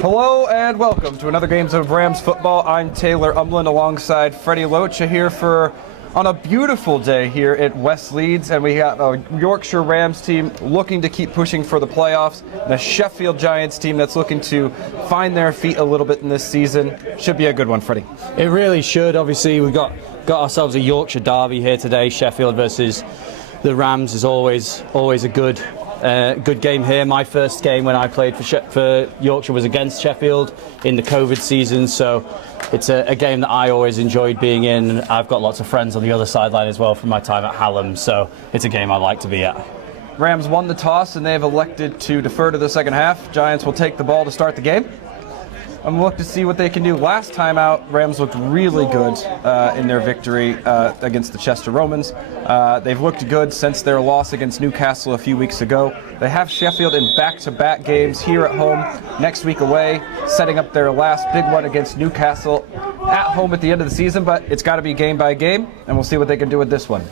Hello and welcome to another Games of Rams football. I'm Taylor Umland alongside Freddie Locha here on a beautiful day here at West Leeds, and we got a Yorkshire Rams team looking to keep pushing for the playoffs, and a Sheffield Giants team that's looking to find their feet a little bit in this season. Should be a good one, Freddie. It really should. Obviously, we've got ourselves a Yorkshire derby here today. Sheffield versus the Rams is always a good game here. My first game when I played for Yorkshire was against Sheffield in the COVID season, so it's a game that I always enjoyed being in. I've got lots of friends on the other sideline as well from my time at Hallam, so it's a game I like to be at. Rams won the toss and they've elected to defer to the second half. Giants will take the ball to start the game. I'm looking to see what they can do. Last time out, Rams looked really good in their victory against the Chester Romans. They've looked good since their loss against Newcastle a few weeks ago. They have Sheffield in back-to-back games here at home, next week away, setting up their last big one against Newcastle at home at the end of the season, but it's got to be game by game, and we'll see what they can do with this one.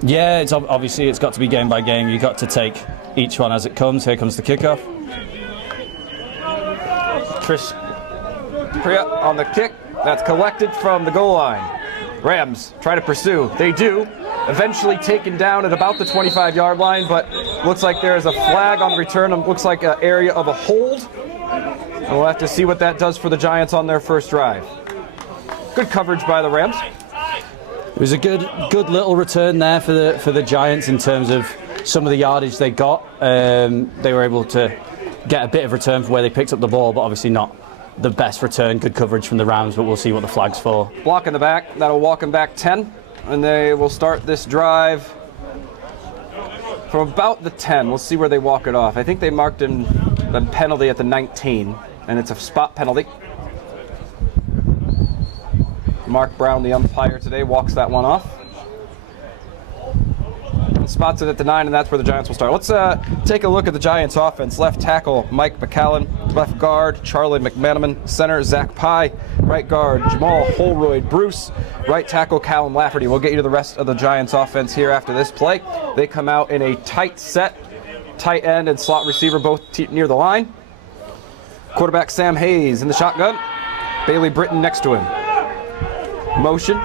Yeah, it's got to be game by game. You've got to take each one as it comes. Here comes the kickoff. Priya on the kick. That's collected from the goal line. Rams try to pursue. They do. Eventually taken down at about the 25-yard line, but looks like there is a flag on return. It looks like an area of a hold. And we'll have to see what that does for the Giants on their first drive. Good coverage by the Rams. It was a good little return there for the Giants in terms of some of the yardage they got. They were able to get a bit of return for where they picked up the ball, but obviously not the best return. Good coverage from the Rams, but we'll see what the flag's for. Block in the back. That'll walk them back 10. And they will start this drive from about the 10. We'll see where they walk it off. I think they marked in a penalty at the 19, and it's a spot penalty. Mark Brown, the umpire today, walks that one off. Spots it at the 9, and that's where the Giants will start. Let's take a look at the Giants offense. Left tackle, Mike McCallan. Left guard, Charlie McManaman. Center, Zach Pye. Right guard, Jamal Holroyd Bruce. Right tackle, Callum Lafferty. We'll get you to the rest of the Giants offense here after this play. They come out in a tight set. Tight end and slot receiver both near the line. Quarterback Sam Hayes in the shotgun. Bailey Britton next to him. Motion.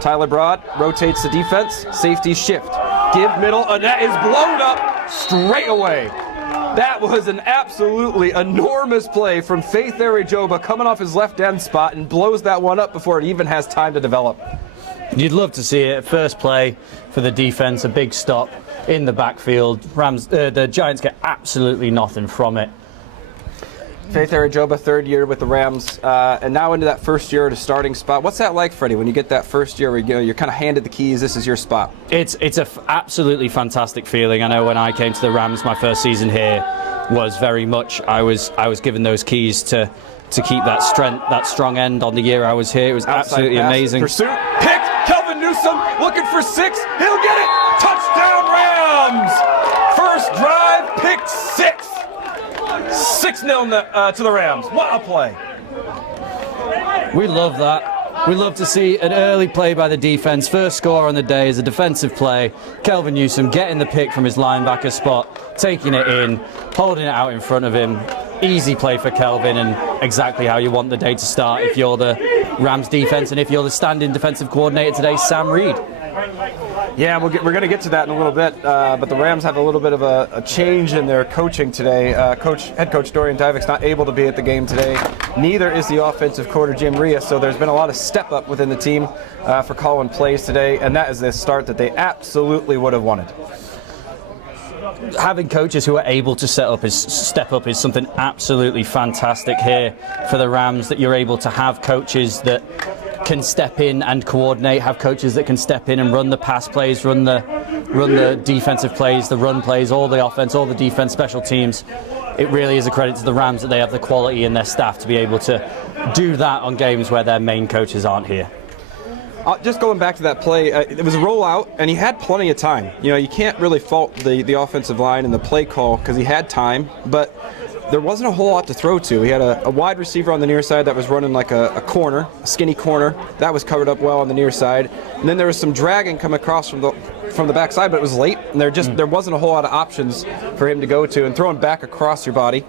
Tyler Broad rotates the defense. Safety shift. Give middle, and that is blown up straight away. That was an absolutely enormous play from Faith Arejoba coming off his left end spot and blows that one up before it even has time to develop. You'd love to see it. First play for the defense, a big stop in the backfield. The Giants get absolutely nothing from it. Faith Arejoba, third year with the Rams, and now into that first year at a starting spot. What's that like, Freddie, when you get that first year where you're kind of handed the keys, this is your spot? It's absolutely fantastic feeling. I know when I came to the Rams, my first season here was very much, I was given those keys to keep that strong end on the year I was here. It was absolutely amazing. Pursuit, picked, Kelvin Newsome looking for 6, he'll get it! Touchdown Rams! First drive, picked 6! 6-0 to the Rams. What a play. We love that. We love to see an early play by the defense. First score on the day is a defensive play. Kelvin Newsome getting the pick from his linebacker spot, taking it in, holding it out in front of him. Easy play for Kelvin, and exactly how you want the day to start if you're the Rams defense and if you're the stand-in defensive coordinator today, Sam Reed. Yeah, we're going to get to that in a little bit, but the Rams have a little bit of a change in their coaching today. Head coach Dorian Divik's not able to be at the game today. Neither is the offensive coordinator Jim Rhea, so there's been a lot of step up within the team for calling plays today, and that is the start that they absolutely would have wanted. Having coaches who are able to step up is something absolutely fantastic here for the Rams, that you're able to have coaches that can step in and coordinate, have coaches that can step in and run the pass plays, run the defensive plays, the run plays, all the offense, all the defense, special teams. It really is a credit to the Rams that they have the quality in their staff to be able to do that on games where their main coaches aren't here. Just going back to that play, it was a rollout, and he had plenty of time. You know, you can't really fault the offensive line and the play call because he had time, but there wasn't a whole lot to throw to. He had a wide receiver on the near side that was running like a corner, a skinny corner. That was covered up well on the near side. And then there was some dragging come across from the backside, but it was late, and there wasn't a whole lot of options for him to go to. And throwing back across your body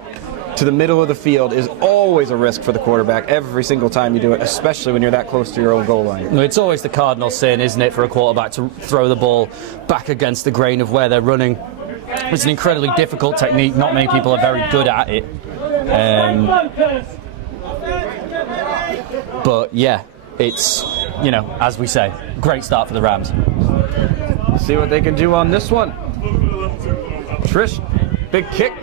to the middle of the field is always a risk for the quarterback every single time you do it, especially when you're that close to your own goal line. It's always the cardinal sin, isn't it, for a quarterback to throw the ball back against the grain of where they're running. It's an incredibly difficult technique. Not many people are very good at it. But yeah, it's, as we say, great start for the Rams. See what they can do on this one. Trish, big kick.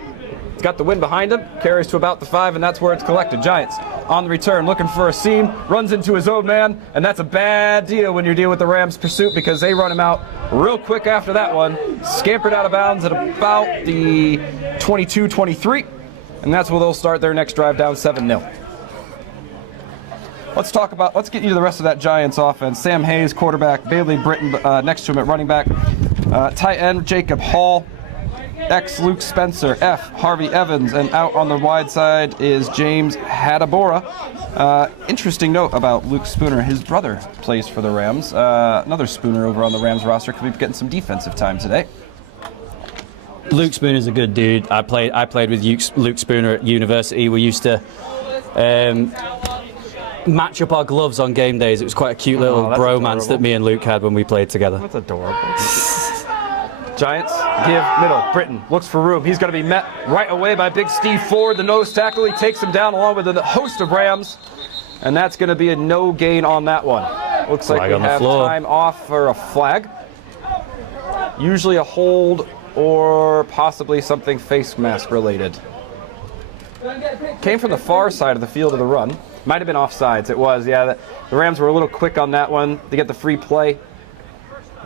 He's got the wind behind him, carries to about the 5, and that's where it's collected. Giants on the return, looking for a seam, runs into his own man, and that's a bad deal when you're dealing with the Rams' pursuit because they run him out real quick after that one. Scampered out of bounds at about the 22-23, and that's where they'll start their next drive down 7-0. Let's get you to the rest of that Giants offense. Sam Hayes, quarterback, Bailey Britton next to him at running back, tight end Jacob Hall, X Luke Spencer, F Harvey Evans, and out on the wide side is James Hadabora. Interesting note about Luke Spooner, his brother plays for the Rams. Another Spooner over on the Rams roster could be getting some defensive time today. Luke Spooner's a good dude. I played with Luke Spooner at university. We used to match up our gloves on game days. It was quite a cute little bromance that me and Luke had when we played together. That's adorable. Giants give middle. Britton looks for room. He's going to be met right away by big Steve Ford, the nose tackle. He takes him down along with a host of Rams, and that's going to be a no gain on that one. Looks like we have time off for a flag. Usually a hold or possibly something face mask related. Came from the far side of the field of the run. Might have been offsides. It was, yeah. The Rams were a little quick on that one. They get the free play.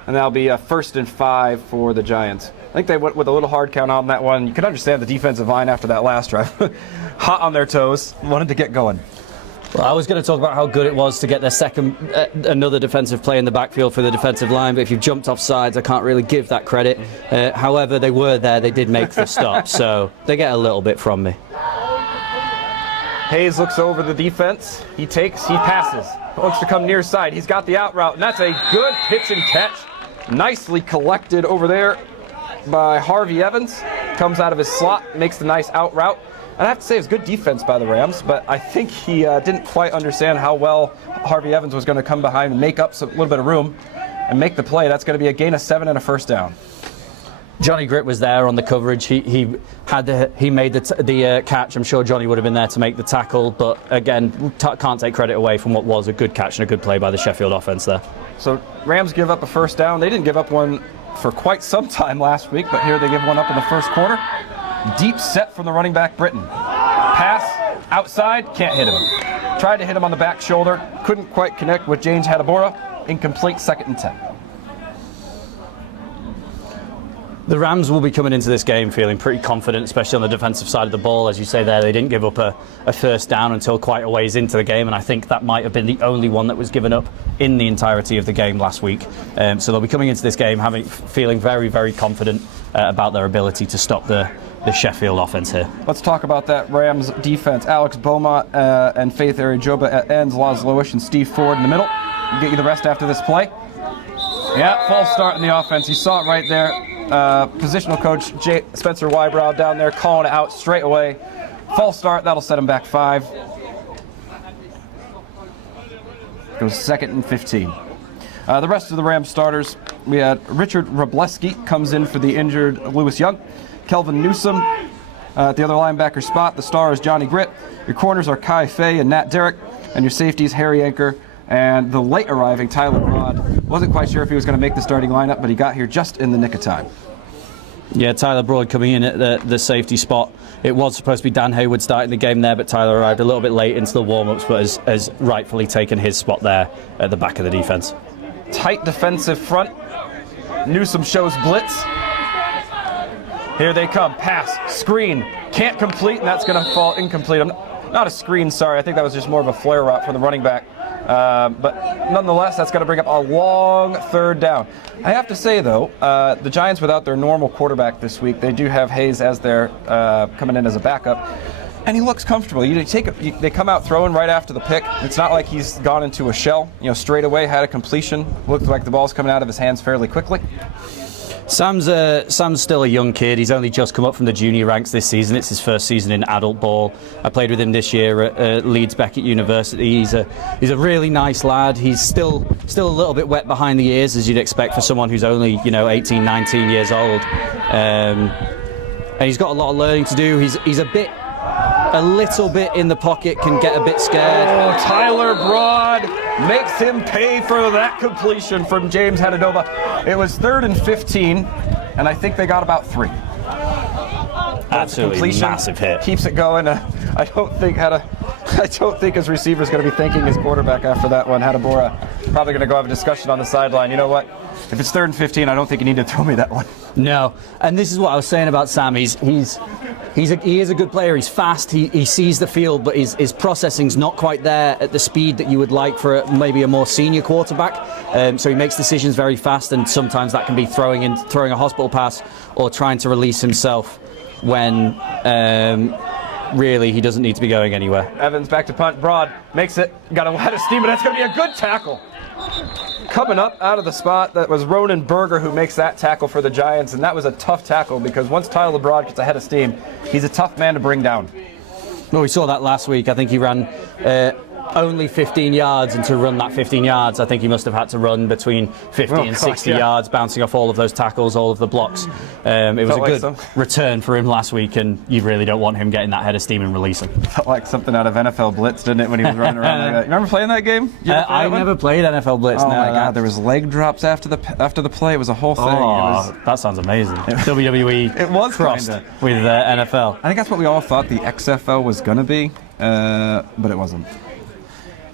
And that'll be a 1st and 5 for the Giants. I think they went with a little hard count on that one. You can understand the defensive line after that last drive. Hot on their toes, wanted to get going. Well, I was going to talk about how good it was to get their another defensive play in the backfield for the defensive line, but if you've jumped off sides, I can't really give that credit. However, they were there, they did make the stop, so they get a little bit from me. Hayes looks over the defense. He passes. Looks to come near side. He's got the out route, and that's a good pitch and catch. Nicely collected over there by Harvey Evans. Comes out of his slot, makes the nice out route. And I have to say, it was good defense by the Rams, but I think he didn't quite understand how well Harvey Evans was going to come behind and make up a little bit of room and make the play. That's going to be a gain of 7 and a 1st down. Johnny Gritt was there on the coverage. He made the catch. I'm sure Johnny would have been there to make the tackle, but again, can't take credit away from what was a good catch and a good play by the Sheffield offense there. So Rams give up a 1st down. They didn't give up one for quite some time last week, but here they give one up in the 1st quarter. Deep set from the running back Britton. Pass outside, can't hit him. Tried to hit him on the back shoulder, couldn't quite connect with James Hadabora. Incomplete, 2nd and 10. The Rams will be coming into this game feeling pretty confident, especially on the defensive side of the ball. As you say there, they didn't give up a 1st down until quite a ways into the game, and I think that might have been the only one that was given up in the entirety of the game last week. So they'll be coming into this game feeling very, very confident about their ability to stop the Sheffield offense here. Let's talk about that Rams defense. Alex Beaumont and Faith Arijoba at ends, Laz Loish and Steve Ford in the middle. We'll get you the rest after this play. Yeah, false start in the offense. You saw it right there. Positional coach Spencer Wybrow down there calling it out straight away. False start, that'll set him back 5. Goes 2nd and 15. The rest of the Rams starters, we had Richard Robleski comes in for the injured Lewis Young. Kelvin Newsom at the other linebacker spot. The star is Johnny Gritt. Your corners are Kai Fay and Nat Derrick. And your safeties, Harry Anker and the late arriving Tyler Broad. Wasn't quite sure if he was going to make the starting lineup, but he got here just in the nick of time. Yeah, Tyler Broad coming in at the safety spot. It was supposed to be Dan Hayward starting the game there, but Tyler arrived a little bit late into the warm-ups, but has rightfully taken his spot there at the back of the defense. Tight defensive front. Newsom shows blitz. Here they come. Pass, screen, can't complete, and that's going to fall incomplete. Not a screen, sorry. I think that was just more of a flare route from the running back. But nonetheless, that's going to bring up a long 3rd down. I have to say, though, the Giants, without their normal quarterback this week, they do have Hayes as their coming in as a backup, and he looks comfortable. They come out throwing right after the pick. It's not like he's gone into a shell. Straight away had a completion. Looked like the ball's coming out of his hands fairly quickly. Sam's still a young kid. He's only just come up from the junior ranks this season. It's his first season in adult ball. I played with him this year at Leeds Beckett University. He's a really nice lad. He's still a little bit wet behind the ears, as you'd expect for someone who's only 18, 19 years old. And he's got a lot of learning to do. He's a little bit in the pocket, can get a bit scared. Oh, Tyler Broad makes him pay for that completion from James Hedadova. It was 3rd and 15, and I think they got about 3. Absolutely massive hit. Keeps it going. I don't think his receiver's going to be thanking his quarterback after that one. Hadabora probably going to go have a discussion on the sideline. You know what? If it's 3rd and 15, I don't think you need to throw me that one. No, and this is what I was saying about Sam. He is a good player. He's fast. He sees the field, but his processing's not quite there at the speed that you would like for maybe a more senior quarterback. So he makes decisions very fast, and sometimes that can be throwing a hospital pass or trying to release himself when really he doesn't need to be going anywhere. Evans back to punt. Broad makes it. Got a head of steam, but that's going to be a good tackle. Coming up out of the spot, that was Ronan Berger who makes that tackle for the Giants, and that was a tough tackle because once Tyler Broad gets a head of steam, he's a tough man to bring down. Well, we saw that last week. I think he ran only 15 yards, and to run that 15 yards, I think he must have had to run between 50 and 60 yards, bouncing off all of those tackles, all of the blocks. It was a good return for him last week, and you really don't want him getting that head of steam and releasing. Felt like something out of NFL Blitz, didn't it, when he was running around like that? You remember playing that game? I never played NFL Blitz. Oh no, my God, there was leg drops after the play. It was a whole thing. That sounds amazing. WWE it was crossed kinda with NFL. I think that's what we all thought the XFL was going to be, but it wasn't.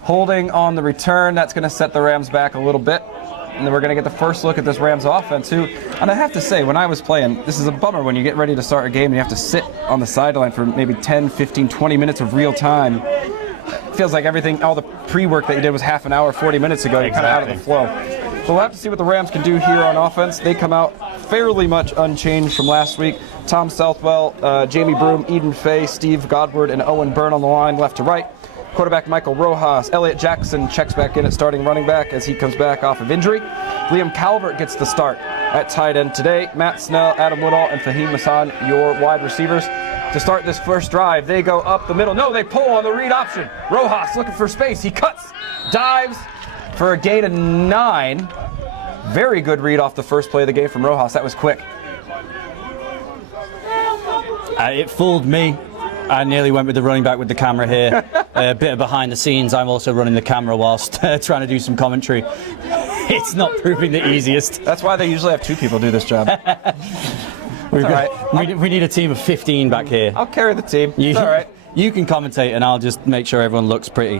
Holding on the return, that's going to set the Rams back a little bit. And then we're going to get the first look at this Rams offense, who, and I have to say, when I was playing, this is a bummer when you get ready to start a game and you have to sit on the sideline for maybe 10, 15, 20 minutes of real time. It feels like everything, all the pre-work that you did was half an hour, 40 minutes ago. You're kind of out of the flow. So we'll have to see what the Rams can do here on offense. They come out fairly much unchanged from last week. Tom Southwell, Jamie Broom, Eden Fay, Steve Godward, and Owen Byrne on the line left to right. Quarterback Michael Rojas. Elliott Jackson checks back in at starting running back as he comes back off of injury. Liam Calvert gets the start at tight end today. Matt Snell, Adam Woodall, and Fahim Hassan, your wide receivers. To start this first drive, they go up the middle. No, they pull on the read option. Rojas looking for space. He cuts, dives for a gain of 9. Very good read off the first play of the game from Rojas. That was quick. It fooled me. I nearly went with the running back with the camera here. A bit of behind the scenes. I'm also running the camera whilst trying to do some commentary. It's not proving the easiest. That's why they usually have 2 people do this job. We need a team of 15 back here. I'll carry the team. It's all right. You can commentate and I'll just make sure everyone looks pretty.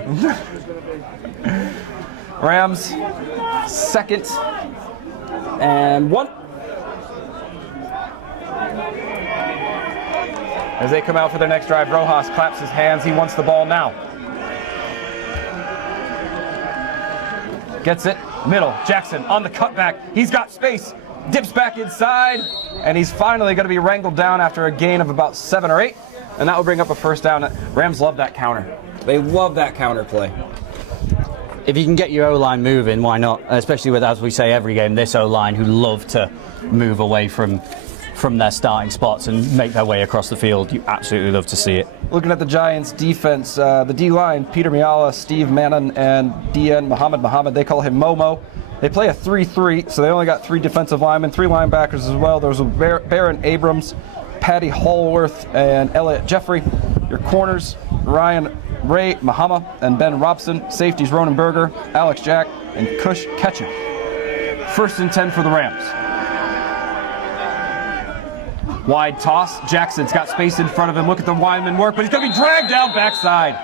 Rams, 2nd and 1. As they come out for their next drive, Rojas claps his hands. He wants the ball now. Gets it, middle. Jackson on the cutback. He's got space. Dips back inside. And he's finally going to be wrangled down after a gain of about 7 or 8. And that will bring up a first down. Rams love that counter. They love that counter play. If you can get your O-line moving, why not? Especially with, as we say every game, this O-line who love to move away from their starting spots and make their way across the field. You absolutely love to see it. Looking at the Giants defense, the D-line, Peter Miala, Steve Mannon, and DN Muhammad, they call him Momo. They play a 3-3, so they only got 3 defensive linemen, 3 linebackers as well. There's Baron Abrams, Patty Hallworth, and Elliot Jeffrey. Your corners, Ryan Ray Muhammad and Ben Robson. Safeties, Ronan Berger, Alex Jack, and Kush Ketchum. 1st and 10 for the Rams. Wide toss. Jackson's got space in front of him. Look at the lineman work, but he's going to be dragged down backside.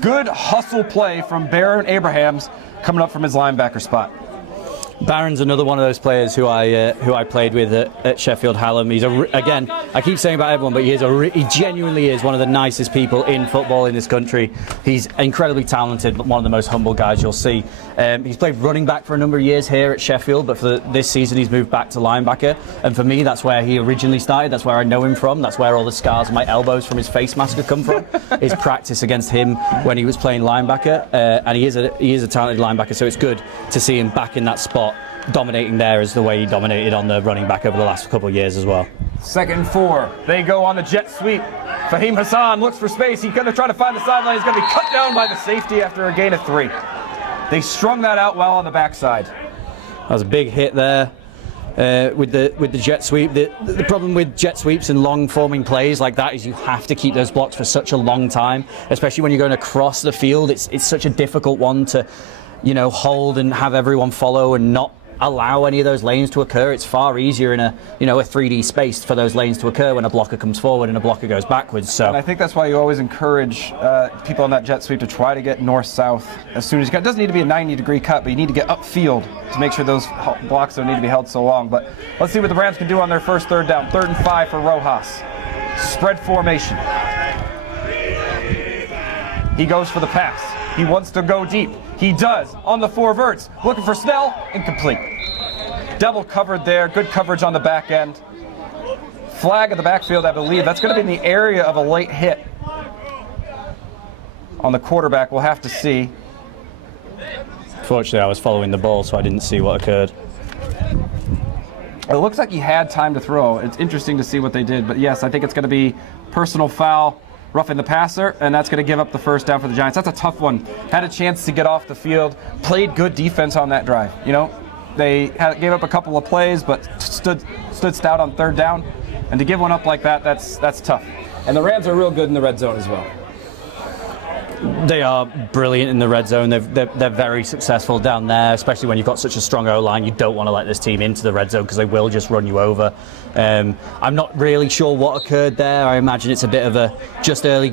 Good hustle play from Baron Abrahams coming up from his linebacker spot. Barron's another one of those players who I played with at Sheffield Hallam. He's again, I keep saying about everyone, but he genuinely is one of the nicest people in football in this country. He's incredibly talented, but one of the most humble guys you'll see. He's played running back for a number of years here at Sheffield, but for this season he's moved back to linebacker. And for me, that's where he originally started. That's where I know him from. That's where all the scars on my elbows from his face mask have come from. His practice against him when he was playing linebacker, and he is a talented linebacker. So it's good to see him back in that spot dominating there as the way he dominated on the running back over the last couple of years as well. 2nd and 4. They go on the jet sweep. Fahim Hassan looks for space. He's going to try to find the sideline. He's going to be cut down by the safety after a gain of 3. They strung that out well on the backside. That was a big hit there with the jet sweep. The problem with jet sweeps and long forming plays like that is you have to keep those blocks for such a long time, especially when you're going across the field. It's such a difficult one to, hold and have everyone follow and not allow any of those lanes to occur. It's far easier in a 3D space for those lanes to occur when a blocker comes forward and a blocker goes backwards. So, and I think that's why you always encourage people on that jet sweep to try to get north-south as soon as you can. It doesn't need to be a 90-degree cut, but you need to get upfield to make sure those blocks don't need to be held so long. But let's see what the Rams can do on their first 3rd down. 3rd and 5 for Rojas. Spread formation. He goes for the pass. He wants to go deep. He does on the 4 verts. Looking for Snell. Incomplete. Double covered there. Good coverage on the back end. Flag of the backfield, I believe. That's going to be in the area of a late hit on the quarterback. We'll have to see. Fortunately, I was following the ball, so I didn't see what occurred. It looks like he had time to throw. It's interesting to see what they did. But yes, I think it's going to be personal foul, roughing the passer, and that's going to give up the 1st down for the Giants. That's a tough one. Had a chance to get off the field. Played good defense on that drive. They gave up a couple of plays, but stood stout on 3rd down. And to give one up like that, that's tough. And the Rams are real good in the red zone as well. They are brilliant in the red zone. They're very successful down there, especially when you've got such a strong O-line. You don't want to let this team into the red zone because they will just run you over. I'm not really sure what occurred there. I imagine it's a bit of a just early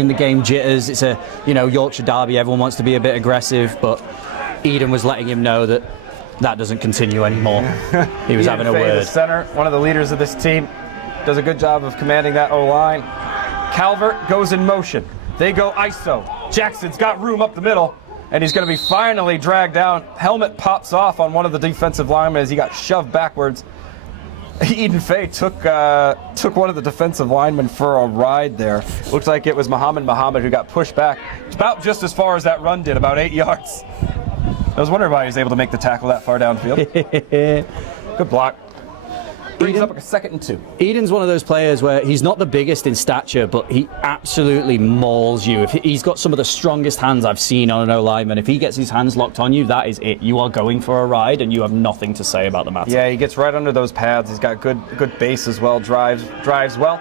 in the game jitters. It's a Yorkshire derby. Everyone wants to be a bit aggressive, but Eden was letting him know that doesn't continue anymore. He was having a word. The center, one of the leaders of this team, does a good job of commanding that O-line. Calvert goes in motion. They go ISO. Jackson's got room up the middle, and he's going to be finally dragged down. Helmet pops off on one of the defensive linemen as he got shoved backwards. Eden Faye took one of the defensive linemen for a ride there. Looks like it was Muhammad who got pushed back. It's about just as far as that run did, about 8 yards. I was wondering why he was able to make the tackle that far downfield. Good block. Brings up a 2nd and 2. Eden's one of those players where he's not the biggest in stature, but he absolutely mauls you. If he's got some of the strongest hands I've seen on an O-lineman. If he gets his hands locked on you, that is it. You are going for a ride, and you have nothing to say about the matter. Yeah, he gets right under those pads. He's got good base as well. Drives well.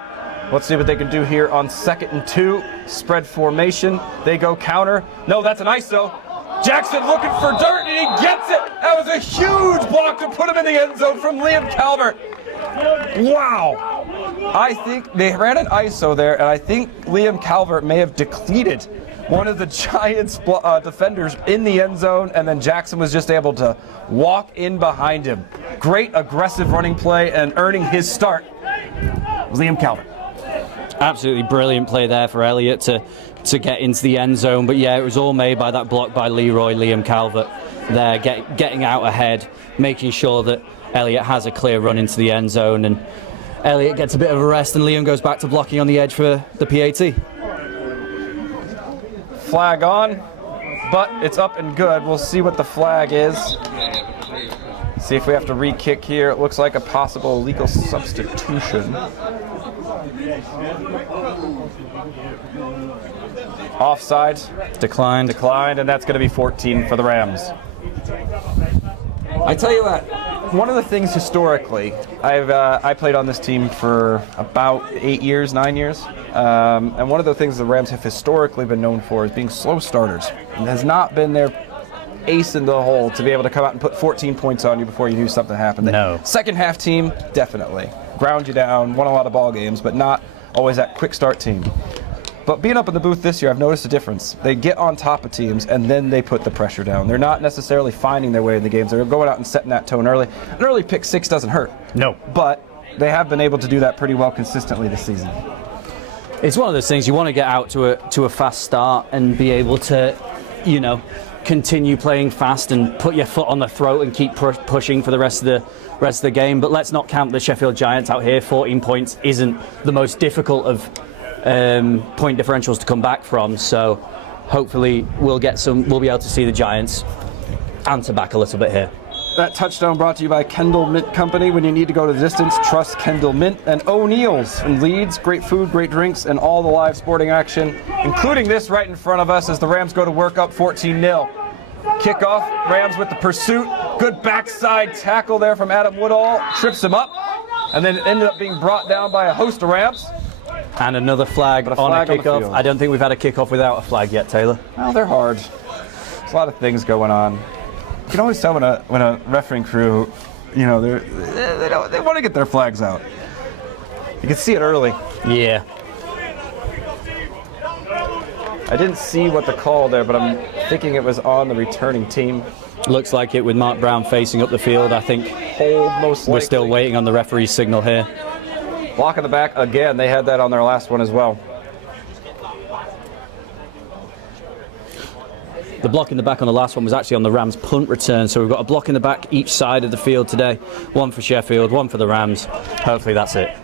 Let's see what they can do here on 2nd and 2. Spread formation. They go counter. No, that's an ISO. Jackson looking for dirt, and he gets it. That was a huge block to put him in the end zone from Liam Calvert. Wow. I think they ran an ISO there, and I think Liam Calvert may have depleted one of the Giants defenders in the end zone, and then Jackson was just able to walk in behind him. Great aggressive running play, and earning his start was Liam Calvert. Absolutely brilliant play there for Elliott to get into the end zone. But yeah, it was all made by that block by Liam Calvert there, getting out ahead, making sure that Elliott has a clear run into the end zone, and Elliott gets a bit of a rest, and Liam goes back to blocking on the edge for the PAT. Flag on, but it's up and good. We'll see what the flag is. See if we have to re-kick here. It looks like a possible legal substitution. Offside. Declined, and that's going to be 14 for the Rams. I tell you what, one of the things historically, I played on this team for about 9 years, and one of the things the Rams have historically been known for is being slow starters. It has not been their ace in the hole to be able to come out and put 14 points on you before you do something happen. No. Second half team, definitely. Ground you down, won a lot of ball games, but not always that quick start team. But being up in the booth this year, I've noticed a difference. They get on top of teams, and then they put the pressure down. They're not necessarily finding their way in the games. They're going out and setting that tone early. An early pick six doesn't hurt. No. But they have been able to do that pretty well consistently this season. It's one of those things you want to get out to a fast start and be able to, continue playing fast and put your foot on the throat and keep pushing for the rest of the game. But let's not count the Sheffield Giants out here. 14 points isn't the most difficult of point differentials to come back from. So hopefully we'll be able to see the Giants answer back a little bit here. That touchdown brought to you by Kendall Mint Company. When you need to go to the distance, trust Kendall Mint. And O'Neill's in Leeds. Great food, great drinks, and all the live sporting action, including this right in front of us as the Rams go to work up 14-0. Kickoff, Rams with the pursuit. Good backside tackle there from Adam Woodall. Trips him up. And then it ended up being brought down by a host of Rams. And another flag on a kickoff. I don't think we've had a kickoff without a flag yet, Taylor. Well, they're hard. There's a lot of things going on. You can always tell when a refereeing crew, they want to get their flags out. You can see it early. Yeah. I didn't see what the call there, but I'm thinking it was on the returning team. Looks like it with Mark Brown facing up the field. I think Hold most likely. we're still waiting on the referee's signal here. Block in the back again. They had that on their last one as well. The block in the back on the last one was actually on the Rams' punt return, so we've got a block in the back each side of the field today. One for Sheffield, one for the Rams. Hopefully that's it.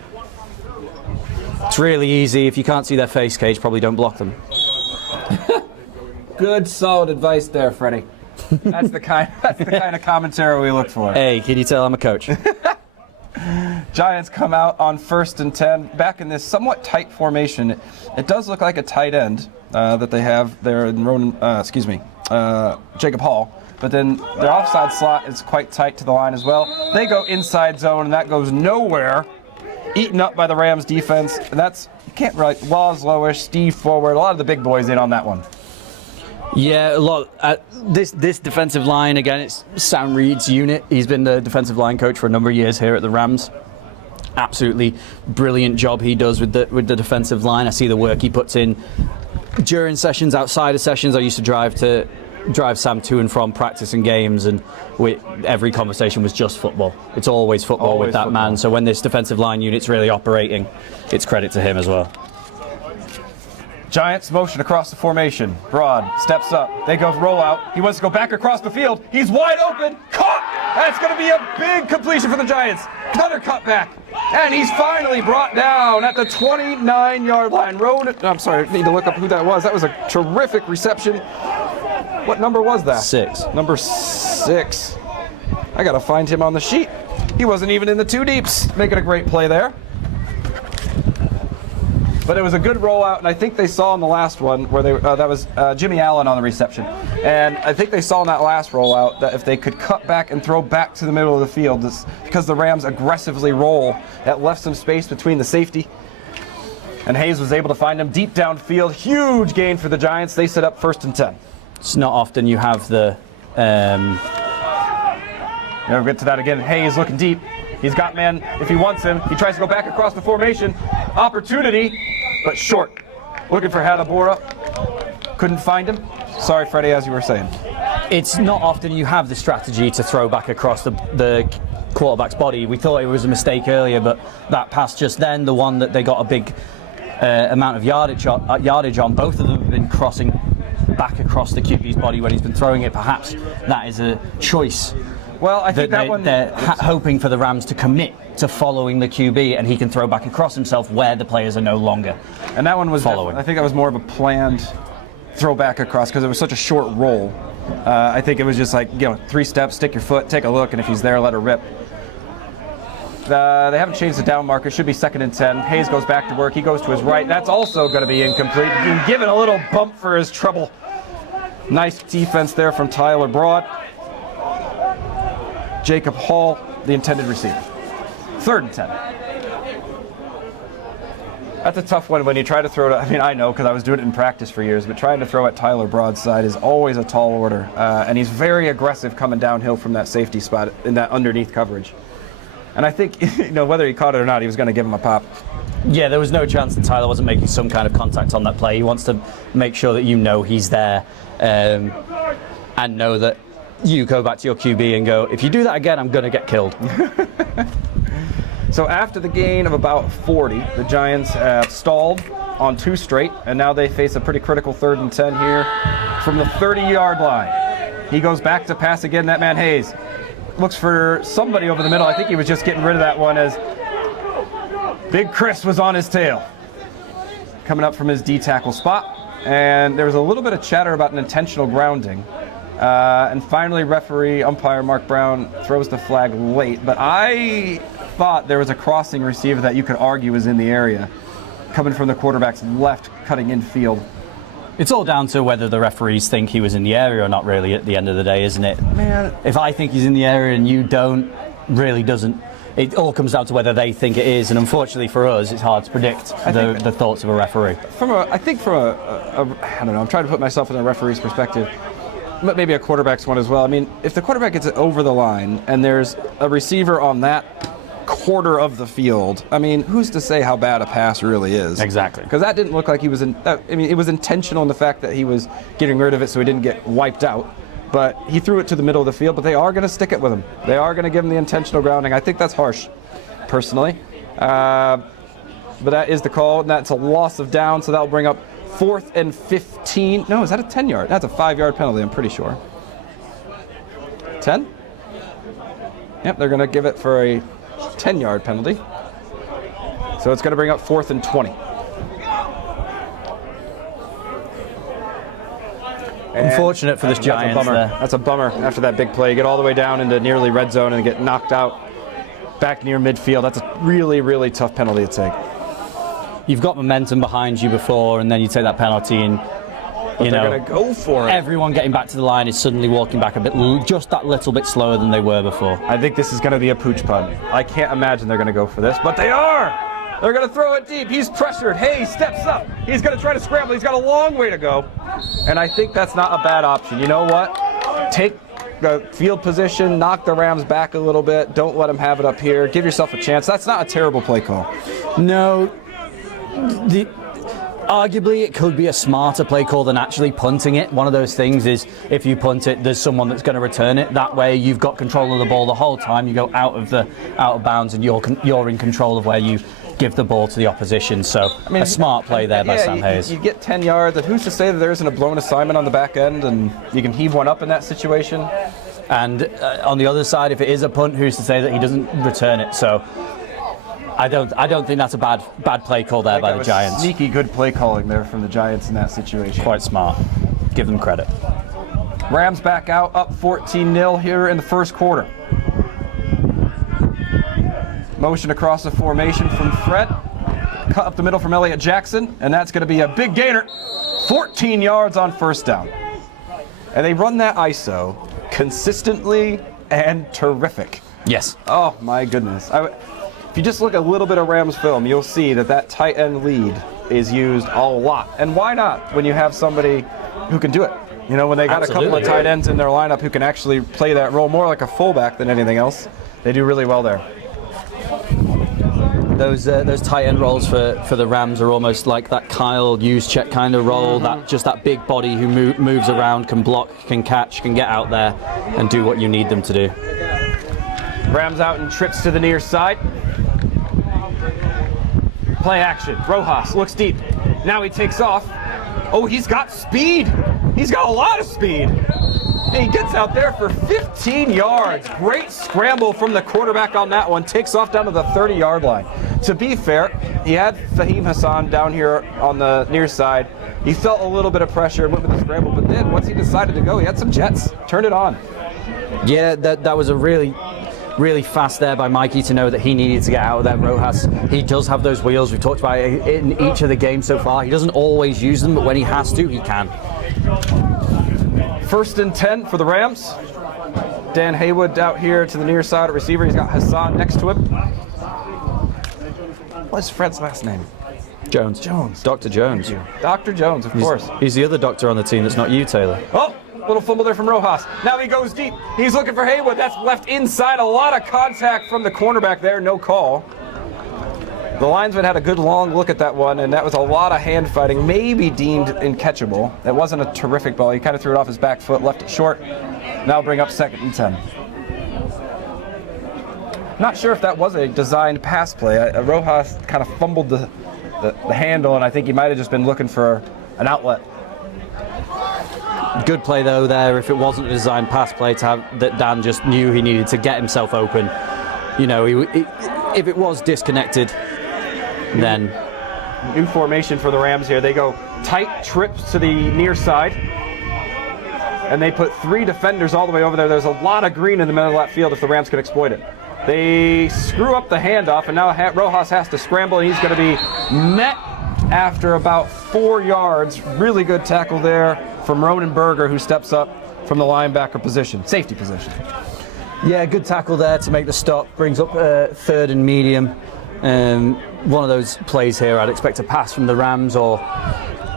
It's really easy. If you can't see their face cage, probably don't block them. Good, solid advice there, Freddie. That's the kind of commentary we look for. Hey, can you tell I'm a coach? Giants come out on 1st and 10, back in this somewhat tight formation. It does look like a tight end that they have there in Jacob Hall. But then their offside slot is quite tight to the line as well. They go inside zone, and that goes nowhere. Eaten up by the Rams defense. And that's, you can't really, Laws lowish, Steve forward, a lot of the big boys in on that one. Yeah, a lot. This defensive line, again, it's Sam Reed's unit. He's been the defensive line coach for a number of years here at the Rams. Absolutely brilliant job he does with the defensive line. I see the work he puts in during sessions, outside of sessions. I used to drive Sam to and from practice and games, and every conversation was just football. It's always football with that man. So when this defensive line unit's really operating, it's credit to him as well. Giants motion across the formation. Broad steps up. They go roll out. He wants to go back across the field. He's wide open. Caught! That's going to be a big completion for the Giants. Another cutback. And he's finally brought down at the 29-yard line. I'm sorry, I need to look up who that was. That was a terrific reception. What number was that? 6. Number 6. I got to find him on the sheet. He wasn't even in the two deeps. Making a great play there. But it was a good rollout, and I think they saw in the last one where that was Jimmy Allen on the reception. And I think they saw in that last rollout that if they could cut back and throw back to the middle of the field, because the Rams aggressively roll, that left some space between the safety. And Hayes was able to find him deep downfield. Huge gain for the Giants. They set up 1st and 10. It's not often you have the... We'll get to that again. Hayes looking deep. He's got man if he wants him. He tries to go back across the formation. Opportunity, but short. Looking for Hadabora. Couldn't find him. Sorry, Freddie, as you were saying. It's not often you have the strategy to throw back across the quarterback's body. We thought it was a mistake earlier, but that pass just then, the one that they got a big amount of yardage on, both of them have been crossing back across the QB's body when he's been throwing it. Perhaps that is a choice. Well, I think they're hoping for the Rams to commit to following the QB, and he can throw back across himself where the players are no longer. And that one was following. I think that was more of a planned throw back across because it was such a short roll. I think it was just like 3 steps, stick your foot, take a look, and if he's there, let her rip. They haven't changed the down marker. It should be 2nd and 10. Hayes goes back to work. He goes to his right. That's also going to be incomplete. Being given a little bump for his trouble. Nice defense there from Tyler Broad. Jacob Hall, the intended receiver. 3rd and 10. That's a tough one when you try to throw it. I mean, I know because I was doing it in practice for years, but trying to throw at Tyler Broad's side is always a tall order. And he's very aggressive coming downhill from that safety spot in that underneath coverage. And I think, whether he caught it or not, he was going to give him a pop. Yeah, there was no chance that Tyler wasn't making some kind of contact on that play. He wants to make sure that he's there and know that you go back to your QB and go, if you do that again, I'm going to get killed. So after the gain of about 40, the Giants have stalled on 2 straight, and now they face a pretty critical 3rd and 10 here from the 30-yard line. He goes back to pass again, that man Hayes. Looks for somebody over the middle. I think he was just getting rid of that one as Big Chris was on his tail. Coming up from his D-tackle spot. And there was a little bit of chatter about an intentional grounding. And finally, referee umpire Mark Brown throws the flag late. But I thought there was a crossing receiver that you could argue was in the area, coming from the quarterback's left, cutting infield. It's all down to whether the referees think he was in the area or not, really, at the end of the day, isn't it? Man. If I think he's in the area and you don't, really doesn't. It all comes down to whether they think it is, and unfortunately for us, it's hard to predict the thoughts of a referee. I think from I don't know, I'm trying to put myself in a referee's perspective, but maybe a quarterback's one as well. I mean, if the quarterback gets it over the line and there's a receiver on that quarter of the field, I mean, who's to say how bad a pass really is? Exactly. Because that didn't look like he was it was intentional in the fact that he was getting rid of it so he didn't get wiped out. But he threw it to the middle of the field, but they are going to stick it with him. They are going to give him the intentional grounding. I think that's harsh, personally. But that is the call, and that's a loss of down, so that'll bring up 4th and 15. No, is that a 10-yard? That's a 5-yard penalty, I'm pretty sure. 10? Yep, they're going to give it for a 10-yard penalty. So it's going to bring up 4th and 20. Unfortunate for this Giants. That's a bummer. There. That's a bummer after that big play. You get all the way down into nearly red zone and get knocked out back near midfield. That's a really, really tough penalty to take. You've got momentum behind you before, and then you take that penalty, and they're going to go for it. Everyone getting back to the line is suddenly walking back a bit, just that little bit slower than they were before. I think this is going to be a pooch punt. I can't imagine they're going to go for this, but they are. They're going to throw it deep. He's pressured. Hay steps up. He's going to try to scramble. He's got a long way to go. And I think that's not a bad option. You know what? Take the field position, knock the Rams back a little bit. Don't let them have it up here. Give yourself a chance. That's not a terrible play call. No. Arguably, it could be a smarter play call than actually punting it. One of those things is if you punt it, there's someone that's going to return it. That way, you've got control of the ball the whole time. You go out of bounds, and you're in control of where you give the ball to the opposition. So, I mean, a smart play there by Sam Hayes. You get 10 yards, and who's to say that there isn't a blown assignment on the back end, and you can heave one up in that situation? And on the other side, if it is a punt, who's to say that he doesn't return it? So, I don't think that's a bad play call there by the Giants. Sneaky good play calling there from the Giants in that situation. Quite smart. Give them credit. Rams back out, up 14-0 here in the first quarter. Motion across the formation from Fred. Cut up the middle from Elliott Jackson, and that's going to be a big gainer. 14 yards on first down. And they run that ISO consistently and terrific. Yes. Oh, my goodness. If you just look a little bit of Rams film, you'll see that tight end lead is used a lot. And why not when you have somebody who can do it? You know, when they got Absolutely. a couple of tight ends in their lineup who can actually play that role more like a fullback than anything else, they do really well there. Those tight end roles for the Rams are almost like that Kyle Juszczyk kind of role. That big body who moves around, can block, can catch, can get out there and do what you need them to do. Rams out and trips to the near side. Play action. Rojas looks deep. Now he takes off. Oh, he's got speed. He's got a lot of speed. And he gets out there for 15 yards. Great scramble from the quarterback on that one. Takes off down to the 30-yard line. To be fair, he had Fahim Hassan down here on the near side. He felt a little bit of pressure and went with the scramble, but then once he decided to go, he had some jets. Turned it on. Yeah, that was a really fast there by Mikey to know that he needed to get out of there. Rojas, he does have those wheels. We've talked about it in each of the games so far. He doesn't always use them, but when he has to, he can. 1st and 10 for the Rams. Dan Haywood out here to the near side at receiver. He's got Hassan next to him. What's Fred's last name? Jones. Dr. Jones. Dr. Jones, of course. He's the other doctor on the team that's not you, Taylor. Oh, little fumble there from Rojas. Now he goes deep. He's looking for Haywood. That's left inside. A lot of contact from the cornerback there. No call. The linesman had a good long look at that one, and that was a lot of hand fighting, maybe deemed incatchable. It wasn't a terrific ball. He kind of threw it off his back foot, left it short. Now bring up 2nd and 10. Not sure if that was a designed pass play. Rojas kind of fumbled the handle, and I think he might have just been looking for an outlet. Good play though there. If it wasn't a designed pass play, to have that, Dan just knew he needed to get himself open. You know, if it was disconnected, then new formation for the Rams here. They go tight trips to the near side. and they put 3 defenders all the way over there. There's a lot of green in the middle of that field if the Rams can exploit it. They screw up the handoff, and now Rojas has to scramble, and he's going to be met after about 4 yards. Really good tackle there from Ronan Berger, who steps up from the linebacker position, safety position. Yeah, good tackle there to make the stop. Brings up 3rd and medium. One of those plays here, I'd expect a pass from the Rams, or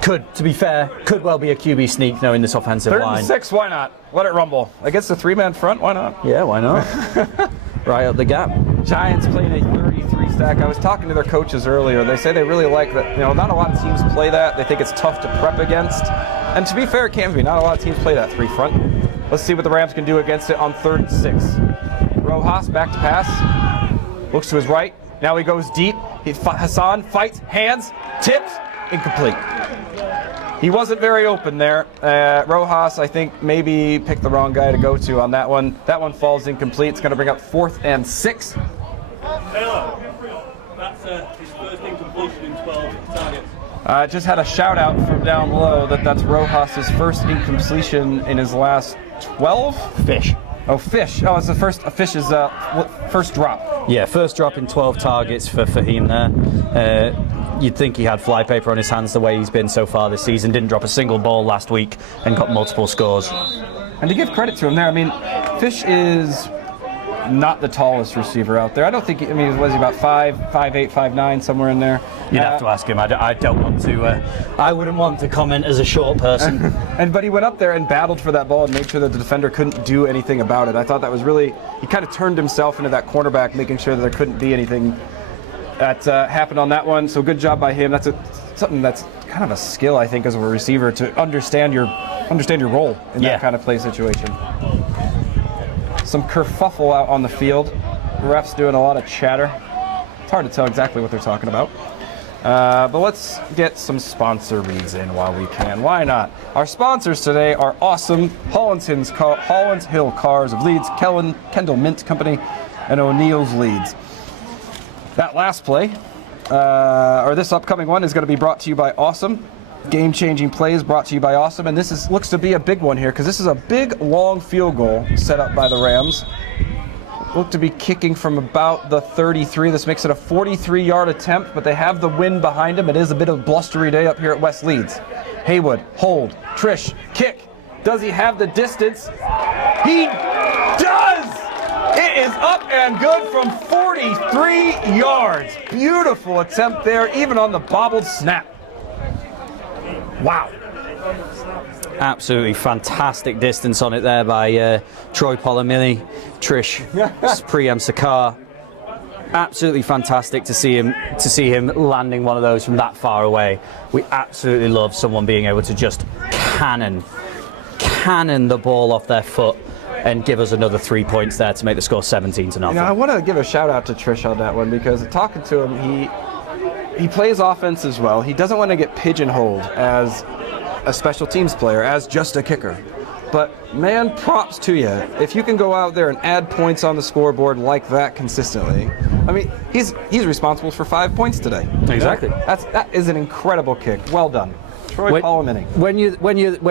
to be fair, could well be a QB sneak knowing this offensive line. 3rd and 6, why not? Let it rumble. Against the 3-man front, why not? Yeah, why not? Right up the gap. Giants playing a 33 stack. I was talking to their coaches earlier. They say they really like that. Not a lot of teams play that. They think it's tough to prep against. And to be fair, it can be. Not a lot of teams play that 3 front. Let's see what the Rams can do against it on 3rd and 6. Rojas back to pass. Looks to his right. Now he goes deep. Hassan fights, hands, tips, incomplete. He wasn't very open there. Rojas, I think, maybe picked the wrong guy to go to on that one. That one falls incomplete. It's going to bring up 4th and 6. Taylor, that's his first incompletion in 12 targets. Just had a shout out from down low that's Rojas' first incompletion in his last 12? Fish. Oh, Fish. Oh, it's the first. Fish's first drop. Yeah, first drop in 12 targets for Fahim there. You'd think he had flypaper on his hands the way he's been so far this season. Didn't drop a single ball last week and got multiple scores. And to give credit to him there, I mean, Fish is not the tallest receiver out there. I don't think, was he about 5'8", 5'9", somewhere in there? You'd have to ask him. I don't want to, I wouldn't want to comment as a short person. But he went up there and battled for that ball and made sure that the defender couldn't do anything about it. I thought that was really, he kind of turned himself into that cornerback, making sure that there couldn't be anything that happened on that one. So good job by him. That's something that's kind of a skill, I think, as a receiver, to understand your role in that kind of play situation. Some kerfuffle out on the field. The refs doing a lot of chatter. It's hard to tell exactly what they're talking about. But let's get some sponsor reads in while we can. Why not? Our sponsors today are awesome. Holland Hill Cars of Leeds, Kendall Mint Company, and O'Neill's Leeds. That last play, or this upcoming one, is going to be brought to you by Awesome. Game-changing plays brought to you by Awesome, and this looks to be a big one here, because this is a big, long field goal set up by the Rams. Look to be kicking from about the 33. This makes it a 43-yard attempt, but they have the wind behind them. It is a bit of a blustery day up here at West Leeds. Haywood, hold, Trish, kick. Does he have the distance? He does! It is up and good from 43 yards. Beautiful attempt there, even on the bobbled snap. Wow. Absolutely fantastic distance on it there by Troy Polomini, Trish Priyam Sakar. Absolutely fantastic to see him landing one of those from that far away. We absolutely love someone being able to just cannon the ball off their foot and give us another 3 points there to make the score 17-0. I want to give a shout out to Trish on that one, because talking to him, he plays offense as well. He doesn't want to get pigeonholed as a special teams player, as just a kicker. But man, props to you if you can go out there and add points on the scoreboard like that consistently. I mean, he's responsible for 5 points today. Exactly. That is an incredible kick. Well done, Troy Polomini. When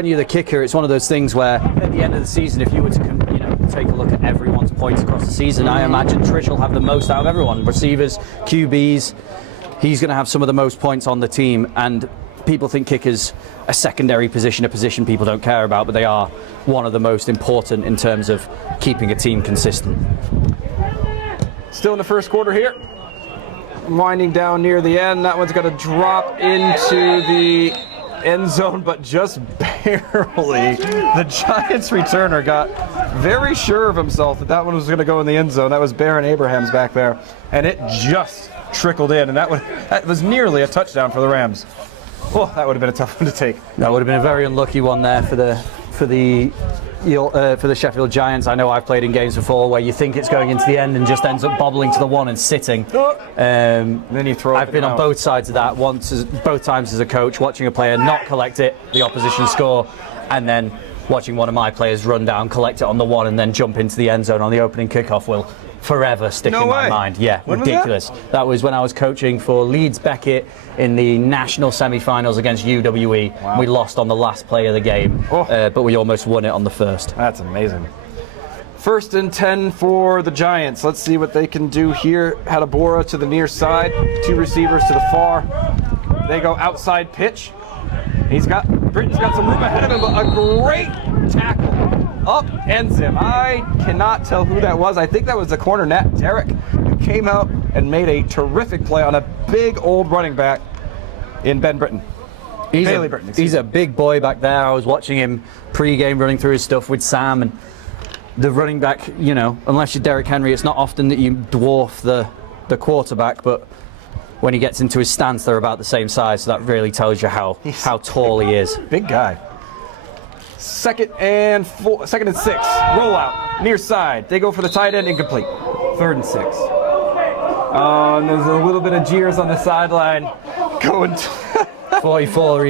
you're the kicker, it's one of those things where at the end of the season, if you were to take a look at everyone's points across the season, I imagine Trish will have the most out of everyone. Receivers, QBs. He's going to have some of the most points on the team, and people think kickers a secondary position, a position people don't care about, but they are one of the most important in terms of keeping a team consistent. Still in the first quarter here. Winding down near the end. That one's going to drop into the end zone, but just barely. The Giants returner got very sure of himself that one was going to go in the end zone. That was Baron Abrahams back there, and it just trickled in, and that was nearly a touchdown for the Rams. Oh, that would have been a tough one to take. That would have been a very unlucky one there for the Sheffield Giants. I know I've played in games before where you think it's going into the end and just ends up bobbling to the one and sitting. Then you throw. I've been on both sides of that. Both times as a coach, watching a player not collect it, the opposition score, and then watching one of my players run down, collect it on the one, and then jump into the end zone on the opening kickoff. Will forever stick No in my way. mind. Yeah, When was that? ridiculous. That was when I was coaching for Leeds Beckett in the national semi-finals against UWE. Wow. We lost on the last play of the game, Oh. but we almost won it on the first. That's amazing. 1st and 10 for the Giants. Let's see what they can do here. Hadabora to the near side, 2 receivers to the far. They go outside pitch. Britton's got some room ahead of him, but a great tackle. Up ends him. I cannot tell who that was. I think that was the corner, Nat Derrick, who came out and made a terrific play on a big old running back in Ben Britton. Bailey Britton. He's a big boy back there. I was watching him pre-game running through his stuff with Sam, and the running back, you know, unless you're Derrick Henry, it's not often that you dwarf the quarterback, but when he gets into his stance, they're about the same size, so that really tells you how tall he is. Big guy. 2nd and 6. Roll out. Near side. They go for the tight end. Incomplete. 3rd and 6. And there's a little bit of jeers on the sideline. Going 44,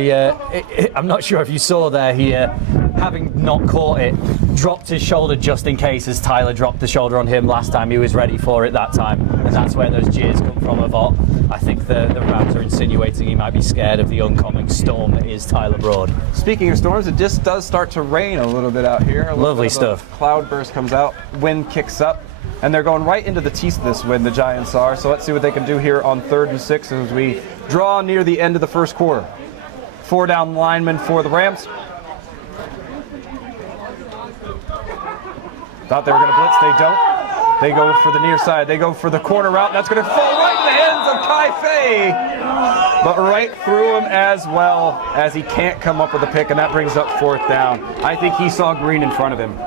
I'm not sure if you saw there, he, having not caught it, dropped his shoulder just in case, as Tyler dropped the shoulder on him last time. He was ready for it that time, and that's where those jeers come from. I think the Rams are insinuating he might be scared of the oncoming storm that is Tyler Broad. Speaking of storms, it just does start to rain a little bit out here. Lovely stuff. Cloud burst comes out, wind kicks up, and they're going right into the teeth of this wind, the Giants are. So let's see what they can do here on 3rd and 6 as we draw near the end of the first quarter. 4 down linemen for the Rams. Thought they were going to blitz, they don't. They go for the near side. They go for the corner route. That's going to fall right in the hands of Kai Fei, but right through him as well, as he can't come up with a pick, and that brings up 4th down. I think he saw green in front of him.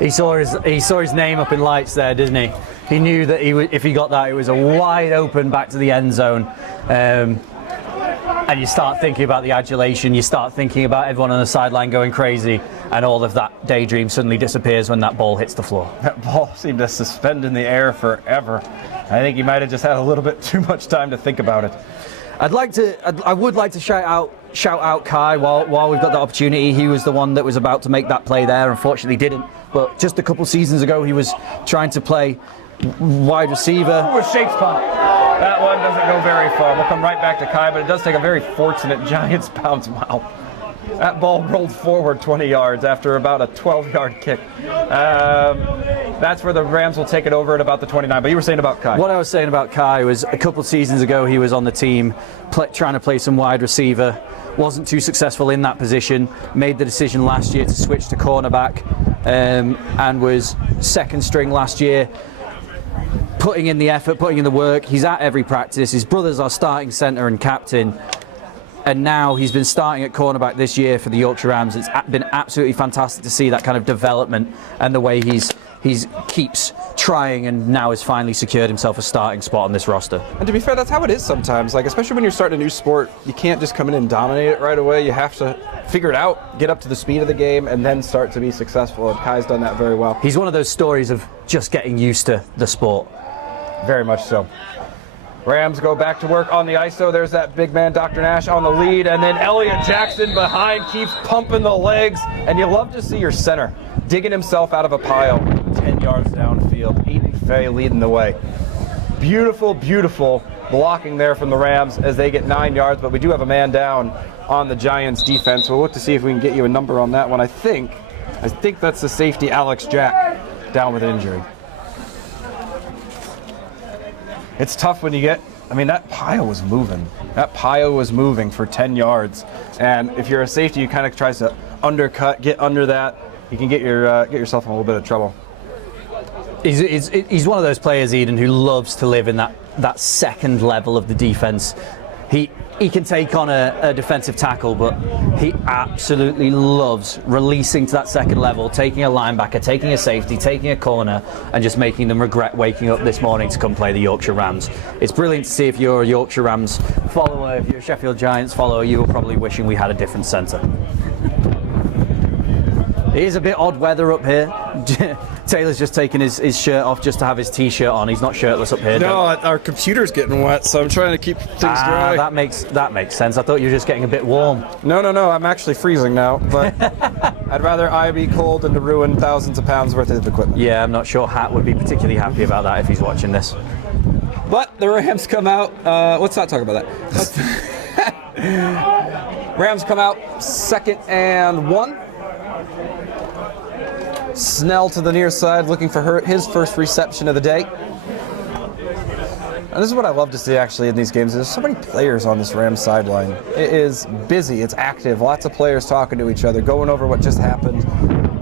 He saw his name up in lights there, didn't he? He knew that if he got that, it was a wide open back to the end zone. And you start thinking about the adulation, you start thinking about everyone on the sideline going crazy, and all of that daydream suddenly disappears when that ball hits the floor. That ball seemed to suspend in the air forever. I think he might have just had a little bit too much time to think about it. I would like to shout out Kai while we've got the opportunity. He was the one that was about to make that play there, unfortunately didn't. But just a couple seasons ago, he was trying to play wide receiver. Ooh, a Shakes punt. That one doesn't go very far. We'll come right back to Kai, but it does take a very fortunate Giants bounce. Wow. That ball rolled forward 20 yards after about a 12-yard kick. That's where the Rams will take it over at about the 29. But you were saying about Kai. What I was saying about Kai was a couple seasons ago he was on the team trying to play some wide receiver. Wasn't too successful in that position. Made the decision last year to switch to cornerback, and was 2nd string last year. Putting in the effort, putting in the work. He's at every practice. His brothers are starting centre and captain. And now he's been starting at cornerback this year for the Yorkshire Rams. It's been absolutely fantastic to see that kind of development and the way he keeps trying, and now has finally secured himself a starting spot on this roster. And to be fair, that's how it is sometimes. Like, especially when you're starting a new sport, you can't just come in and dominate it right away. You have to figure it out, get up to the speed of the game, and then start to be successful. And Kai's done that very well. He's one of those stories of just getting used to the sport. Very much so. Rams go back to work on the ISO. There's that big man, Dr. Nash, on the lead. And then Elliott Jackson behind keeps pumping the legs. And you love to see your center digging himself out of a pile 10 yards downfield. Aiden Fay leading the way. Beautiful, beautiful blocking there from the Rams as they get 9 yards. But we do have a man down on the Giants defense. We'll look to see if we can get you a number on that one. I think that's the safety, Alex Jack, down with an injury. It's tough when you get, that pile was moving. That pile was moving for 10 yards. And if you're a safety, you kind of tries to undercut, get under that. You can get yourself in a little bit of trouble. He's one of those players, Eden, who loves to live in that second level of the defense. He can take on a defensive tackle, but he absolutely loves releasing to that second level, taking a linebacker, taking a safety, taking a corner, and just making them regret waking up this morning to come play the Yorkshire Rams. It's brilliant to see. If you're a Yorkshire Rams follower, if you're a Sheffield Giants follower, you were probably wishing we had a different centre. It is a bit odd weather up here. Taylor's just taken his shirt off just to have his t-shirt on. He's not shirtless up here. No, our computer's getting wet, so I'm trying to keep things dry. That makes sense. I thought you were just getting a bit warm. No, I'm actually freezing now. But I'd rather I be cold than to ruin thousands of pounds worth of equipment. Yeah, I'm not sure Hat would be particularly happy about that if he's watching this. But the Rams come out. Let's not talk about that. Rams come out 2nd and 1. Snell to the near side, looking for his first reception of the day. And this is what I love to see actually in these games. There's so many players on this Rams sideline. It is busy, it's active, lots of players talking to each other, going over what just happened.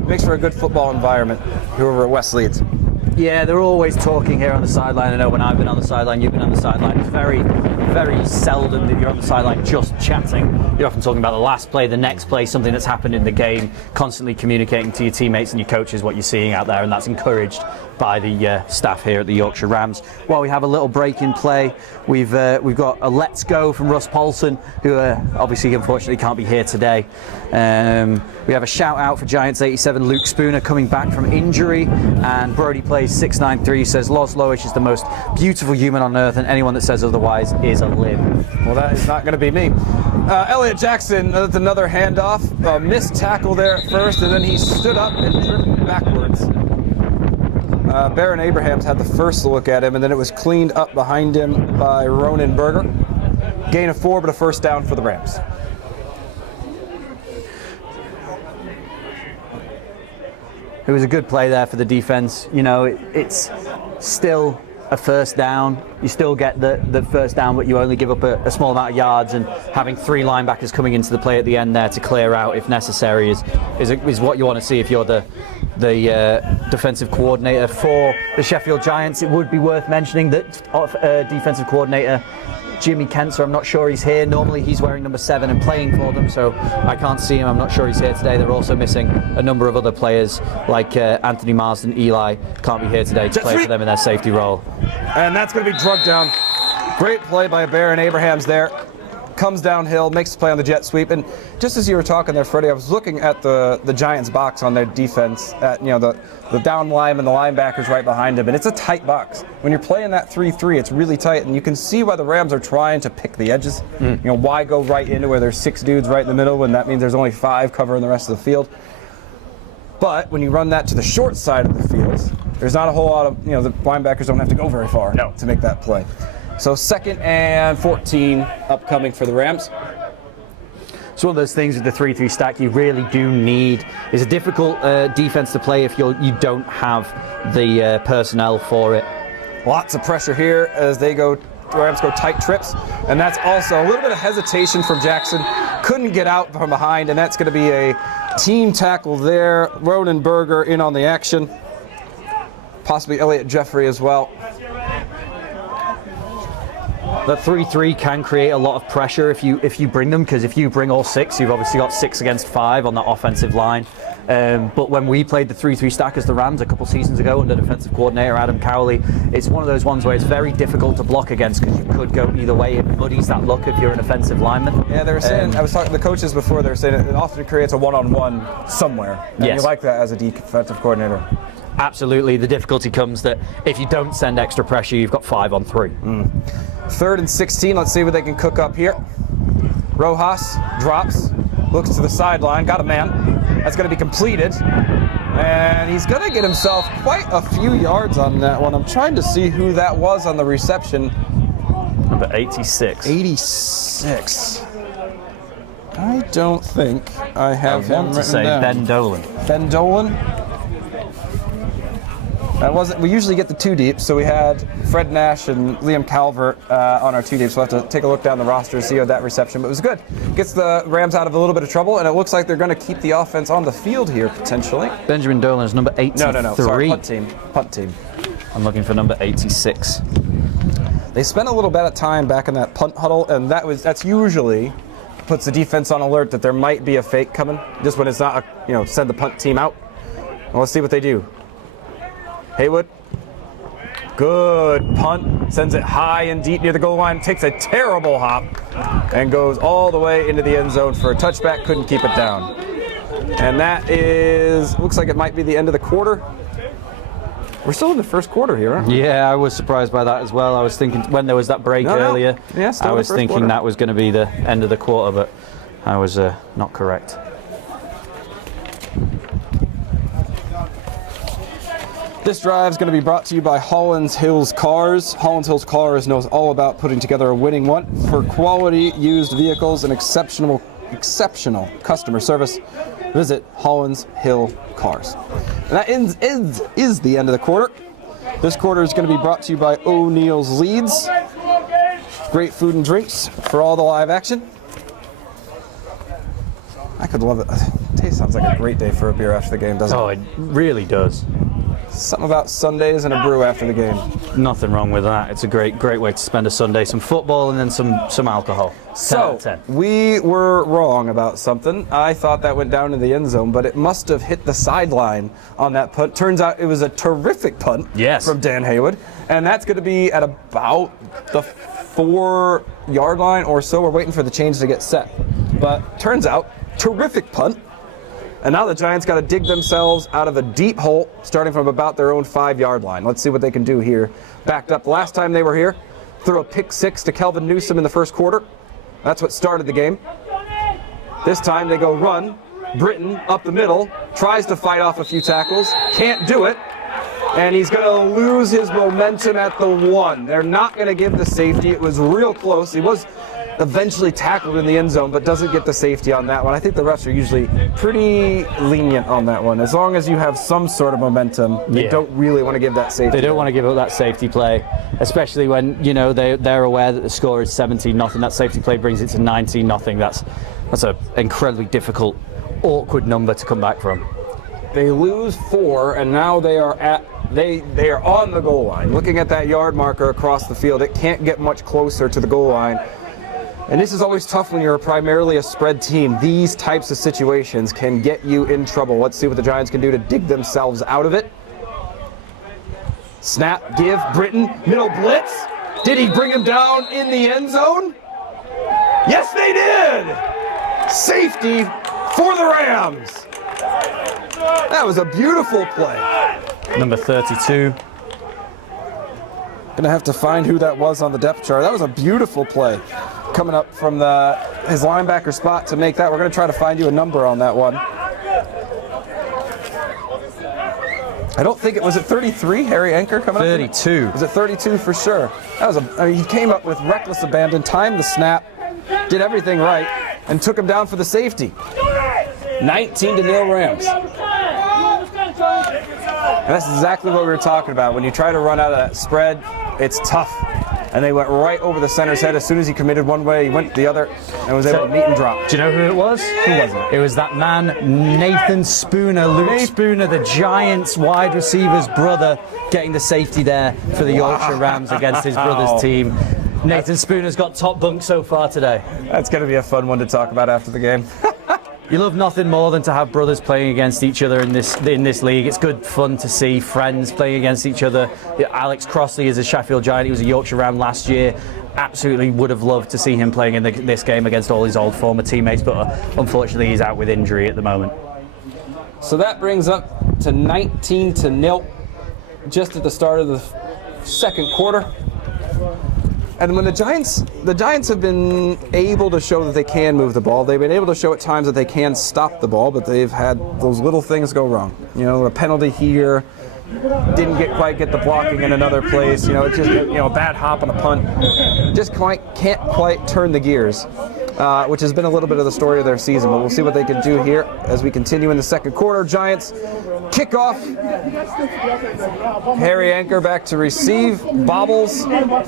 Makes for a good football environment here over at West Leeds. Yeah, they're always talking here on the sideline. I know when I've been on the sideline, you've been on the sideline. It's very, very seldom that you're on the sideline just chatting. You're often talking about the last play, the next play, something that's happened in the game, constantly communicating to your teammates and your coaches what you're seeing out there, and that's encouraged by the staff here at the Yorkshire Rams. While we have a little break in play, we've got a let's go from Russ Paulson, who obviously unfortunately can't be here today. We have a shout out for Giants 87 Luke Spooner coming back from injury, and Brody Plays 693 says Loz Lowish is the most beautiful human on earth, and anyone that says otherwise is a lib. Well, that is not going to be me. Elliot Jackson, that's another handoff. Missed tackle there at first, and then he stood up and tripped backwards. Baron Abrahams had the first look at him, and then it was cleaned up behind him by Ronan Berger. Gain of 4, but a first down for the Rams. It was a good play there for the defense. You know, it's still a first down. You still get the first down, but you only give up a small amount of yards, and having 3 linebackers coming into the play at the end there to clear out if necessary is what you want to see if you're the defensive coordinator for the Sheffield Giants. It would be worth mentioning that defensive coordinator Jimmy Kentzer, I'm not sure he's here. Normally he's wearing number 7 and playing for them, so I can't see him. I'm not sure he's here today. They're also missing a number of other players like Anthony Marsden. Eli can't be here today to play for them in their safety role. And that's going to be drugged down. Great play by Baron Abrahams there. Comes downhill, makes the play on the jet sweep. And just as you were talking there, Freddie, I was looking at the Giants box on their defense, at the down line and the linebackers right behind him, and it's a tight box. When you're playing that 3-3, it's really tight, and you can see why the Rams are trying to pick the edges. Why go right into where there's 6 dudes right in the middle when that means there's only 5 covering the rest of the field. But when you run that to the short side of the field, there's not a whole lot of, the linebackers don't have to go very far to make that play. So 2nd and 14 upcoming for the Rams. It's one of those things with the 3-3 stack you really do need. It's a difficult defense to play if you don't have the personnel for it. Lots of pressure here as the Rams go tight trips, and that's also a little bit of hesitation from Jackson. Couldn't get out from behind, and that's going to be a team tackle there. Ronan Berger in on the action. Possibly Elliot Jeffrey as well. The 3-3 can create a lot of pressure if you bring them, because if you bring all 6, you've obviously got 6 against 5 on that offensive line. But when we played the 3-3 stack as the Rams a couple seasons ago under defensive coordinator Adam Cowley, it's one of those ones where it's very difficult to block against because you could go either way. It muddies that look if you're an offensive lineman. Yeah, they were saying, I was talking to the coaches before, they were saying it often creates a one-on-one somewhere. And you like that as a defensive coordinator. Absolutely. The difficulty comes that if you don't send extra pressure, you've got 5 on 3. 3rd and 16. Let's see what they can cook up here. Rojas drops, looks to the sideline, got a man. That's going to be completed. And he's going to get himself quite a few yards on that one. I'm trying to see who that was on the reception. Number 86. 86. I don't think I have him to written say down. Ben Dolan. Ben Dolan? That wasn't. We usually get the 2 deep, so we had Fred Nash and Liam Calvert on our 2 deep. So we'll have to take a look down the roster and see how that reception. But it was good. Gets the Rams out of a little bit of trouble, and it looks like they're going to keep the offense on the field here potentially. Benjamin Dolan is number 83. No. Sorry, punt team. I'm looking for number 86. They spent a little bit of time back in that punt huddle, and that's usually puts the defense on alert that there might be a fake coming. Just when it's not, send the punt team out. Well, let's see what they do. Haywood, good punt, sends it high and deep near the goal line, takes a terrible hop, and goes all the way into the end zone for a touchback, couldn't keep it down. And that looks like it might be the end of the quarter. We're still in the first quarter here, aren't we? Yeah, I was surprised by that as well. I was thinking, when there was that break earlier, I was thinking that was going to be the end of the quarter, but I was not correct. This drive is going to be brought to you by Holland Hills Cars. Holland Hills Cars knows all about putting together a winning one. For quality used vehicles and exceptional customer service, visit Holland Hill Cars. And that is the end of the quarter. This quarter is going to be brought to you by O'Neill's Leeds. Great food and drinks for all the live action. I could love it. Today sounds like a great day for a beer after the game, doesn't it? Oh, it really does. Something about Sundays and a brew after the game. Nothing wrong with that. It's a great way to spend a Sunday. Some football and then some alcohol. 10 So, out of 10. we were wrong about something. I thought that went down in the end zone, but it must have hit the sideline on that punt. Turns out it was a terrific punt from Dan Haywood. And that's going to be at about the 4-yard line or so. We're waiting for the change to get set. But turns out, terrific punt. And now the Giants got to dig themselves out of a deep hole, starting from about their own 5-yard line. Let's see what they can do here. Backed up. Last time they were here, threw a pick 6 to Kelvin Newsom in the first quarter. That's what started the game. This time they go run. Britton up the middle, tries to fight off a few tackles, can't do it. And he's going to lose his momentum at the 1. They're not going to give the safety. It was real close. He was eventually tackled in the end zone, but doesn't get the safety on that one. I think the refs are usually pretty lenient on that one. As long as you have some sort of momentum, they don't really want to give that safety. They don't want to give up that safety play, especially when they're aware that the score is 17-0. That safety play brings it to 19-0. That's an incredibly difficult, awkward number to come back from. They lose 4, and now they are on the goal line. Looking at that yard marker across the field, it can't get much closer to the goal line. And this is always tough when you're primarily a spread team. These types of situations can get you in trouble. Let's see what the Giants can do to dig themselves out of it. Snap, give, Britton, middle blitz. Did he bring him down in the end zone? Yes, they did! Safety for the Rams. That was a beautiful play. Number 32. Gonna have to find who that was on the depth chart. That was a beautiful play. Coming up from his linebacker spot to make that. We're going to try to find you a number on that one. I don't think it was at 33, Harry Anker coming 32. up? Was it 32 for sure? That was he came up with reckless abandon, timed the snap, did everything right, and took him down for the safety. 19-0 Rams. And that's exactly what we were talking about. When you try to run out of that spread, it's tough. And they went right over the center's head. As soon as he committed one way, he went the other and was able to meet and drop. Do you know who it was? Who was it? It was that man, Nathan Spooner, Luke Spooner, the Giants wide receiver's brother, getting the safety there for the Yorkshire Rams against his brother's team. Nathan Spooner's got top bunk so far today. That's going to be a fun one to talk about after the game. You love nothing more than to have brothers playing against each other in this league. It's good fun to see friends playing against each other. Alex Crossley is a Sheffield Giant. He was a Yorkshire Ram last year. Absolutely would have loved to see him playing in this game against all his old former teammates, but unfortunately he's out with injury at the moment. So that brings up to 19-0 just at the start of the second quarter. And when the Giants have been able to show that they can move the ball. They've been able to show at times that they can stop the ball, but they've had those little things go wrong. A penalty here, didn't quite get the blocking in another place. It's just a bad hop on a punt. Just can't quite turn the gears, which has been a little bit of the story of their season. But we'll see what they can do here as we continue in the second quarter. Giants kickoff. Harry Anker back to receive. Bobbles,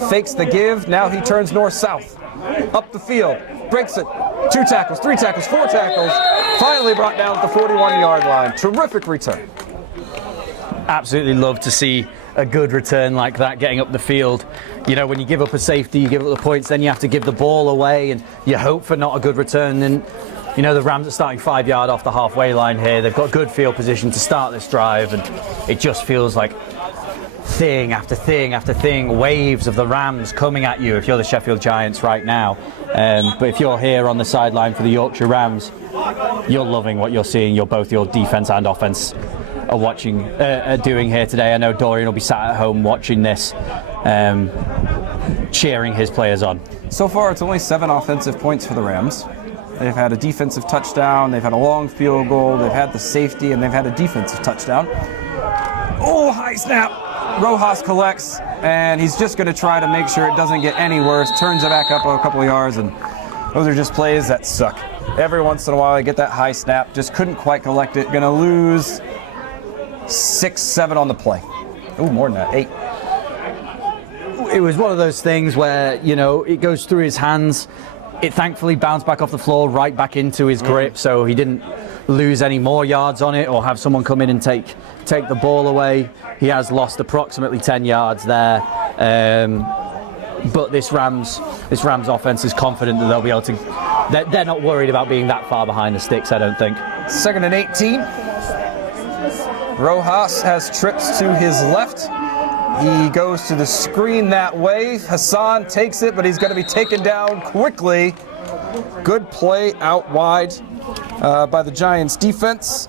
fakes the give. Now he turns north-south. Up the field. Breaks it. 2 tackles, 3 tackles, 4 tackles. Finally brought down at the 41-yard line. Terrific return. Absolutely love to see a good return like that getting up the field. When you give up a safety, you give up the points, then you have to give the ball away and you hope for not a good return. And the Rams are starting 5 yards off the halfway line here. They've got good field position to start this drive, and it just feels like thing after thing after thing, waves of the Rams coming at you if you're the Sheffield Giants right now. But if you're here on the sideline for the Yorkshire Rams, you're loving what you're seeing. Both your defense and offense are doing here today. I know Dorian will be sat at home watching this, cheering his players on. So far, it's only 7 offensive points for the Rams. They've had a defensive touchdown. They've had a long field goal. They've had the safety, and they've had a defensive touchdown. Oh, high snap. Rojas collects, and he's just going to try to make sure it doesn't get any worse. Turns it back up a couple of yards, and those are just plays that suck. Every once in a while, I get that high snap. Just couldn't quite collect it. Going to lose 6, 7 on the play. Oh, more than that, 8. It was one of those things where, you know, it goes through his hands. It thankfully bounced back off the floor, right back into his grip, so he didn't lose any more yards on it or have someone come in and take the ball away. He has lost approximately 10 yards there. But this Rams offense is confident that they'll be able to. They're not worried about being that far behind the sticks, I don't think. 2nd and 18. Rojas has trips to his left. He goes to the screen that way. Hassan takes it, but he's going to be taken down quickly. Good play out wide by the Giants defense.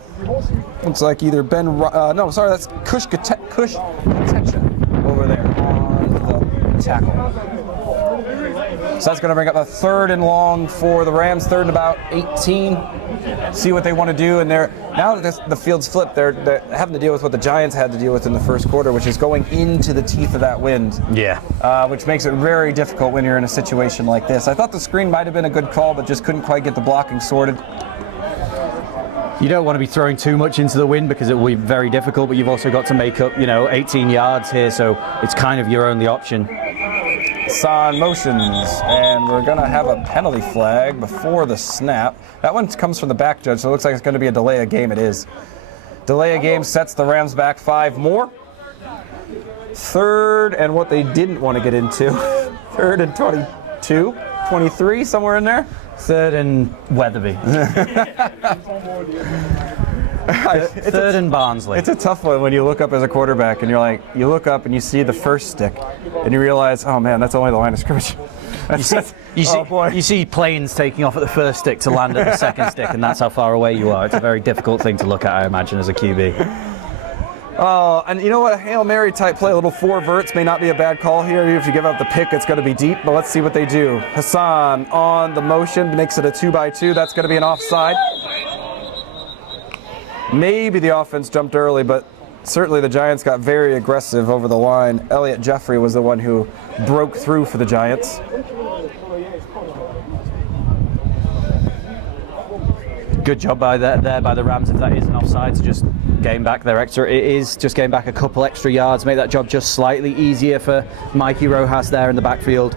Looks like either that's Kush Katecha over there on the tackle. So that's going to bring up a 3rd and long for the Rams, 3rd and about 18. See what they want to do, and now that the field's flipped, they're having to deal with what the Giants had to deal with in the first quarter, which is going into the teeth of that wind. Yeah. Which makes it very difficult when you're in a situation like this. I thought the screen might have been a good call, but just couldn't quite get the blocking sorted. You don't want to be throwing too much into the wind because it will be very difficult, but you've also got to make up, 18 yards here, so it's kind of your only option. Hassan motions, and we're going to have a penalty flag before the snap. That one comes from the back judge, so it looks like it's going to be a delay of game. It is. Delay of game sets the Rams back 5 more. 3rd, and what they didn't want to get into, 3rd and 22, 23, somewhere in there. 3rd and Weatherby. 3rd and Barnsley. It's a tough one when you look up as a quarterback and you look up and you see the first stick and you realize, oh man, that's only the line of scrimmage. You see planes taking off at the first stick to land at the second stick, and that's how far away you are. It's a very difficult thing to look at, I imagine, as a QB. Oh, and you know what? A Hail Mary type play, a little 4 verts may not be a bad call here. If you give up the pick, it's going to be deep, but let's see what they do. Hassan on the motion, makes it a 2-by-2. That's going to be an offside. Maybe the offense jumped early, but certainly the Giants got very aggressive over the line. Elliott Jeffrey was the one who broke through for the Giants. Good job by the Rams, if that is an offside, to just gain back their extra. It is just gain back a couple extra yards, make that job just slightly easier for Mikey Rojas there in the backfield.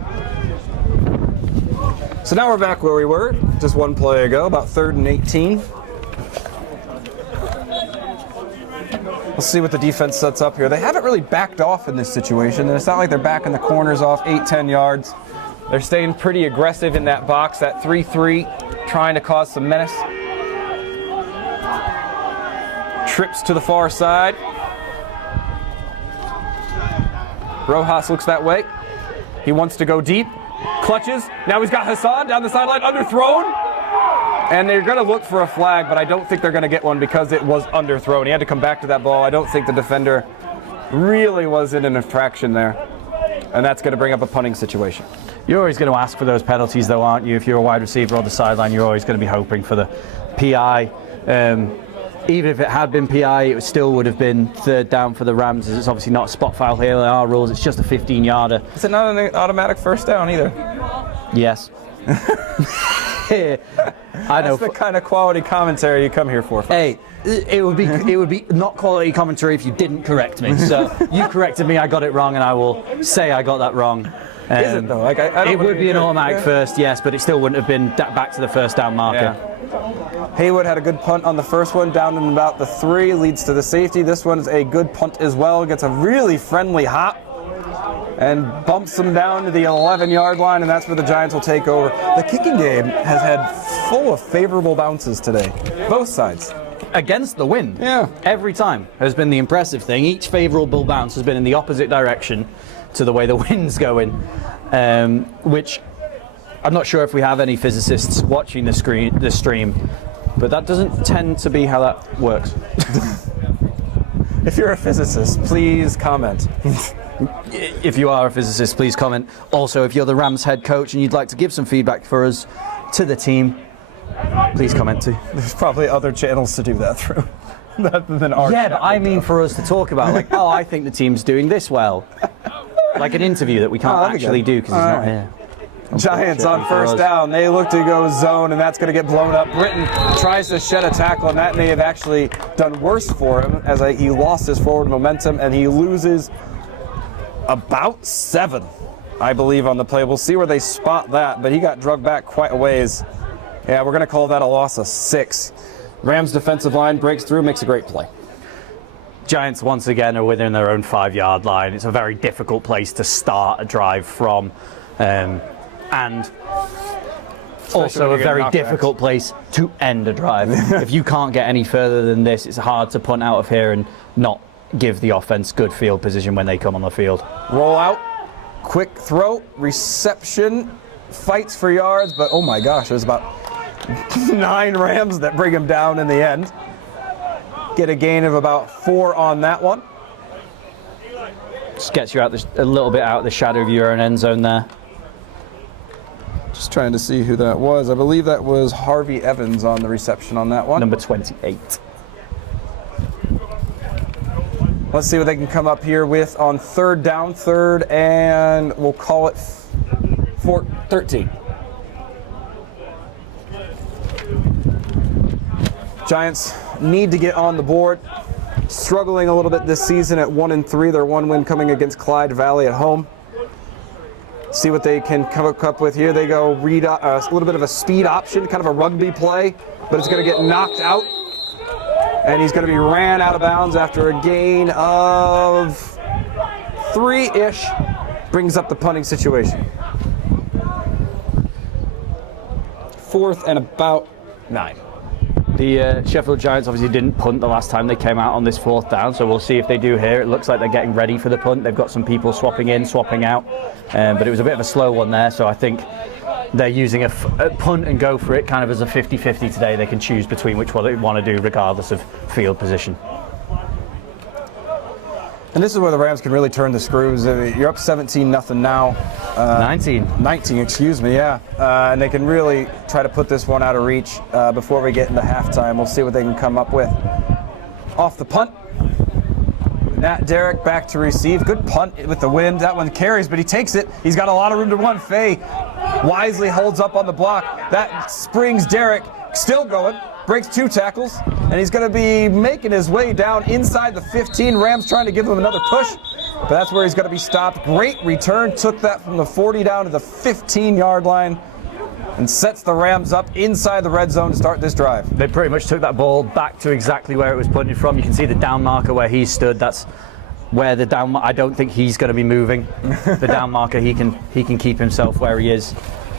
So now we're back where we were just one play ago, about 3rd and 18. We'll see what the defense sets up here. They haven't really backed off in this situation, and it's not like they're backing the corners off 8-10 yards. They're staying pretty aggressive in that box, that 3-3, trying to cause some menace. Trips to the far side. Rojas looks that way. He wants to go deep. Clutches. Now he's got Hassan down the sideline, underthrown. And they're going to look for a flag, but I don't think they're going to get one because it was underthrown. He had to come back to that ball. I don't think the defender really was in an infraction there. And that's going to bring up a punting situation. You're always going to ask for those penalties, though, aren't you? If you're a wide receiver on the sideline, you're always going to be hoping for the PI. Even if it had been PI, it still would have been 3rd down for the Rams, as it's obviously not a spot foul here in our rules. It's just a 15-yarder. Is it not an automatic 1st down either? Yes. I know. That's the kind of quality commentary you come here for. Hey, it would be not quality commentary if you didn't correct me. So you corrected me, I got it wrong, and I will say I got that wrong. Is it though? It would be an automatic 1st, yes, but it still wouldn't have been back to the 1st down marker. Yeah. Haywood had a good punt on the first one, down in about the 3, leads to the safety. This one's a good punt as well. Gets a really friendly hop and bumps them down to the 11-yard line, and that's where the Giants will take over. The kicking game has had full of favorable bounces today, both sides. Against the wind. Yeah. Every time has been the impressive thing. Each favorable bounce has been in the opposite direction to the way the wind's going, which I'm not sure if we have any physicists watching the stream, but that doesn't tend to be how that works. If you're a physicist, please comment. If you are a physicist, please comment. Also, if you're the Rams head coach and you'd like to give some feedback for us to the team, Please comment too. There's probably other channels to do that through. Than our Yeah, but I mean for us to talk about, like, oh, I think the team's doing this well. Like an interview that we can't actually do because he's not here. Giants on first down. They look to go zone, and that's going to get blown up. Britton tries to shed a tackle, and that may have actually done worse for him as he lost his forward momentum, and he loses about 7, I believe, on the play. We'll see where they spot that, but he got drugged back quite a ways. Yeah, we're going to call that a loss of 6. Rams defensive line breaks through, makes a great play. Giants once again are within their own 5-yard line. It's a very difficult place to start a drive from, and also a very difficult place to end a drive. If you can't get any further than this, it's hard to punt out of here and not give the offense good field position when they come on the field. Roll out, quick throw, reception, fights for yards, but oh my gosh, there's about 9 Rams that bring him down in the end. Get a gain of about 4 on that one. Just gets you out a little bit out of the shadow of your own end zone there. Just trying to see who that was. I believe that was Harvey Evans on the reception on that one. Number 28. Let's see what they can come up here with on third down, and we'll call it 13. Giants need to get on the board. Struggling a little bit this season at 1-3. Their 1 win coming against Clyde Valley at home. See what they can come up with here. They go read a little bit of a speed option, kind of a rugby play, but it's going to get knocked out. And he's going to be ran out of bounds after a gain of 3-ish. Brings up the punting situation. 4th and about 9. The Sheffield Giants obviously didn't punt the last time they came out on this 4th down, so we'll see if they do here. It looks like they're getting ready for the punt. They've got some people swapping in, swapping out, but it was a bit of a slow one there, so I think they're using a punt and go for it kind of as a 50-50 today. They can choose between which one they want to do regardless of field position. And this is where the Rams can really turn the screws. You're up 17-0 now. 19, excuse me, yeah. And they can really try to put this one out of reach before we get into halftime. We'll see what they can come up with. Off the punt. Nat Derrick back to receive. Good punt with the wind. That one carries, but he takes it. He's got a lot of room to run. Faye wisely holds up on the block. That springs Derrick. Still going. Breaks 2 tackles, and he's going to be making his way down inside the 15. Rams trying to give him another push, but that's where he's going to be stopped. Great return, took that from the 40 down to the 15-yard line, and sets the Rams up inside the red zone to start this drive. They pretty much took that ball back to exactly where it was punted from. You can see the down marker where he stood. That's where the down. I don't think he's going to be moving. The down marker, he can keep himself where he is,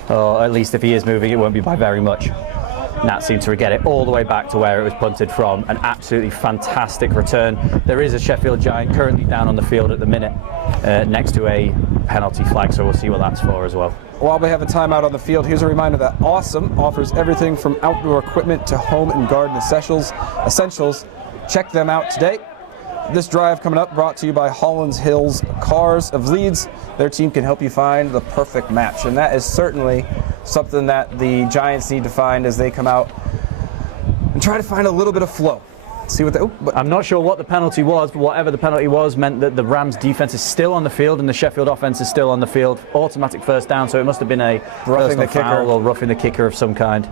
or at least if he is moving, it won't be by very much. Nat seemed to get it all the way back to where it was punted from. An absolutely fantastic return. There is a Sheffield Giant currently down on the field at the minute next to a penalty flag, so we'll see what that's for as well. While we have a timeout on the field, here's a reminder that Awesome offers everything from outdoor equipment to home and garden essentials. Check them out today. This drive coming up brought to you by Hollands Hills Cars of Leeds. Their team can help you find the perfect match, and that is certainly something that the Giants need to find as they come out and try to find a little bit of flow. See what I'm not sure what the penalty was, but whatever the penalty was meant that the Rams defense is still on the field and the Sheffield offense is still on the field. Automatic first down, so it must have been a personal foul or roughing the kicker of some kind.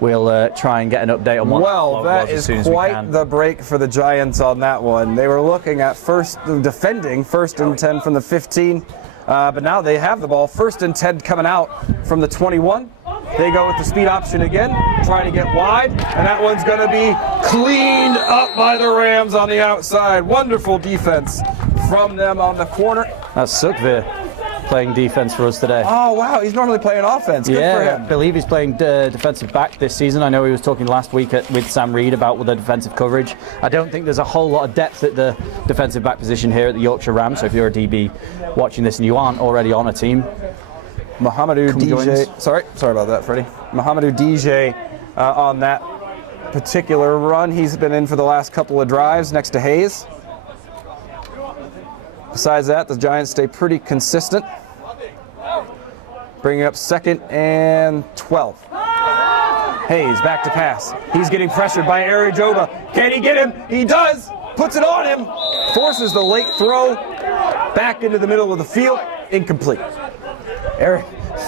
We'll try and get an update on what that was is quite the break for the Giants on that one. They were looking at defending 1st and 10 from the 15, but now they have the ball. 1st and 10 coming out from the 21. They go with the speed option again, trying to get wide, and that one's going to be cleaned up by the Rams on the outside. Wonderful defense from them on the corner. That's Sukvir playing defense for us today. Oh, wow. He's normally playing offense. Good for him. I believe he's playing defensive back this season. I know he was talking last week with Sam Reed about the defensive coverage. I don't think there's a whole lot of depth at the defensive back position here at the Yorkshire Rams, so if you're a DB watching this and you aren't already on a team, Mohamedou DJ. Sorry about that, Freddie. Mohamedou DJ on that particular run. He's been in for the last couple of drives next to Hayes. Besides that, the Giants stay pretty consistent. Bringing up 2nd and 12. Hayes back to pass. He's getting pressured by Ari Joba. Can he get him? He does. Puts it on him. Forces the late throw back into the middle of the field. Incomplete.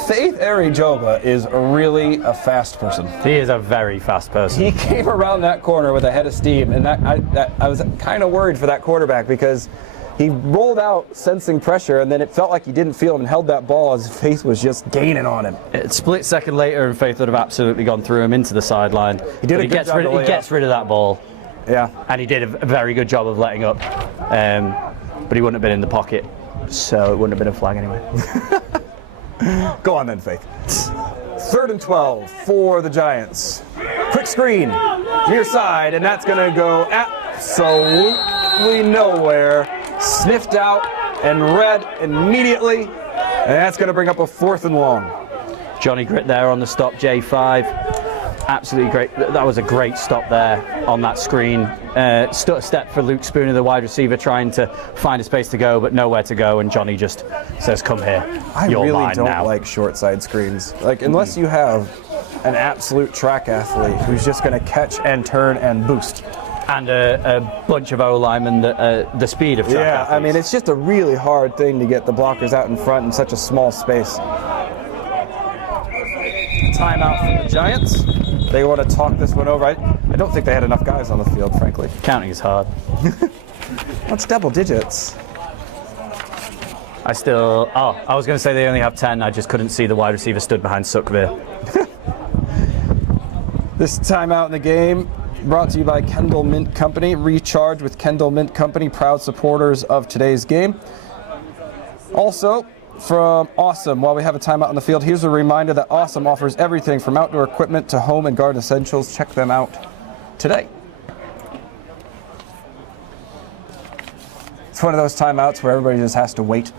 Faith Ari Joba is really a fast person. He is a very fast person. He came around that corner with a head of steam, and I was kind of worried for that quarterback because he rolled out sensing pressure, and then it felt like he didn't feel him and held that ball as Faith was just gaining on him. A split second later, and Faith would have absolutely gone through him into the sideline. He did But a good job. He gets rid of that ball. Yeah. And he did a very good job of letting up. But he wouldn't have been in the pocket, so it wouldn't have been a flag anyway. Go on then, Faith. 3rd and 12 for the Giants. Quick screen, near side, and that's going to go absolutely nowhere. Sniffed out and read immediately, and that's going to bring up a 4th and long. Johnny Grit there on the stop, J5. Absolutely great. That was a great stop there on that screen. Stutter step for Luke Spooner, the wide receiver, trying to find a space to go, but nowhere to go, and Johnny just says, come here. You're I really mine don't now. like short side screens. Like, unless you have an absolute track athlete who's just going to catch and turn and boost. And a bunch of O-linemen, the speed of track athletes. I mean, it's just a really hard thing to get the blockers out in front in such a small space. Timeout from the Giants. They want to talk this one over. I don't think they had enough guys on the field, frankly. Counting is hard. That's double digits. I was going to say they only have 10. I just couldn't see the wide receiver stood behind Suckville. This timeout in the game brought to you by Kendall Mint Company. Recharge with Kendall Mint Company, proud supporters of today's game. Also, from Awesome, while we have a timeout on the field, here's a reminder that Awesome offers everything from outdoor equipment to home and garden essentials. Check them out today. It's one of those timeouts where everybody just has to wait.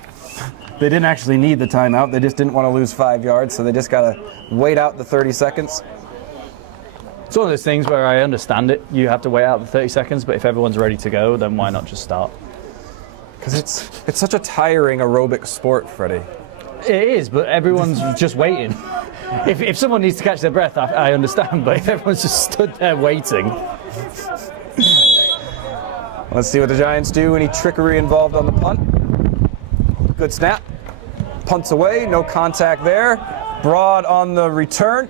They didn't actually need the timeout. They just didn't want to lose 5 yards, so they just got to wait out the 30 seconds. It's one of those things where I understand it. You have to wait out the 30 seconds, but if everyone's ready to go, then why not just start? Because it's such a tiring aerobic sport, Freddie. It is, but everyone's just waiting. If someone needs to catch their breath, I understand, but if everyone's just stood there waiting. Let's see what the Giants do. Any trickery involved on the punt? Good snap. Punts away, no contact there. Broad on the return.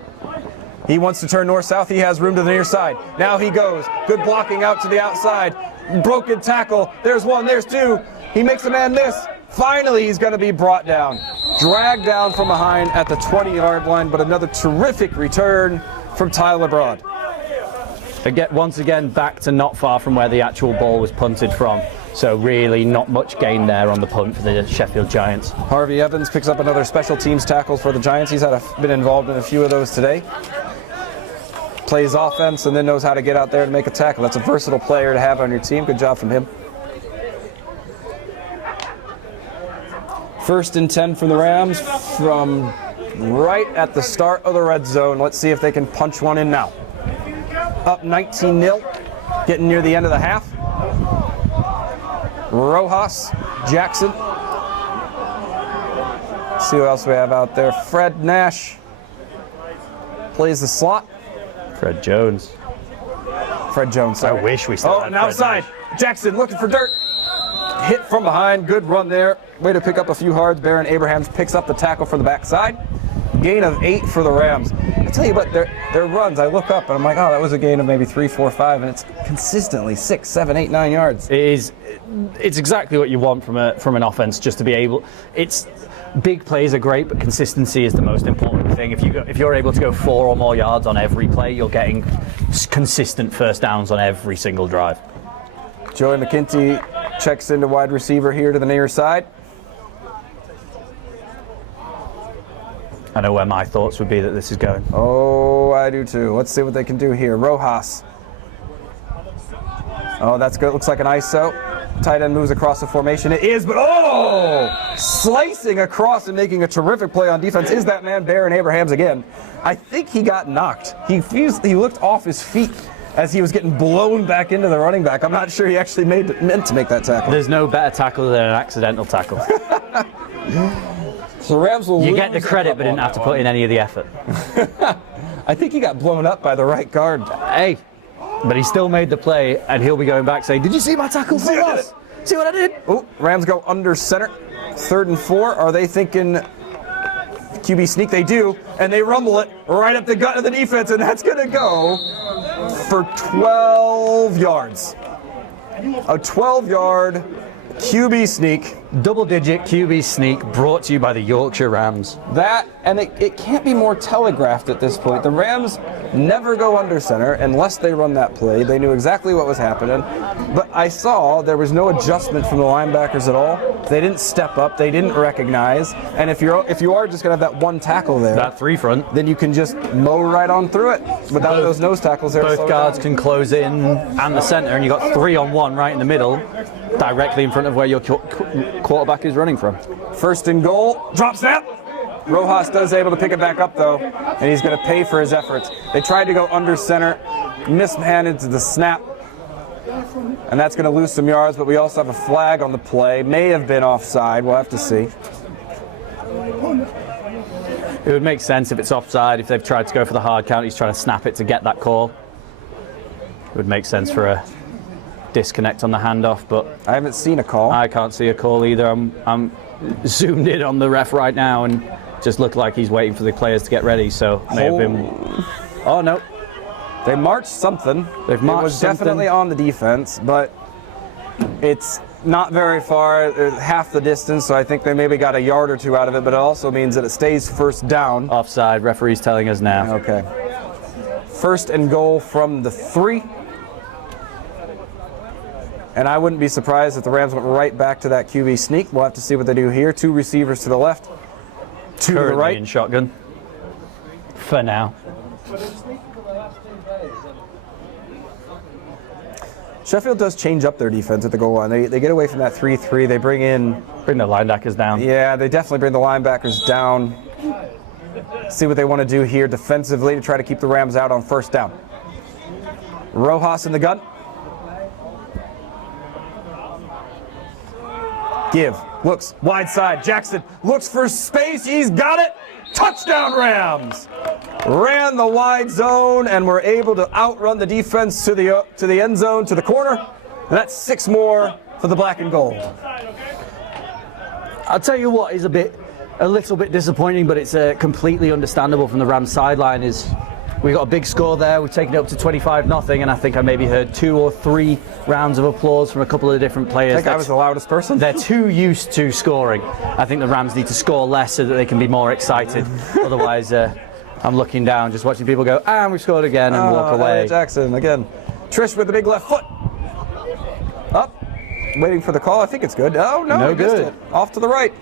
He wants to turn north-south. He has room to the near side. Now he goes. Good blocking out to the outside. Broken tackle. There's one, there's two. He makes a man miss. Finally, he's going to be brought down. Dragged down from behind at the 20-yard line, but another terrific return from Tyler Broad. Once again, back to not far from where the actual ball was punted from. So really not much gain there on the punt for the Sheffield Giants. Harvey Evans picks up another special teams tackle for the Giants. He's been involved in a few of those today. Plays offense and then knows how to get out there and make a tackle. That's a versatile player to have on your team. Good job from him. 1st and 10 from the Rams from right at the start of the red zone. Let's see if they can punch one in now. Up 19-0, getting near the end of the half. Rojas, Jackson. Let's see what else we have out there. Fred Nash plays the slot. Fred Jones. Sorry. I wish we still Oh, had and Fred outside. Nash. Jackson looking for dirt. Hit from behind. Good run there. Way to pick up a few yards. Baron Abrahams picks up the tackle from the backside. Gain of 8 for the Rams. I tell you what, their runs, I look up and I'm like, oh, that was a gain of maybe 3, 4, 5, and it's consistently 6, 7, 8, 9 yards. It's exactly what you want from an offense, just to be able. Big plays are great, but consistency is the most important thing. If you're able to go 4 or more yards on every play, you're getting consistent first downs on every single drive. Joey McKinty checks into wide receiver here to the near side. I know where my thoughts would be that this is going. Oh, I do too. Let's see what they can do here. Rojas. Oh, that's good. Looks like an ISO. Tight end moves across the formation. It is, but slicing across and making a terrific play on defense is that man, Baron Abrahams again. I think he got knocked. He looked off his feet as he was getting blown back into the running back. I'm not sure he actually meant to make that tackle. There's no better tackle than an accidental tackle. So Rams will You get the credit, but didn't have to put in any of the effort. I think he got blown up by the right guard. Hey, but he still made the play, and he'll be going back saying, "Did you see my tackle for loss? See what I did?" Oh, Rams go under center. 3rd and 4. Are they thinking QB sneak? They do, and they rumble it right up the gut of the defense, and that's going to go for 12 yards. A 12-yard QB sneak. Double-digit QB sneak brought to you by the Yorkshire Rams. That, and it can't be more telegraphed at this point. The Rams never go under center unless they run that play. They knew exactly what was happening. But I saw there was no adjustment from the linebackers at all. They didn't step up. They didn't recognize. And if you are just going to have that one tackle there, That 3 front. then you can just mow right on through it without those nose tackles there. to slow Both it guards down. can close in and the center, and you got 3-on-1 right in the middle, directly in front of where your quarterback is running from. 1st and goal. Drop snap. Rojas does able to pick it back up though, and he's going to pay for his efforts. They tried to go under center, mishanded the snap, and that's going to lose some yards, but we also have a flag on the play. May have been offside. We'll have to see. It would make sense if it's offside, if they've tried to go for the hard count, he's trying to snap it to get that call. It would make sense for a disconnect on the handoff, but I haven't seen a call. I can't see a call either. I'm zoomed in on the ref right now and just looked like he's waiting for the players to get ready, so may have been... Oh, no. They marched something. They've marched It was something. definitely on the defense, but it's not very far, half the distance, so I think they maybe got a yard or 2 out of it, but it also means that it stays 1st down. Offside, referee's telling us now. Okay. 1st and goal from the 3. And I wouldn't be surprised if the Rams went right back to that QB sneak. We'll have to see what they do here. 2 receivers to the left, 2 to the Currently right. in shotgun. For now. Sheffield does change up their defense at the goal line. They get away from that 3-3. They bring in... Bring the linebackers down. Yeah, they definitely bring the linebackers down. See what they want to do here defensively to try to keep the Rams out on 1st down. Rojas in the gun. Give. Looks wide side. Jackson looks for space. He's got it. Touchdown Rams. Ran the wide zone and were able to outrun the defense to the end zone, to the corner. And that's 6 more for the black and gold. I'll tell you what is a little bit disappointing, but it's completely understandable from the Rams sideline is we got a big score there. We've taken it up to 25-0, and I think I maybe heard 2 or 3 rounds of applause from a couple of different players. I think I was the loudest person. They're too used to scoring. I think the Rams need to score less so that they can be more excited. Otherwise, I'm looking down, just watching people go, and we've scored again, and walk away. Elliot Jackson again. Trish with the big left foot. Up. Waiting for the call. I think it's good. Oh, no, No he missed good. it. Off to the right.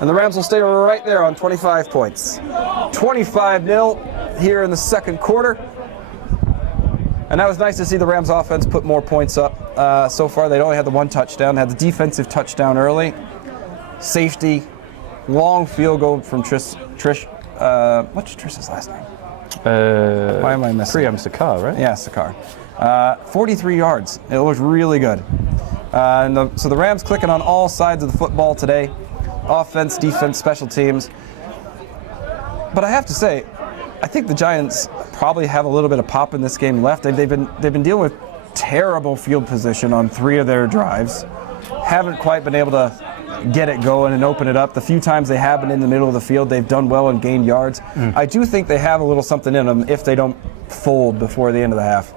And the Rams will stay right there on 25 points. 25-0 here in the 2nd quarter. And that was nice to see the Rams offense put more points up. So far, they only had the 1 touchdown. They had the defensive touchdown early. Safety. Long field goal from Trish. What's Trish's last name? Why am I missing? Priam Sakar, right? Yeah, Sakar. 43 yards. It looked really good. So the Rams clicking on all sides of the football today. Offense, defense, special teams. But I have to say, I think the Giants probably have a little bit of pop in this game left. They've been dealing with terrible field position on 3 of their drives. Haven't quite been able to get it going and open it up. The few times they have been in the middle of the field, they've done well and gained yards. I do think they have a little something in them if they don't fold before the end of the half.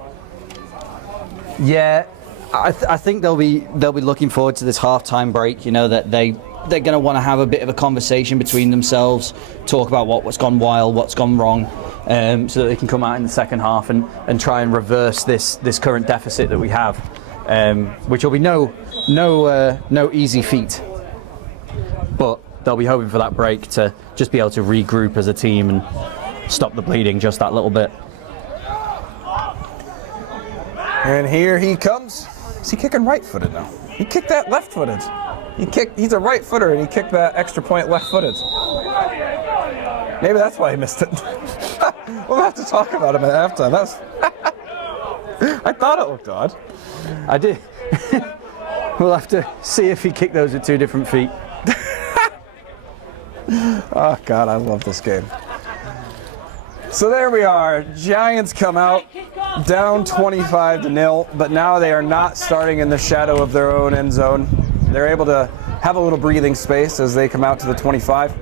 Yeah, I think they'll be looking forward to this halftime break. You know that they're going to want to have a bit of a conversation between themselves, talk about what's gone wild, what's gone wrong, so that they can come out in the second half and try and reverse this current deficit that we have, which will be no easy feat. But they'll be hoping for that break to just be able to regroup as a team and stop the bleeding just that little bit. And here he comes. Is he kicking right-footed now? He kicked that left-footed. He's a right footer, and he kicked that extra point left-footed. Maybe that's why he missed it. We'll have to talk about him at halftime. I thought it looked odd. I did. We'll have to see if he kicked those with 2 different feet. Oh God, I love this game. So there we are. Giants come out down 25-0, but now they are not starting in the shadow of their own end zone. They're able to have a little breathing space as they come out to the 25.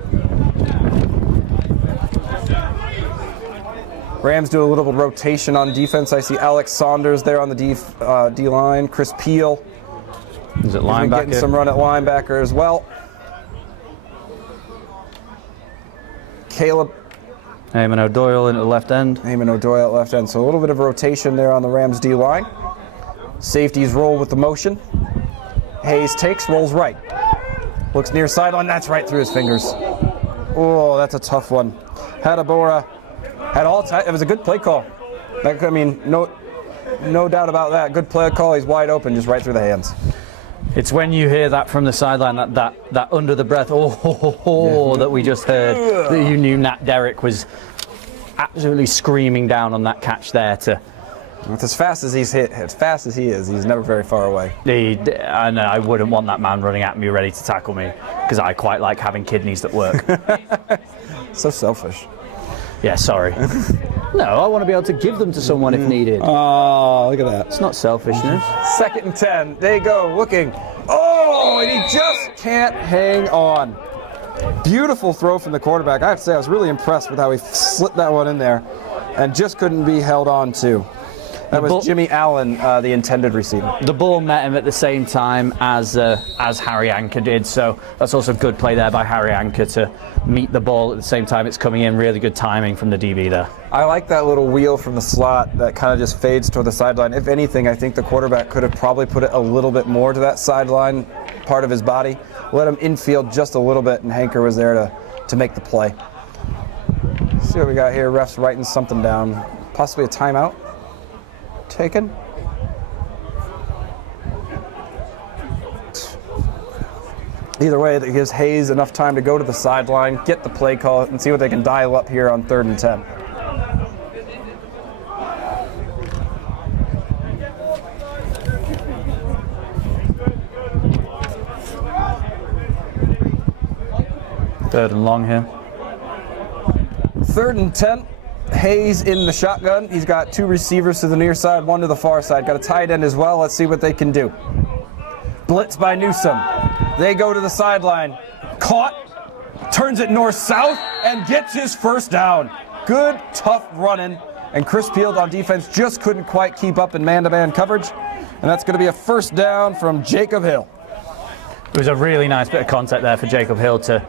Rams do a little rotation on defense. I see Alex Saunders there on the D-line. Chris Peel. Is it linebacker? Getting some run at linebacker as well. Caleb. Eamon O'Doyle into the left end. Eamon O'Doyle at left end. So a little bit of rotation there on the Rams D-line. Safeties roll with the motion. Hayes takes, rolls right. Looks near sideline. That's right through his fingers. Oh, that's a tough one. Hadabora had all time. It was a good play call. I mean, no doubt about that. Good play call. He's wide open, just right through the hands. It's when you hear that from the sideline, that under the breath, that we just heard, that you knew Nat Derrick was absolutely screaming down on that catch there. It's as fast as he's hit, as fast as he is, he's never very far away. And I wouldn't want that man running at me ready to tackle me, because I quite like having kidneys that work. So selfish. Yeah, sorry. No, I want to be able to give them to someone if needed. Oh, look at that. It's not selfishness. 2nd and 10. They go looking. Oh, and he just can't hang on. Beautiful throw from the quarterback. I have to say, I was really impressed with how he slipped that one in there and just couldn't be held on to. That was Jimmy Allen, the intended receiver. The ball met him at the same time as Harry Anker did, so that's also a good play there by Harry Anker to meet the ball at the same time it's coming in. Really good timing from the DB there. I like that little wheel from the slot that kind of just fades toward the sideline. If anything, I think the quarterback could have probably put it a little bit more to that sideline part of his body. Let him infield just a little bit, and Hanker was there to make the play. Let's see what we got here. Refs writing something down. Possibly a timeout taken. Either way, it gives Hayes enough time to go to the sideline, get the play call, and see what they can dial up here on 3rd and 10. Third and long here. 3rd and 10. Hayes in the shotgun. He's got 2 receivers to the near side, 1 to the far side. Got a tight end as well. Let's see what they can do. Blitz by Newsome. They go to the sideline. Caught. Turns it north-south and gets his first down. Good, tough running. And Chris Peel on defense just couldn't quite keep up in man-to-man coverage. And that's going to be a first down from Jacob Hill. It was a really nice bit of contact there for Jacob Hill to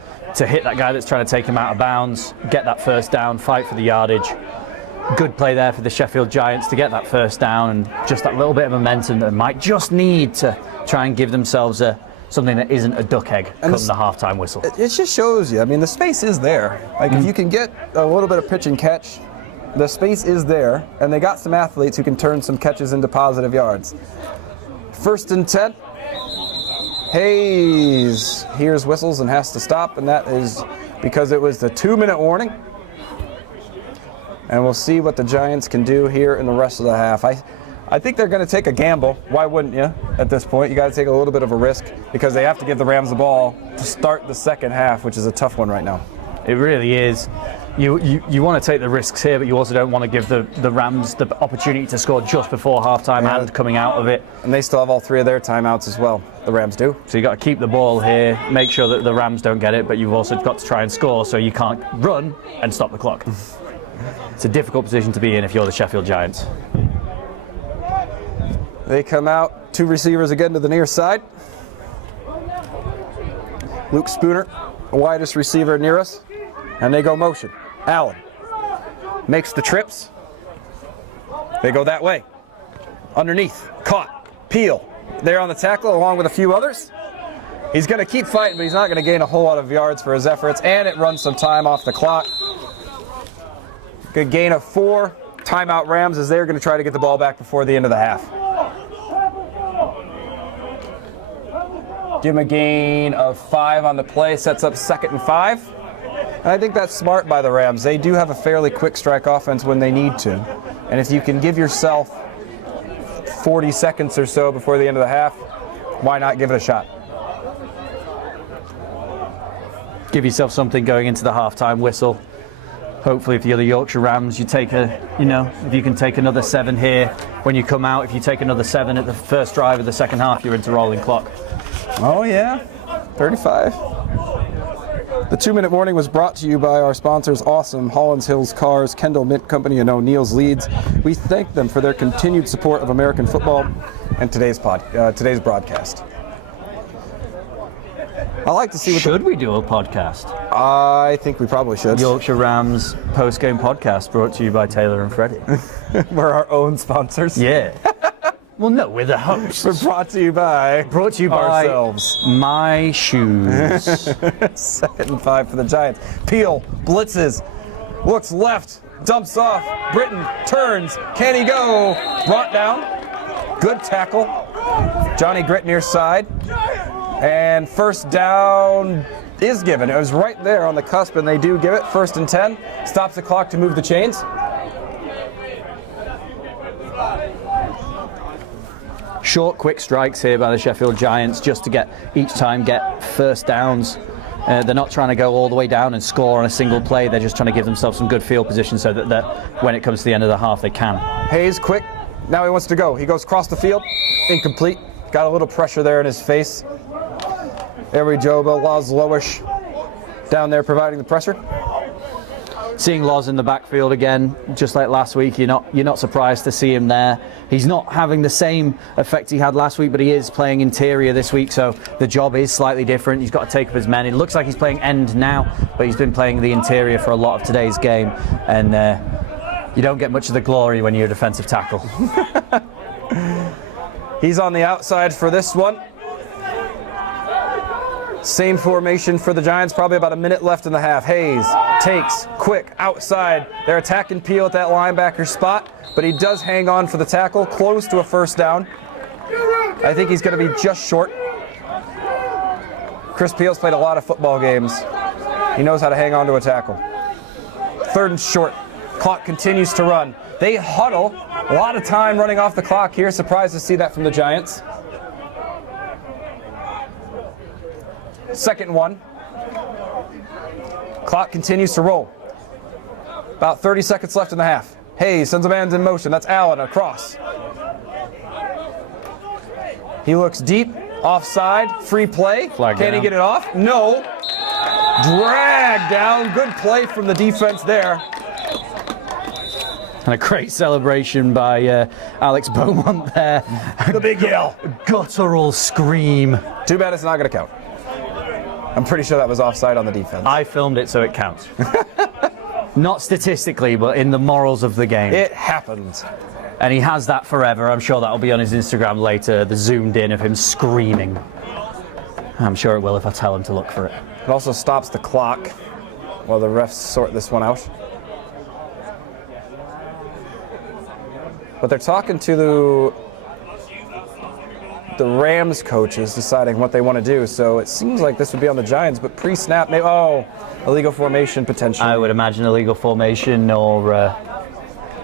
hit that guy that's trying to take him out of bounds, get that first down, fight for the yardage. Good play there for the Sheffield Giants to get that first down, and just that little bit of momentum that they might just need to try and give themselves something that isn't a duck egg come the halftime whistle. It just shows you. I mean, the space is there. Like, if you can get a little bit of pitch and catch, the space is there, and they got some athletes who can turn some catches into positive yards. 1st and 10. Hayes hears whistles and has to stop, and that is because it was the 2-minute warning. And we'll see what the Giants can do here in the rest of the half. I think they're going to take a gamble. Why wouldn't you at this point? You got to take a little bit of a risk because they have to give the Rams the ball to start the second half, which is a tough one right now. It really is. You want to take the risks here, but you also don't want to give the Rams the opportunity to score just before halftime and coming out of it. And they still have all 3 of their timeouts as well. The Rams do. So you got to keep the ball here, make sure that the Rams don't get it, but you've also got to try and score so you can't run and stop the clock. It's a difficult position to be in if you're the Sheffield Giants. They come out, 2 receivers again to the near side. Luke Spooner, the widest receiver near us, and they go motion. Allen makes the trips. They go that way. Underneath, caught. Peel there on the tackle along with a few others. He's going to keep fighting, but he's not going to gain a whole lot of yards for his efforts, and it runs some time off the clock. Good gain of 4. Timeout Rams as they're going to try to get the ball back before the end of the half. Give him a gain of 5 on the play, sets up 2nd and 5. And I think that's smart by the Rams. They do have a fairly quick strike offense when they need to. And if you can give yourself 40 seconds or so before the end of the half, why not give it a shot? Give yourself something going into the halftime whistle. hopefully if you're the Yorkshire Rams, you take if you can take another 7 here when you come out. If you take another 7 at the first drive of the second half, you're into rolling clock. Oh yeah, 35. The 2-minute warning was brought to you by our sponsors, Awesome, Hollands Hills Cars, Kendall Mint Company, and O'Neill's Leeds. We thank them for their continued support of American football and today's broadcast. I like to see what Should we do a podcast? I think we probably should. Yorkshire Rams post-game podcast brought to you by Taylor and Freddie. We're our own sponsors. Yeah. Well, no, we're the hosts. We're brought to you by ourselves. My shoes. 2nd and 5 for the Giants. Peel blitzes, looks left, dumps off. Britton turns. Can he go? Brought down. Good tackle. Johnny Grit near side. And first down is given. It was right there on the cusp, and they do give it. 1st and 10. Stops the clock to move the chains. Short, quick strikes here by the Sheffield Giants just to get first downs. They're not trying to go all the way down and score on a single play. They're just trying to give themselves some good field position so that when it comes to the end of the half, they can. Hayes, quick. Now he wants to go. He goes across the field. Incomplete. Got a little pressure there in his face. Every Joba, Laz Lowish down there providing the pressure. Seeing Loz in the backfield again, just like last week, you're not surprised to see him there. He's not having the same effect he had last week, but he is playing interior this week, so the job is slightly different. He's got to take up his men. It looks like he's playing end now, but he's been playing the interior for a lot of today's game, and you don't get much of the glory when you're a defensive tackle. He's on the outside for this one. Same formation for the Giants, probably about a minute left in the half. Hayes takes, quick, outside. They're attacking Peel at that linebacker spot, but he does hang on for the tackle, close to a first down. I think he's going to be just short. Chris Peel's played a lot of football games. He knows how to hang on to a tackle. 3rd and short. Clock continues to run. They huddle. A lot of time running off the clock here. Surprised to see that from the Giants. 2nd and 1. Clock continues to roll. About 30 seconds left in the half. Hayes sends a man in motion. That's Allen across. He looks deep, offside, free play. Can he get it off? No. Drag down. Good play from the defense there. And a great celebration by Alex Beaumont there. The big yell. Guttural scream. Too bad it's not going to count. I'm pretty sure that was offside on the defense. I filmed it, so it counts. Not statistically, but in the morals of the game. It happened. And he has that forever. I'm sure that'll be on his Instagram later, the zoomed in of him screaming. I'm sure it will if I tell him to look for it. It also stops the clock while the refs sort this one out. But they're talking to the Rams coaches deciding what they want to do, so it seems like this would be on the Giants, but pre-snap, maybe, illegal formation potentially. I would imagine illegal formation or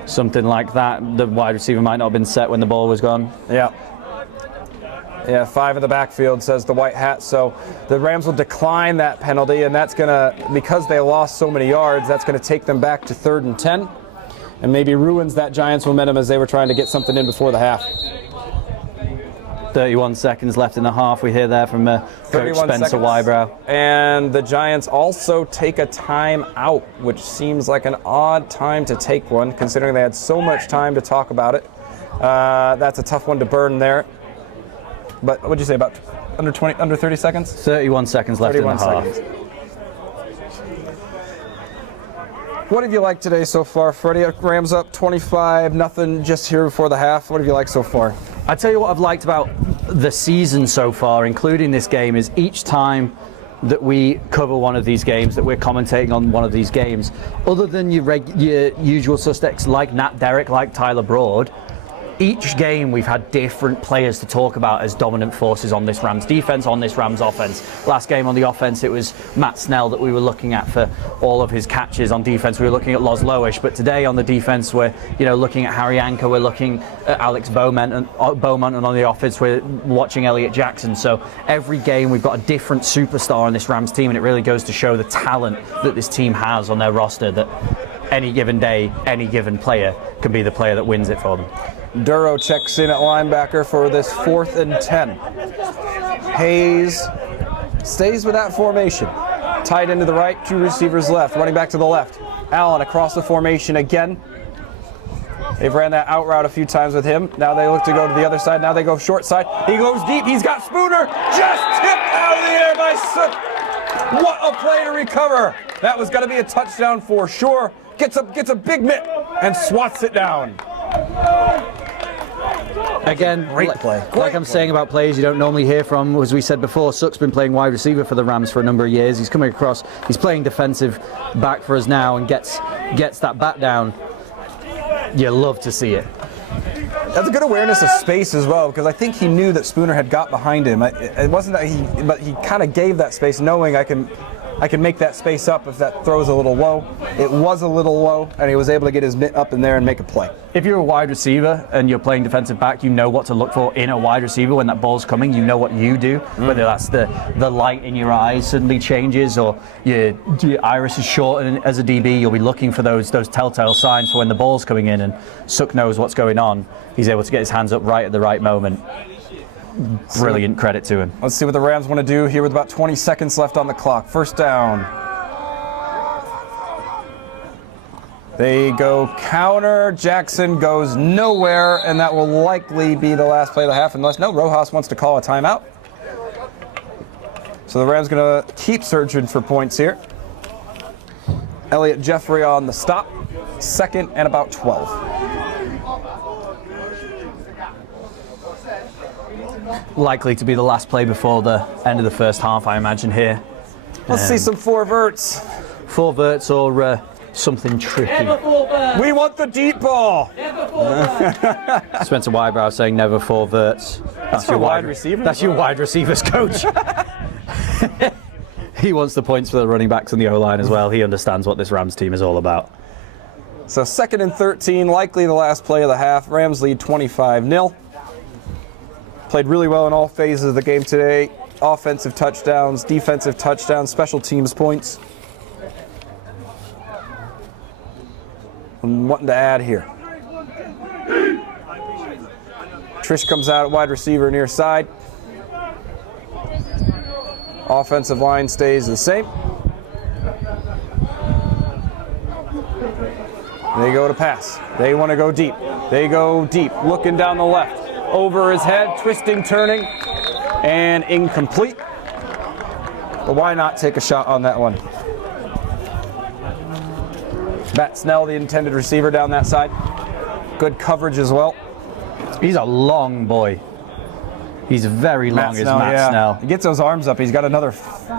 something like that. The wide receiver might not have been set when the ball was gone. Yeah, 5 in the backfield, says the white hat, so the Rams will decline that penalty, and that's going to, because they lost so many yards, that's going to take them back to 3rd and 10, and maybe ruins that Giants momentum as they were trying to get something in before the half. 31 seconds left in the half. We hear there from Coach Spencer Wybrow. And the Giants also take a time out, which seems like an odd time to take one, considering they had so much time to talk about it. That's a tough one to burn there. But what'd you say, about under 30 seconds? 31 seconds left in the half. What have you liked today so far, Freddie? Rams up 25-0 just here before the half. What have you liked so far? I tell you what I've liked about the season so far, including this game, is each time that we cover one of these games, that we're commentating on one of these games, other than your usual suspects like Nat Derrick, like Tyler Broad, each game we've had different players to talk about as dominant forces on this Rams defense, on this Rams offense. Last game on the offense, it was Matt Snell that we were looking at for all of his catches. On defense, we were looking at Loz Lowish, but today on the defense, we're looking at Harry Anker, we're looking at Alex Beaumont, and on the offense, we're watching Elliot Jackson. So every game we've got a different superstar on this Rams team, and it really goes to show the talent that this team has on their roster, that any given day, any given player can be the player that wins it for them. Duro checks in at linebacker for this 4th and 10. Hayes stays with that formation. Tight end to the right, 2 receivers left. Running back to the left. Allen across the formation again. They've ran that out route a few times with him. Now they look to go to the other side. Now they go short side. He goes deep. He's got Spooner. Just tipped out of the air by Sook. What a play to recover. That was going to be a touchdown for sure. Gets a big mitt and swats it down. Again, Great play. Like I'm saying about players you don't normally hear from, as we said before, Sook's been playing wide receiver for the Rams for a number of years. He's coming across, he's playing defensive back for us now and gets that bat down. You love to see it. That's a good awareness of space as well, because I think he knew that Spooner had got behind him. It wasn't that but he kind of gave that space knowing I can make that space up if that throw's a little low. It was a little low, and he was able to get his mitt up in there and make a play. If you're a wide receiver and you're playing defensive back, you know what to look for in a wide receiver when that ball's coming. You know what you do, whether that's the light in your eyes suddenly changes or your iris is short, and as a DB you'll be looking for those telltale signs for when the ball's coming in, and Sook knows what's going on. He's able to get his hands up right at the right moment. Brilliant credit to him. Let's see what the Rams want to do here with about 20 seconds left on the clock. First down. They go counter. Jackson goes nowhere, and that will likely be the last play of the half, unless Rojas wants to call a timeout. So the Rams going to keep searching for points here. Elliot Jeffrey on the stop. 2nd and about 12. Likely to be the last play before the end of the first half, I imagine here. Let's see some 4 verts. 4 verts or something tricky. We want the deep ball. Spencer Wybrow saying never 4 verts. That's your wide receiver. That's your wide receivers coach. He wants the points for the running backs and the O-line as well. He understands what this Rams team is all about. So 2nd and 13, likely the last play of the half. Rams lead 25-0. Played really well in all phases of the game today. Offensive touchdowns, defensive touchdowns, special teams points. I'm wanting to add here. Trish comes out at wide receiver near side. Offensive line stays the same. They go to pass. They want to go deep. They go deep, looking down the left. Over his head, twisting, turning, and incomplete. But why not take a shot on that one? Matt Snell, the intended receiver down that side. Good coverage as well. He's a long boy. He's very long as Matt Snell. He gets those arms up. He's got another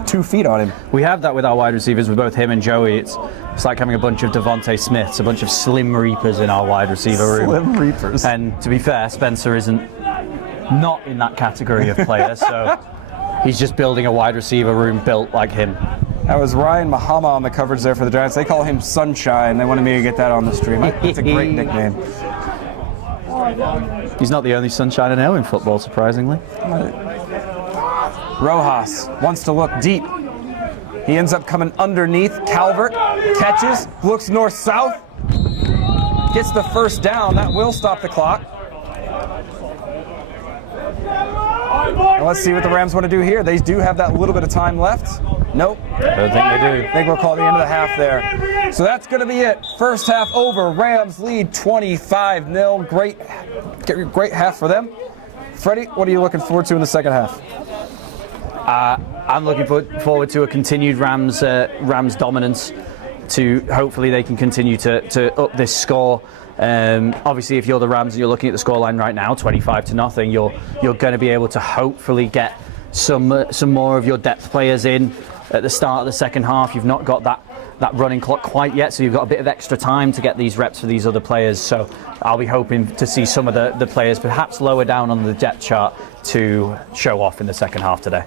2 feet on him. We have that with our wide receivers, with both him and Joey. It's like having a bunch of Devontae Smiths, a bunch of slim reapers in our wide receiver room. Slim reapers. And to be fair, Spencer isn't not in that category of player, so he's just building a wide receiver room built like him. That was Ryan Mahama on the coverage there for the Giants. They call him Sunshine. They wanted me to get that on the stream. That's a great nickname. He's not the only sunshine I know in football, surprisingly. Rojas wants to look deep. He ends up coming underneath. Calvert catches, looks north-south, gets the first down. That will stop the clock. And let's see what the Rams want to do here. They do have that little bit of time left. Nope. I don't think they do. I think we'll call the end of the half there. So that's going to be it. First half over. Rams lead 25-0. Great half for them. Freddie, what are you looking forward to in the second half? I'm looking forward to a continued Rams dominance. To hopefully they can continue to up this score. Obviously, if you're the Rams and you're looking at the scoreline right now, 25-0, you're going to be able to hopefully get some more of your depth players in at the start of the second half. You've not got that that running clock quite yet, so you've got a bit of extra time to get these reps for these other players. So I'll be hoping to see some of the players perhaps lower down on the depth chart to show off in the second half today.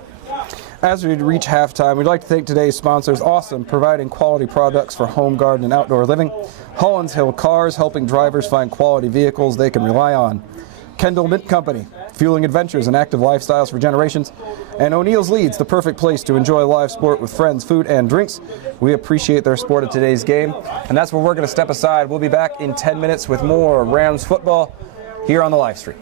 As we reach halftime, we'd like to thank today's sponsors, Awesome, providing quality products for home, garden, and outdoor living. Holland's Hill Cars, helping drivers find quality vehicles they can rely on. Kendall Mint Company, fueling adventures and active lifestyles for generations. And O'Neill's Leeds, the perfect place to enjoy live sport with friends, food, and drinks. We appreciate their support of today's game. And that's where we're going to step aside. We'll be back in 10 minutes with more Rams football here on the live stream.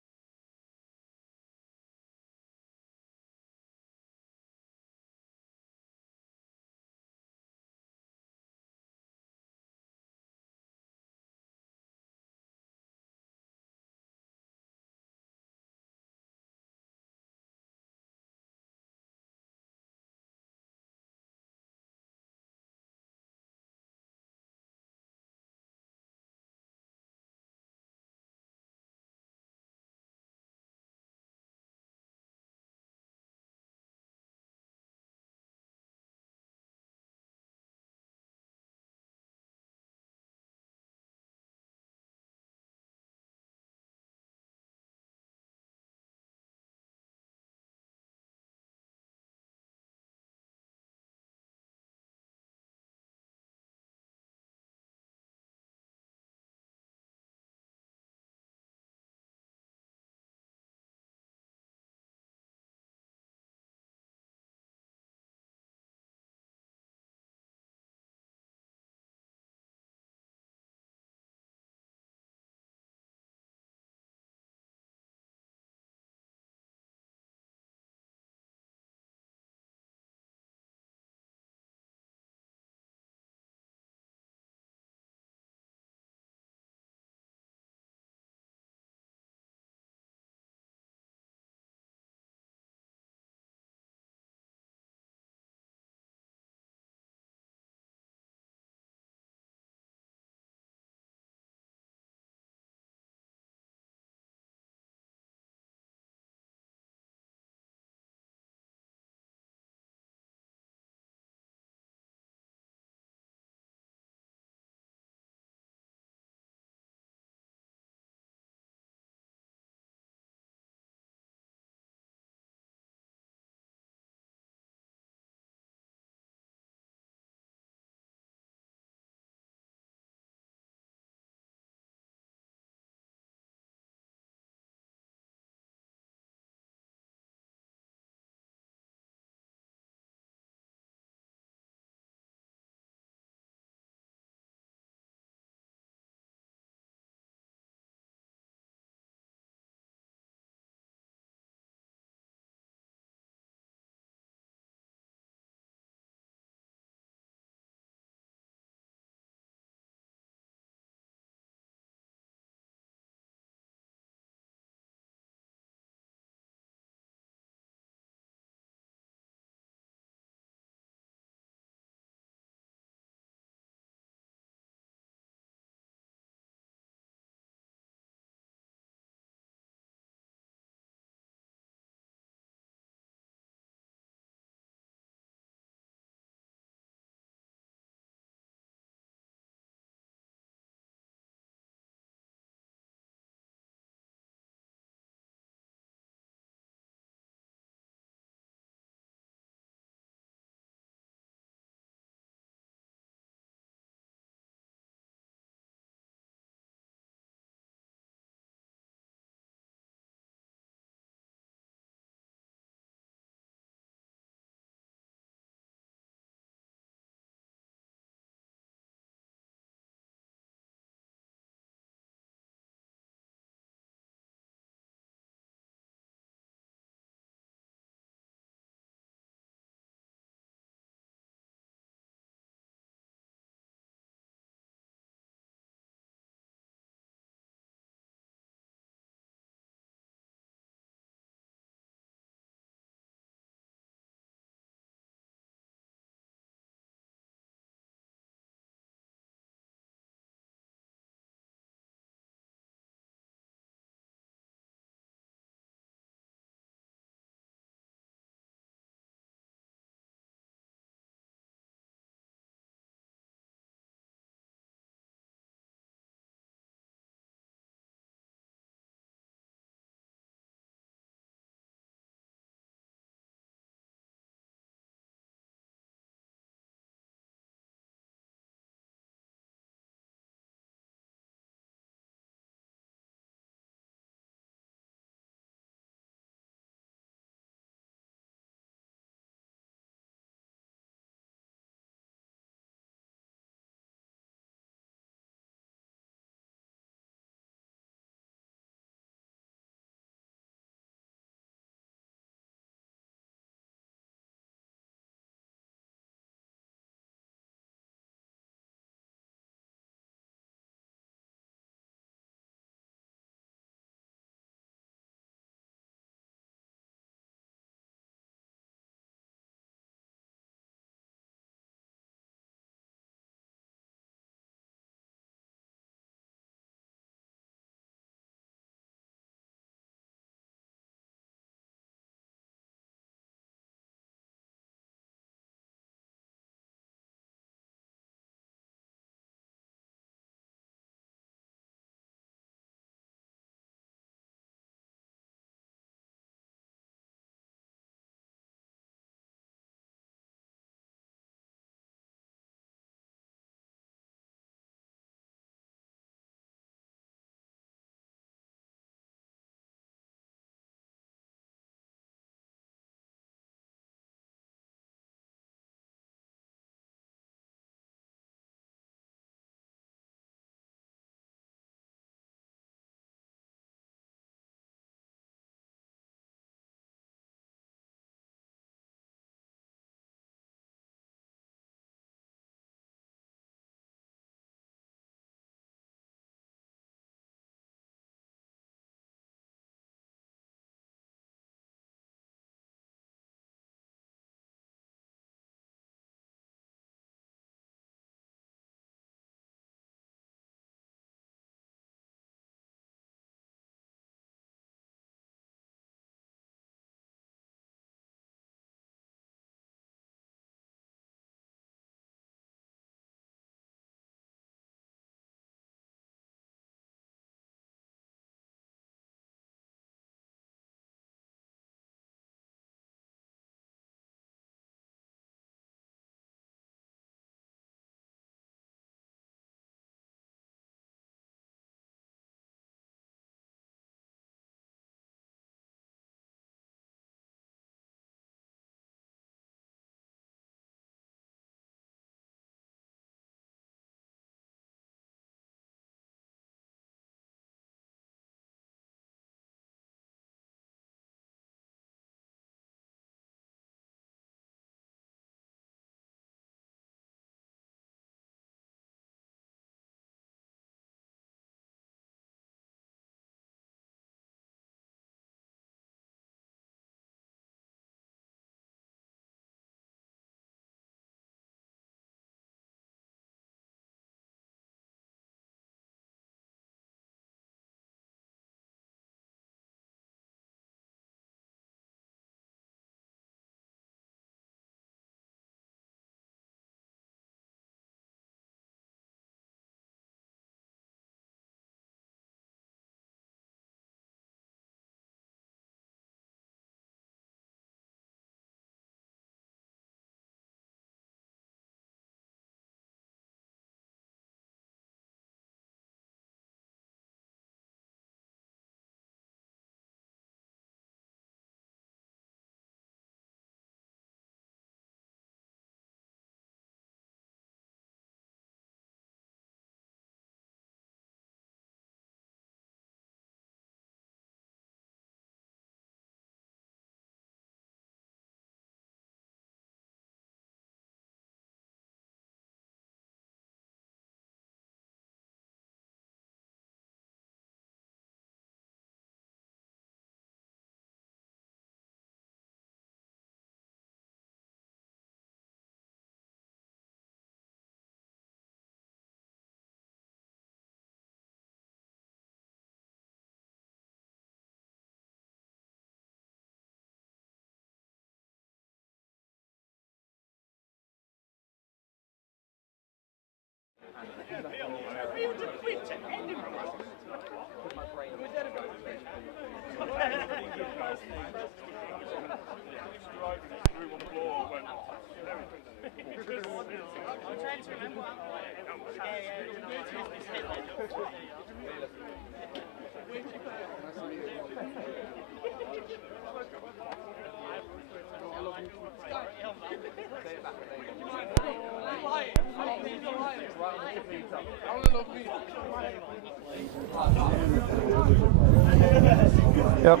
Yep,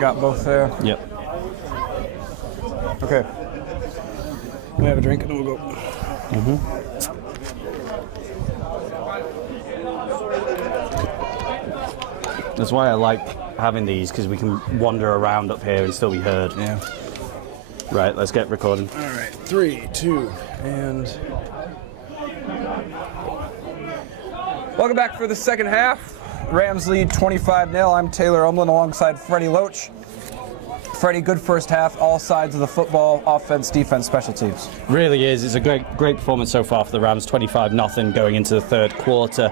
got both there. Yep. Okay. We have a drink and then we'll go. That's why I like having these, because we can wander around up here and still be heard. Yeah. Right, let's get recording. All right, 3, 2, and... Welcome back for the second half. Rams lead 25-0. I'm Taylor Umlin alongside Freddie Loach. Freddie, good first half, all sides of the football, offense, defense, special teams. Really is. It's a great performance so far for the Rams, 25-0 going into the third quarter.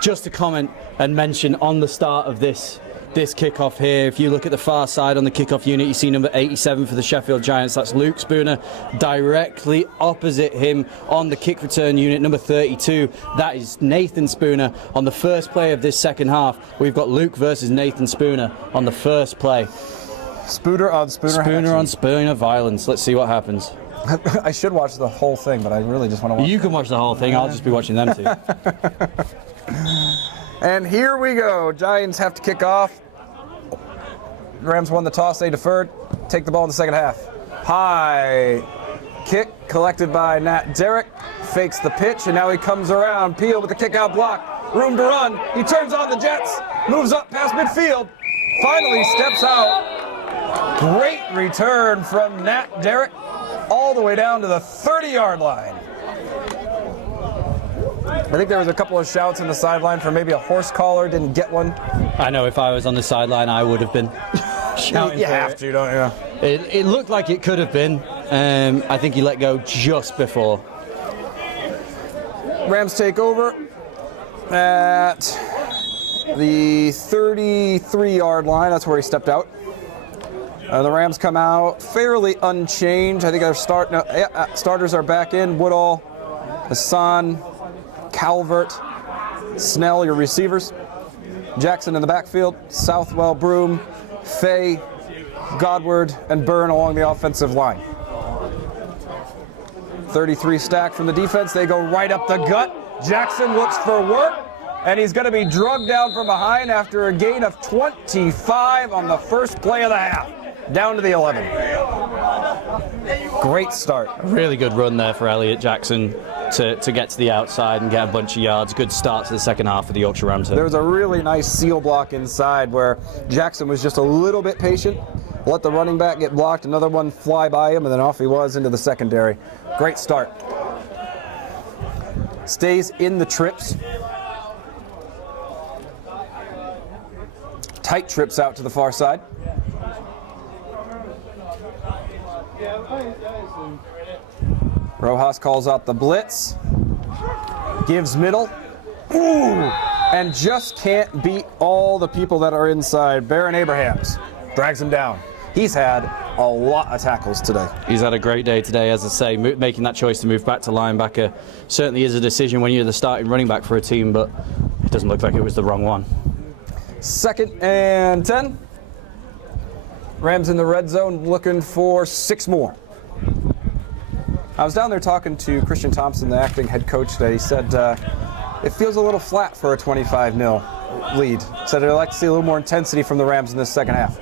Just to comment and mention on the start of this kickoff here, if you look at the far side on the kickoff unit, you see number 87 for the Sheffield Giants. That's Luke Spooner. Directly opposite him on the kick return unit, number 32, that is Nathan Spooner. On the first play of this second half, we've got Luke versus Nathan Spooner on the first play. Spooner on Spooner violence. Let's see what happens. I should watch the whole thing, but I really just want to watch. You can watch the whole thing. I'll just be watching them too. And here we go. Giants have to kick off. Rams won the toss. They deferred. Take the ball in the second half. High kick collected by Nat Derrick. Fakes the pitch, and now he comes around. Peel with the kick out block. Room to run. He turns on the Jets. Moves up past midfield. Finally steps out. Great return from Nat Derrick, all the way down to the 30-yard line. I think there was a couple of shouts in the sideline for maybe a horse collar, didn't get one. I know if I was on the sideline, I would have been shouting. You have to, don't you? It looked like it could have been. I think he let go just before. Rams take over at the 33-yard line. That's where he stepped out. The Rams come out fairly unchanged. I think our starters are back in. Woodall, Hassan, Calvert, Snell, your receivers. Jackson in the backfield. Southwell, Broom, Fay, Godward, and Byrne along the offensive line. 33 stack from the defense. They go right up the gut. Jackson looks for work, and he's going to be drugged down from behind after a gain of 25 on the first play of the half. Down to the 11. Great start. A really good run there for Elliot Jackson to get to the outside and get a bunch of yards. Good start to the second half of the Yorkshire Rams. There was a really nice seal block inside where Jackson was just a little bit patient, let the running back get blocked, another one fly by him, and then off he was into the secondary. Great start. Stays in the trips. Tight trips out to the far side. Rojas calls out the blitz, gives middle, and just can't beat all the people that are inside. Baron Abrahams drags him down. He's had a lot of tackles today. He's had a great day today, as I say. Making that choice to move back to linebacker certainly is a decision when you're the starting running back for a team, but it doesn't look like it was the wrong one. 2nd and 10. Rams in the red zone looking for 6 more. I was down there talking to Christian Thompson, the acting head coach today. He said it feels a little flat for a 25-0 lead. Said I'd like to see a little more intensity from the Rams in this second half.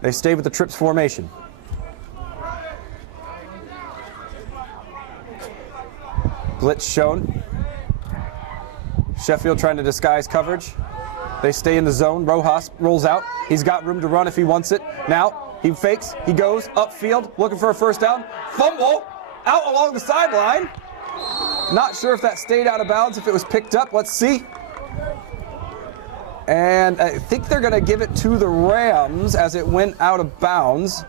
They stay with the trips formation. Blitz shown. Sheffield trying to disguise coverage. They stay in the zone. Rojas rolls out. He's got room to run if he wants it. Now he fakes. He goes upfield looking for a first down. Fumble out along the sideline. Not sure if that stayed out of bounds, if it was picked up. Let's see. And I think they're going to give it to the Rams as it went out of bounds.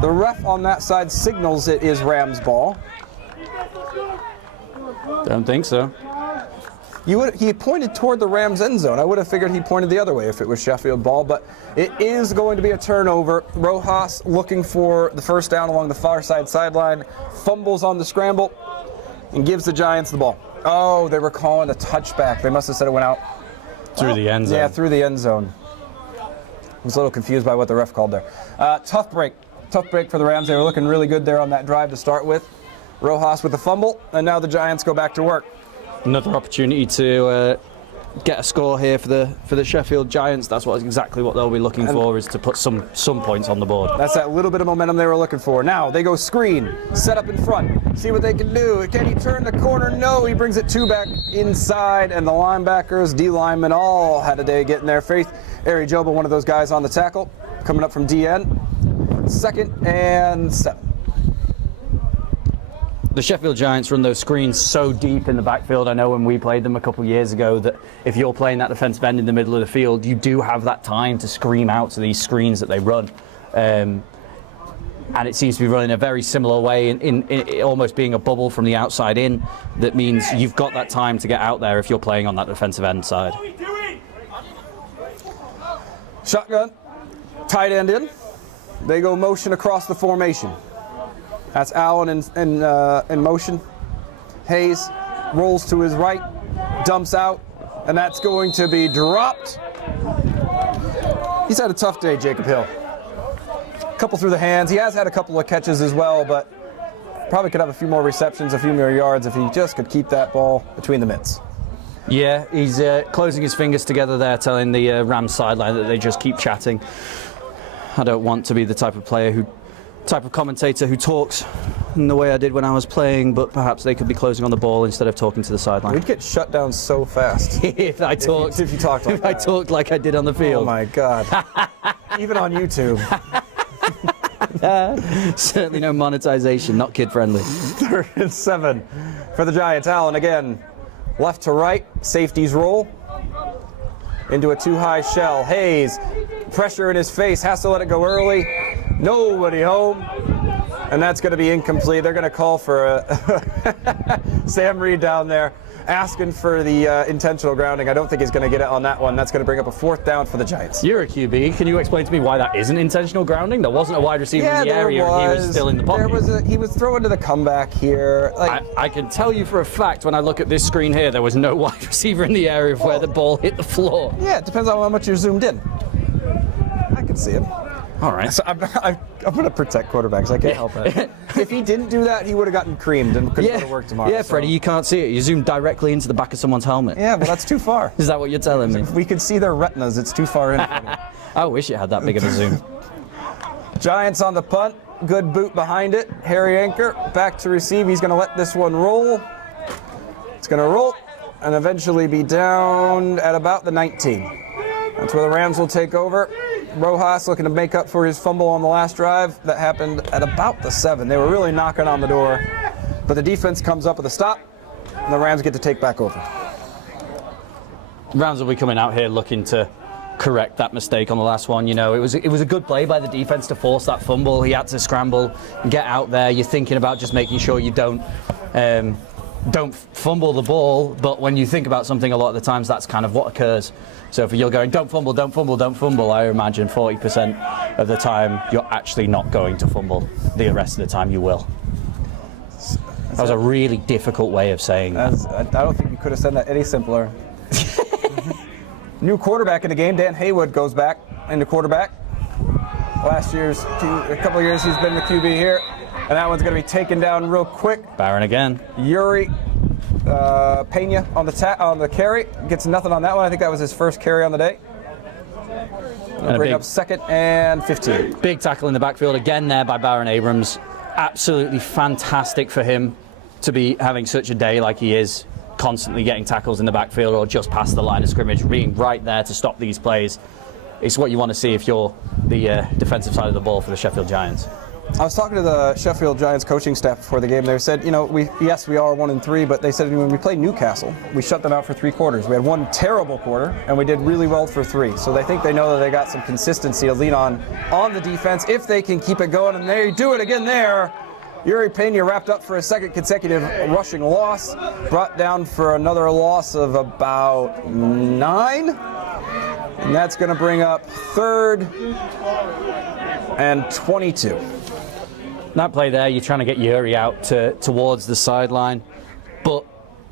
The ref on that side signals it is Rams ball. Don't think so. He pointed toward the Rams end zone. I would have figured he pointed the other way if it was Sheffield ball, but it is going to be a turnover. Rojas looking for the first down along the far side sideline, fumbles on the scramble, and gives the Giants the ball. Oh, they were calling a touchback. They must have said it went out Through the end zone. Yeah, through the end zone. I was a little confused by what the ref called there. Tough break for the Rams. They were looking really good there on that drive to start with. Rojas with the fumble, and now the Giants go back to work. Another opportunity to get a score here for the Sheffield Giants. That's exactly what they'll be looking for, is to put some points on the board. That's that little bit of momentum they were looking for. Now they go screen, set up in front, see what they can do. Can he turn the corner? No, he brings it 2 back inside, and the linebackers, D linemen, all had a day getting their faith. Ari Joba, one of those guys on the tackle, coming up from DN. 2nd and 7. The Sheffield Giants run those screens so deep in the backfield. I know when we played them a couple of years ago that if you're playing that defensive end in the middle of the field, you do have that time to scream out to these screens that they run. And it seems to be running a very similar way, in almost being a bubble from the outside in. That means you've got that time to get out there if you're playing on that defensive end side. Shotgun, tight end in. They go motion across the formation. That's Allen in motion. Hayes rolls to his right, dumps out, and that's going to be dropped. He's had a tough day, Jacob Hill. A couple through the hands. He has had a couple of catches as well, but probably could have a few more receptions, a few more yards if he just could keep that ball between the mitts. Yeah, he's closing his fingers together there, telling the Rams sideline that they just keep chatting. I don't want to be the type of commentator who talks in the way I did when I was playing, but perhaps they could be closing on the ball instead of talking to the sideline. We'd get shut down so fast if I talked like I talked like I did on the field. Oh my God! Even on YouTube. Certainly no monetization, not kid friendly. 3rd and 7 for the Giants. Allen again, left to right, safeties roll into a too high shell. Hayes, pressure in his face, has to let it go early. Nobody home, and that's going to be incomplete. They're going to call for Sam Reed down there asking for the intentional grounding. I don't think he's going to get it on that one. That's going to bring up a 4th down for the Giants. You're a QB. Can you explain to me why that isn't intentional grounding? There wasn't a wide receiver in the area, and he was still in the pocket. He was throwing to the comeback here. I can tell you for a fact, when I look at this screen here, there was no wide receiver in the area of where the ball hit the floor. Yeah, it depends on how much you're zoomed in. I can see him. All right. So I'm going to protect quarterbacks. I can't help it. If he didn't do that, he would have gotten creamed and couldn't go to work tomorrow. Yeah, Freddie, you can't see it. You zoom directly into the back of someone's helmet. Yeah, well, that's too far. Is that what you're telling me? If we could see their retinas, it's too far in. I wish it had that big of a zoom. Giants on the punt. Good boot behind it. Harry Anchor back to receive. He's going to let this one roll. It's going to roll and eventually be down at about the 19. That's where the Rams will take over. Rojas looking to make up for his fumble on the last drive. That happened at about the 7. They were really knocking on the door, but the defense comes up with a stop, and the Rams get to take back over. Rams will be coming out here looking to correct that mistake on the last one. You know, it was a good play by the defense to force that fumble. He had to scramble and get out there. You're thinking about just making sure you don't fumble the ball, but when you think about something a lot of the times, that's kind of what occurs. So if you're going, don't fumble, don't fumble, don't fumble, I imagine 40% of the time you're actually not going to fumble. The rest of the time you will. That was a really difficult way of saying that. I don't think you could have said that any simpler. New quarterback in the game. Dan Haywood goes back into quarterback. A couple of years he's been the QB here. And that one's going to be taken down real quick. Barron again. Yuri Pena on the carry. Gets nothing on that one. I think that was his first carry on the day. And bring up 2nd and 15. Big tackle in the backfield again there by Baron Abrams. Absolutely fantastic for him to be having such a day like he is, constantly getting tackles in the backfield or just past the line of scrimmage, being right there to stop these plays. It's what you want to see if you're the defensive side of the ball for the Sheffield Giants. I was talking to the Sheffield Giants coaching staff before the game. They said, we are 1-3, but they said when we played Newcastle, we shut them out for 3 quarters. We had one terrible quarter, and we did really well for 3. So they think they know that they got some consistency to lean on the defense if they can keep it going. And they do it again there. Yuri Pena wrapped up for a 2nd consecutive rushing loss, brought down for another loss of about 9. And that's going to bring up 3rd and 22. That play there, you're trying to get Yuri out towards the sideline, but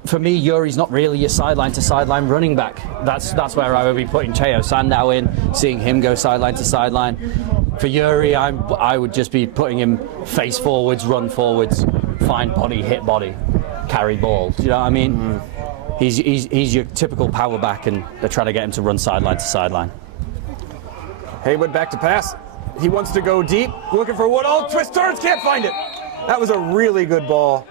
for me, Yuri's not really a sideline to sideline running back. That's where I would be putting Cheo Sandow in, seeing him go sideline to sideline. For Yuri, I would just be putting him face forwards, run forwards, find body, hit body, carry ball. Do you know what I mean? He's your typical power back, and they're trying to get him to run sideline to sideline. Haywood back to pass. He wants to go deep, looking for Woodall. Twist, turns, can't find it. That was a really good ball.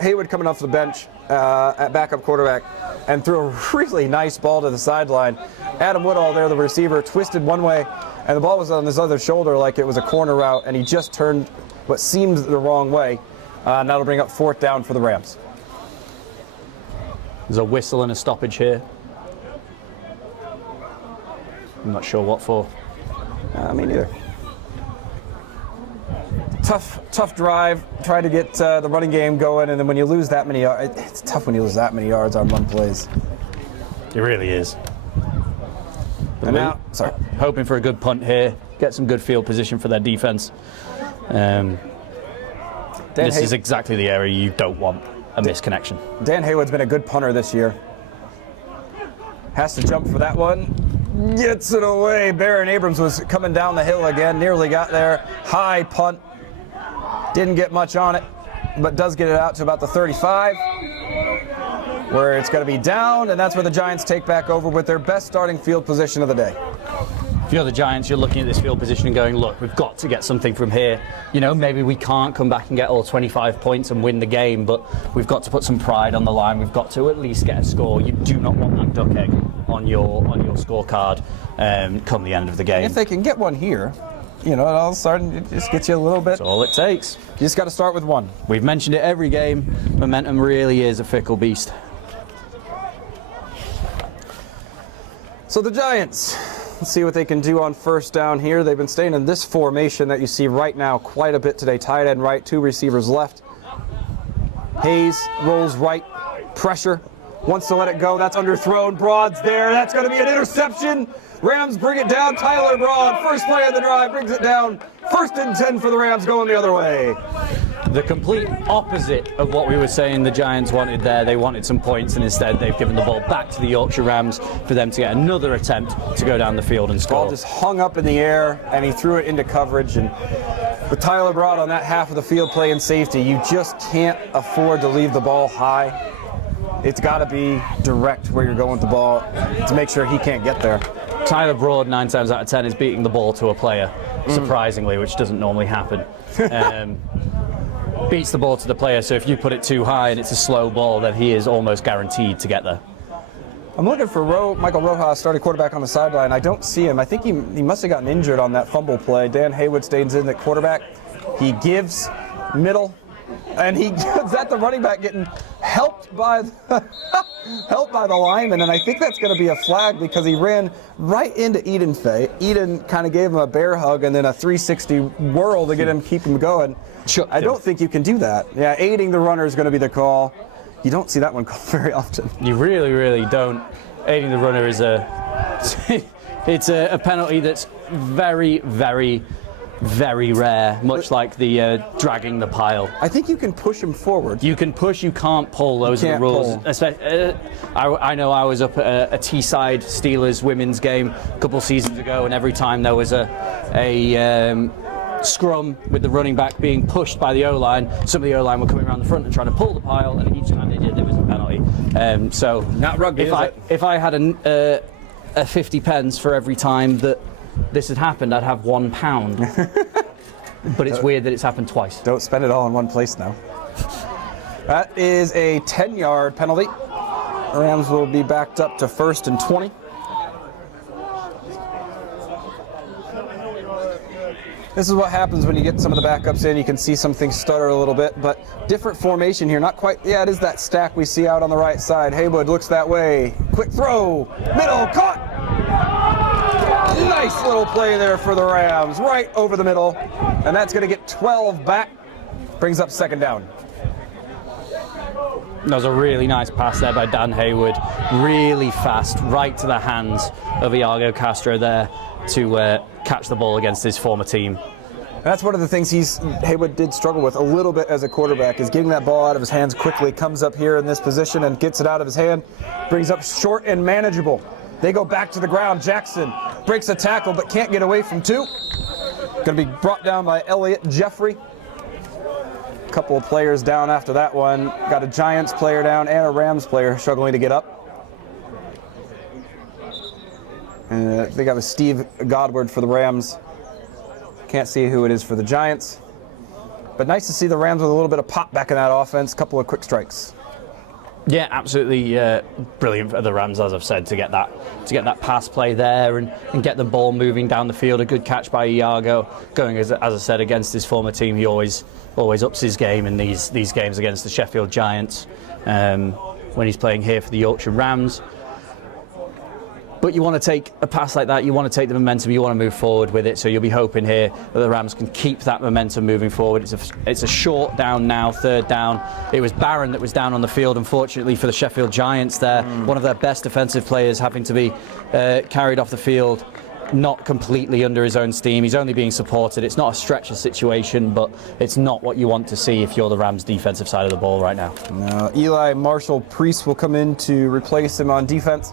Haywood coming off the bench at backup quarterback and threw a really nice ball to the sideline. Adam Woodall there, the receiver, twisted one way, and the ball was on his other shoulder like it was a corner route, and he just turned what seemed the wrong way. And that'll bring up 4th down for the Rams. There's a whistle and a stoppage here. I'm not sure what for. Me neither. Tough drive. Try to get the running game going, and then when you lose that many yards, it's tough when you lose that many yards on run plays. It really is. And now, sorry. Hoping for a good punt here, get some good field position for their defense. This is exactly the area you don't want a misconnection. Dan Haywood's been a good punter this year. Has to jump for that one. Gets it away. Baron Abrams was coming down the hill again, nearly got there. High punt. Didn't get much on it, but does get it out to about the 35, where it's going to be down, and that's where the Giants take back over with their best starting field position of the day. If you're the Giants, you're looking at this field position and going, look, we've got to get something from here. You know, maybe we can't come back and get all 25 points and win the game, but we've got to put some pride on the line. We've got to at least get a score. You do not want that duck egg on your scorecard come the end of the game. If they can get one here, you know, all of a sudden it just gets you a little bit. That's all it takes. You just got to start with one. We've mentioned it every game. Momentum really is a fickle beast. So the Giants, let's see what they can do on 1st down here. They've been staying in this formation that you see right now quite a bit today. Tight end right, 2 receivers left. Hayes rolls right, pressure, wants to let it go. That's underthrown. Broad's there. That's going to be an interception. Rams bring it down. Tyler Broad, first play of the drive, brings it down. 1st and 10 for the Rams, going the other way. The complete opposite of what we were saying the Giants wanted there. They wanted some points, and instead they've given the ball back to the Yorkshire Rams for them to get another attempt to go down the field and score. Ball just hung up in the air, and he threw it into coverage. And with Tyler Broad on that half of the field playing safety, you just can't afford to leave the ball high. It's got to be direct where you're going with the ball to make sure he can't get there. Tyler Broad, 9 times out of 10, is beating the ball to a player, surprisingly, which doesn't normally happen. Beats the ball to the player, so if you put it too high and it's a slow ball, then he is almost guaranteed to get there. I'm looking for Michael Rojas, starting quarterback on the sideline. I don't see him. I think he must have gotten injured on that fumble play. Dan Haywood stays in at quarterback. He gives middle, and he gives that the running back getting helped by the lineman, and I think that's going to be a flag because he ran right into Eden Fay. Eden kind of gave him a bear hug and then a 360 whirl to keep him going. I don't think you can do that. Yeah, aiding the runner is going to be the call. You don't see that one called very often. You really, really don't. Aiding the runner is it's a penalty that's very, very, very rare, much like the dragging the pile. I think you can push him forward. You can push, you can't pull. Those are the rules. I know I was up at a Teesside Steelers women's game a couple seasons ago, and every time there was a scrum with the running back being pushed by the O-line, some of the O-line were coming around the front and trying to pull the pile, and each time they did, there was a penalty. So not rugby, if I had a 50 pence for every time that this had happened, I'd have £1. But it's weird that it's happened twice. Don't spend it all in one place now. That is a 10-yard penalty. Rams will be backed up to 1st and 20. This is what happens when you get some of the backups in. You can see some things stutter a little bit, but different formation here. Not quite. Yeah, it is that stack we see out on the right side. Haywood looks that way. Quick throw. Middle. Caught. Nice little play there for the Rams. Right over the middle. And that's going to get 12 back. Brings up 2nd down. That was a really nice pass there by Dan Haywood. Really fast, right to the hands of Iago Castro there to catch the ball against his former team. That's one of the things Haywood did struggle with a little bit as a quarterback, is getting that ball out of his hands quickly. Comes up here in this position and gets it out of his hand, brings up short and manageable. They go back to the ground. Jackson breaks a tackle but can't get away from two. Going to be brought down by Elliot Jeffrey. A couple of players down after that one. Got a Giants player down and a Rams player struggling to get up. And I think that was Steve Godward for the Rams. Can't see who it is for the Giants. But nice to see the Rams with a little bit of pop back in that offense. A couple of quick strikes. Yeah, absolutely brilliant for the Rams, as I've said, to get that pass play there and get the ball moving down the field. A good catch by Iago, going as I said against his former team. He always ups his game in these games against the Sheffield Giants when he's playing here for the Yorkshire Rams. But you want to take a pass like that, you want to take the momentum, you want to move forward with it, so you'll be hoping here that the Rams can keep that momentum moving forward. It's a short down now, third down. It was Barron that was down on the field, unfortunately, for the Sheffield Giants there. One of their best defensive players having to be carried off the field, not completely under his own steam. He's only being supported. It's not a stretcher situation, but it's not what you want to see if you're the Rams' defensive side of the ball right now. Eli Marshall Priest will come in to replace him on defense.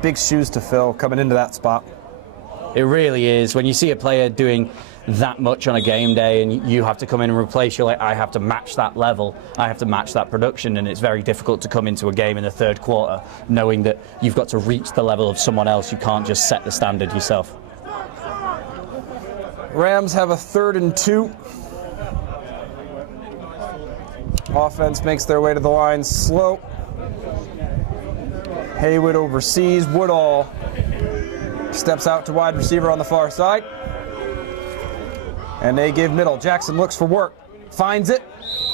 Big shoes to fill coming into that spot. It really is. When you see a player doing that much on a game day and you have to come in and replace, you're like, I have to match that level. I have to match that production, and it's very difficult to come into a game in the third quarter knowing that you've got to reach the level of someone else. You can't just set the standard yourself. Rams have a 3rd and 2. Offense makes their way to the line slow. Haywood oversees. Woodall steps out to wide receiver on the far side. And they give middle. Jackson looks for work. Finds it.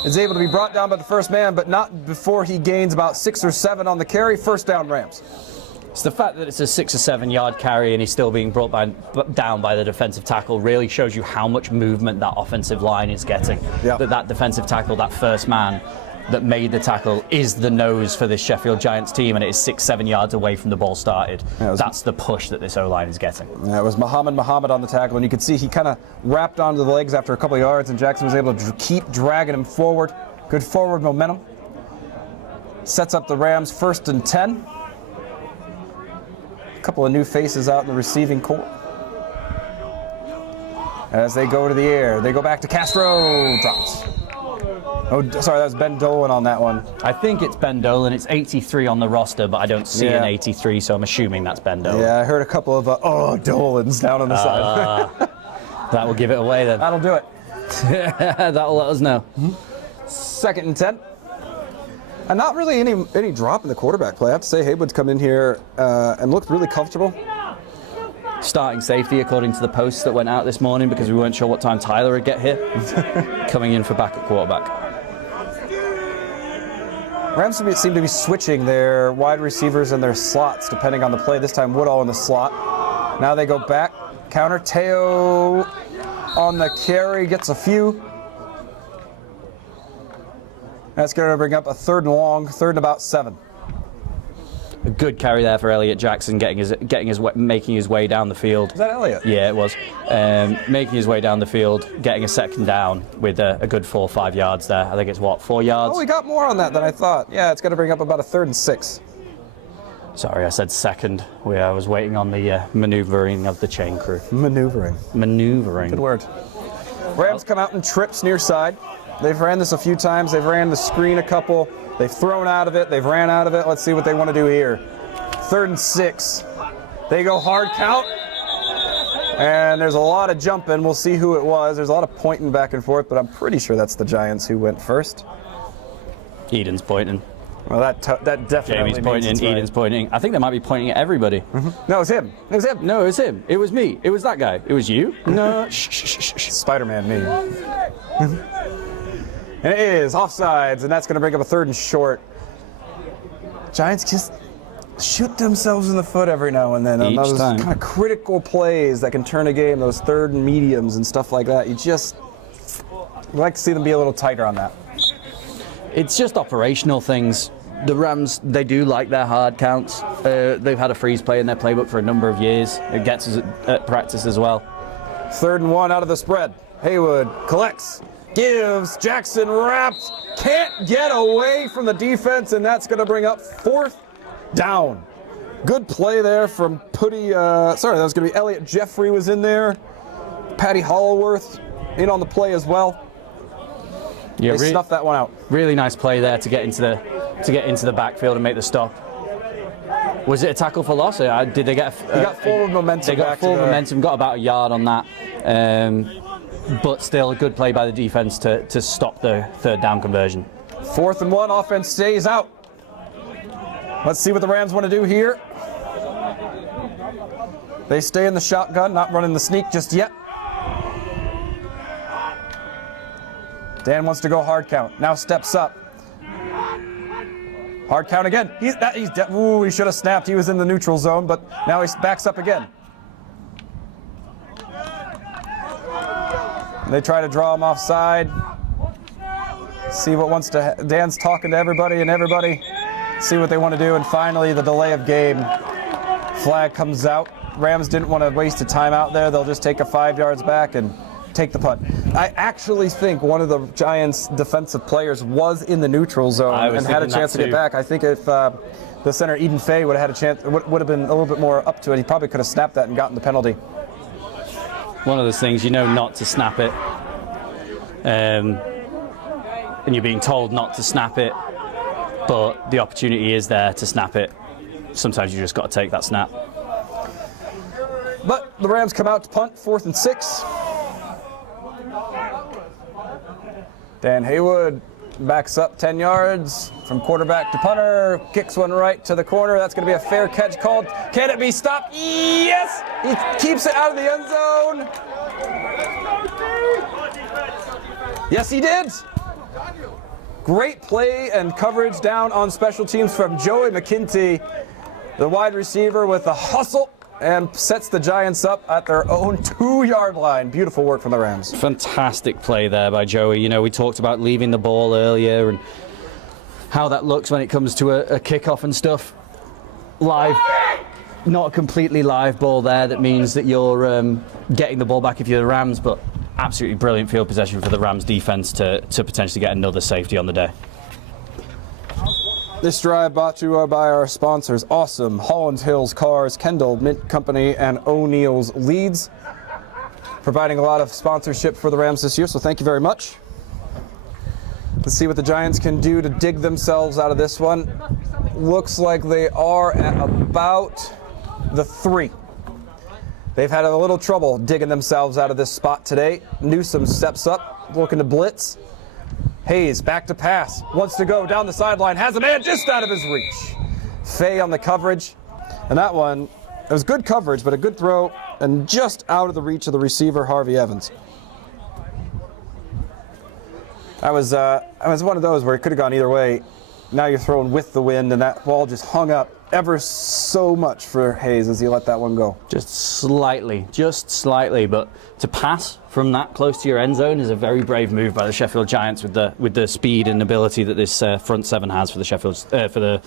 Is able to be brought down by the first man, but not before he gains about 6 or 7 on the carry. First down, Rams. It's the fact that it's a 6 or 7 yard carry and he's still being brought down by the defensive tackle really shows you how much movement that offensive line is getting. Yep. That defensive tackle, that first man that made the tackle, is the nose for this Sheffield Giants team, and it is 6-7 yards away from the ball started. That's the push that this O-line is getting. It was Muhammad on the tackle, and you could see he kind of wrapped onto the legs after a couple of yards, and Jackson was able to keep dragging him forward. Good forward momentum. Sets up the Rams 1st and 10. A couple of new faces out in the receiving corps. As they go to the air, they go back to Castro. Drops. Oh, sorry, that was Ben Dolan on that one. I think it's Ben Dolan. It's 83 on the roster, but I don't see an 83, so I'm assuming that's Ben Dolan. Yeah, I heard a couple of Dolans down on the side. That will give it away then. That'll do it. That'll let us know. 2nd and 10. And not really any drop in the quarterback play. I have to say, Haywood's come in here and looked really comfortable. Starting safety, according to the posts that went out this morning, because we weren't sure what time Tyler would get here. Coming in for backup quarterback. Rams seem to be switching their wide receivers and their slots depending on the play. This time Woodall in the slot. Now they go back. Counter. Teo on the carry. Gets a few. That's going to bring up a 3rd and long. 3rd and about 7. A good carry there for Elliot Jackson, making his way down the field. Is that Elliot? Yeah, it was. Making his way down the field, getting a 2nd down with a good 4 or 5 yards there. I think it's 4 yards? Oh, we got more on that than I thought. Yeah, it's going to bring up about a 3rd and 6. Sorry, I said 2nd. I was waiting on the manoeuvring of the chain crew. Maneuvering. Good word. Rams come out in trips near side. They've ran this a few times. They've ran the screen a couple. They've thrown out of it. They've ran out of it. Let's see what they want to do here. 3rd and 6. They go hard count. And there's a lot of jumping. We'll see who it was. There's a lot of pointing back and forth, but I'm pretty sure that's the Giants who went first. Eden's pointing. Well, that definitely Jamie's pointing. means it's right. Eden's pointing. I think they might be pointing at everybody. No, it was him. It was him. No, it was him. It was me. It was that guy. It was you? No. Shh. Spider-Man me. And it is offsides, and that's going to bring up a 3rd and short. Giants just shoot themselves in the foot every now and then on those kind of critical plays that can turn a game, those 3rd and mediums and stuff like that. You like to see them be a little tighter on that. It's just operational things. The Rams, they do like their hard counts. They've had a freeze play in their playbook for a number of years. It gets us at practice as well. 3rd and 1 out of the spread. Haywood collects, gives, Jackson wraps, can't get away from the defense, and that's going to bring up 4th down. Good play there from Putty, that was going to be Elliot Jeffrey was in there. Patty Hollowworth in on the play as well. Yeah, they snuffed that one out. Really nice play there to get into the backfield and make the stop. Was it a tackle for loss? Did they get? They got forward momentum. They got full momentum. Got about a yard on that, but still a good play by the defense to stop the 3rd down conversion. 4th and 1, offense stays out. Let's see what the Rams want to do here. They stay in the shotgun, not running the sneak just yet. Dan wants to go hard count. Now steps up. Hard count again. He should have snapped. He was in the neutral zone, but now he backs up again. And they try to draw him offside. See what wants to. Dan's talking to everybody, and everybody see what they want to do. And finally, the delay of game flag comes out. Rams didn't want to waste a timeout there. They'll just take a 5 yards back and take the punt. I actually think one of the Giants' defensive players was in the neutral zone and had a chance to get back. I think if the center Eden Fay would have had a chance, would have been a little bit more up to it, he probably could have snapped that and gotten the penalty. One of those things, you know not to snap it, and you're being told not to snap it, but the opportunity is there to snap it. Sometimes you just got to take that snap. But the Rams come out to punt, 4th and 6. Dan Haywood backs up 10 yards from quarterback to punter, kicks one right to the corner. That's going to be a fair catch called. Can it be stopped? Yes! He keeps it out of the end zone. Yes, he did. Great play and coverage down on special teams from Joey McKinty, the wide receiver, with a hustle, and sets the Giants up at their own 2-yard line. Beautiful work from the Rams. Fantastic play there by Joey. You know, we talked about leaving the ball earlier and how that looks when it comes to a kickoff and stuff. Live, not a completely live ball there. That means that you're getting the ball back if you're the Rams, but absolutely brilliant field possession for the Rams defense to potentially get another safety on the day. This drive brought to you by our sponsors, Awesome, Holland Hills Cars, Kendall Mint Company, and O'Neill's Leeds, providing a lot of sponsorship for the Rams this year, so thank you very much. Let's see what the Giants can do to dig themselves out of this one. Looks like they are at about the 3. They've had a little trouble digging themselves out of this spot today. Newsom steps up, looking to blitz. Hayes back to pass, wants to go down the sideline, has a man just out of his reach. Fay on the coverage, and that one, it was good coverage, but a good throw, and just out of the reach of the receiver, Harvey Evans. I was one of those where it could have gone either way. Now you're throwing with the wind, and that ball just hung up ever so much for Hayes as he let that one go. Just slightly, but to pass from that close to your end zone is a very brave move by the Sheffield Giants with the speed and ability that this front 7 has for the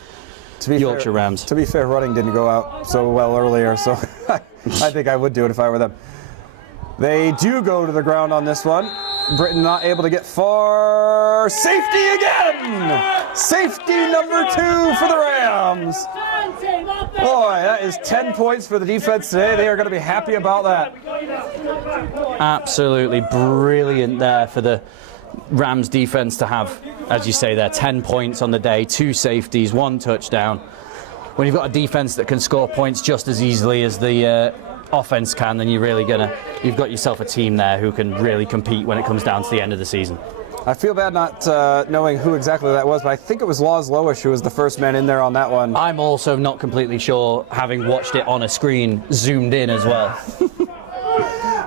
Yorkshire Rams. To be fair, running didn't go out so well earlier, so I think I would do it if I were them. They do go to the ground on this one. Britton not able to get far. Safety again! Safety number 2 for the Rams. Boy, that is 10 points for the defense today. They are going to be happy about that. Absolutely brilliant there for the Rams defense to have, as you say there, 10 points on the day, 2 safeties, 1 touchdown. When you've got a defense that can score points just as easily as the offense can, then you've got yourself a team there who can really compete when it comes down to the end of the season. I feel bad not knowing who exactly that was, but I think it was Laws Lowish who was the first man in there on that one. I'm also not completely sure, having watched it on a screen zoomed in as well.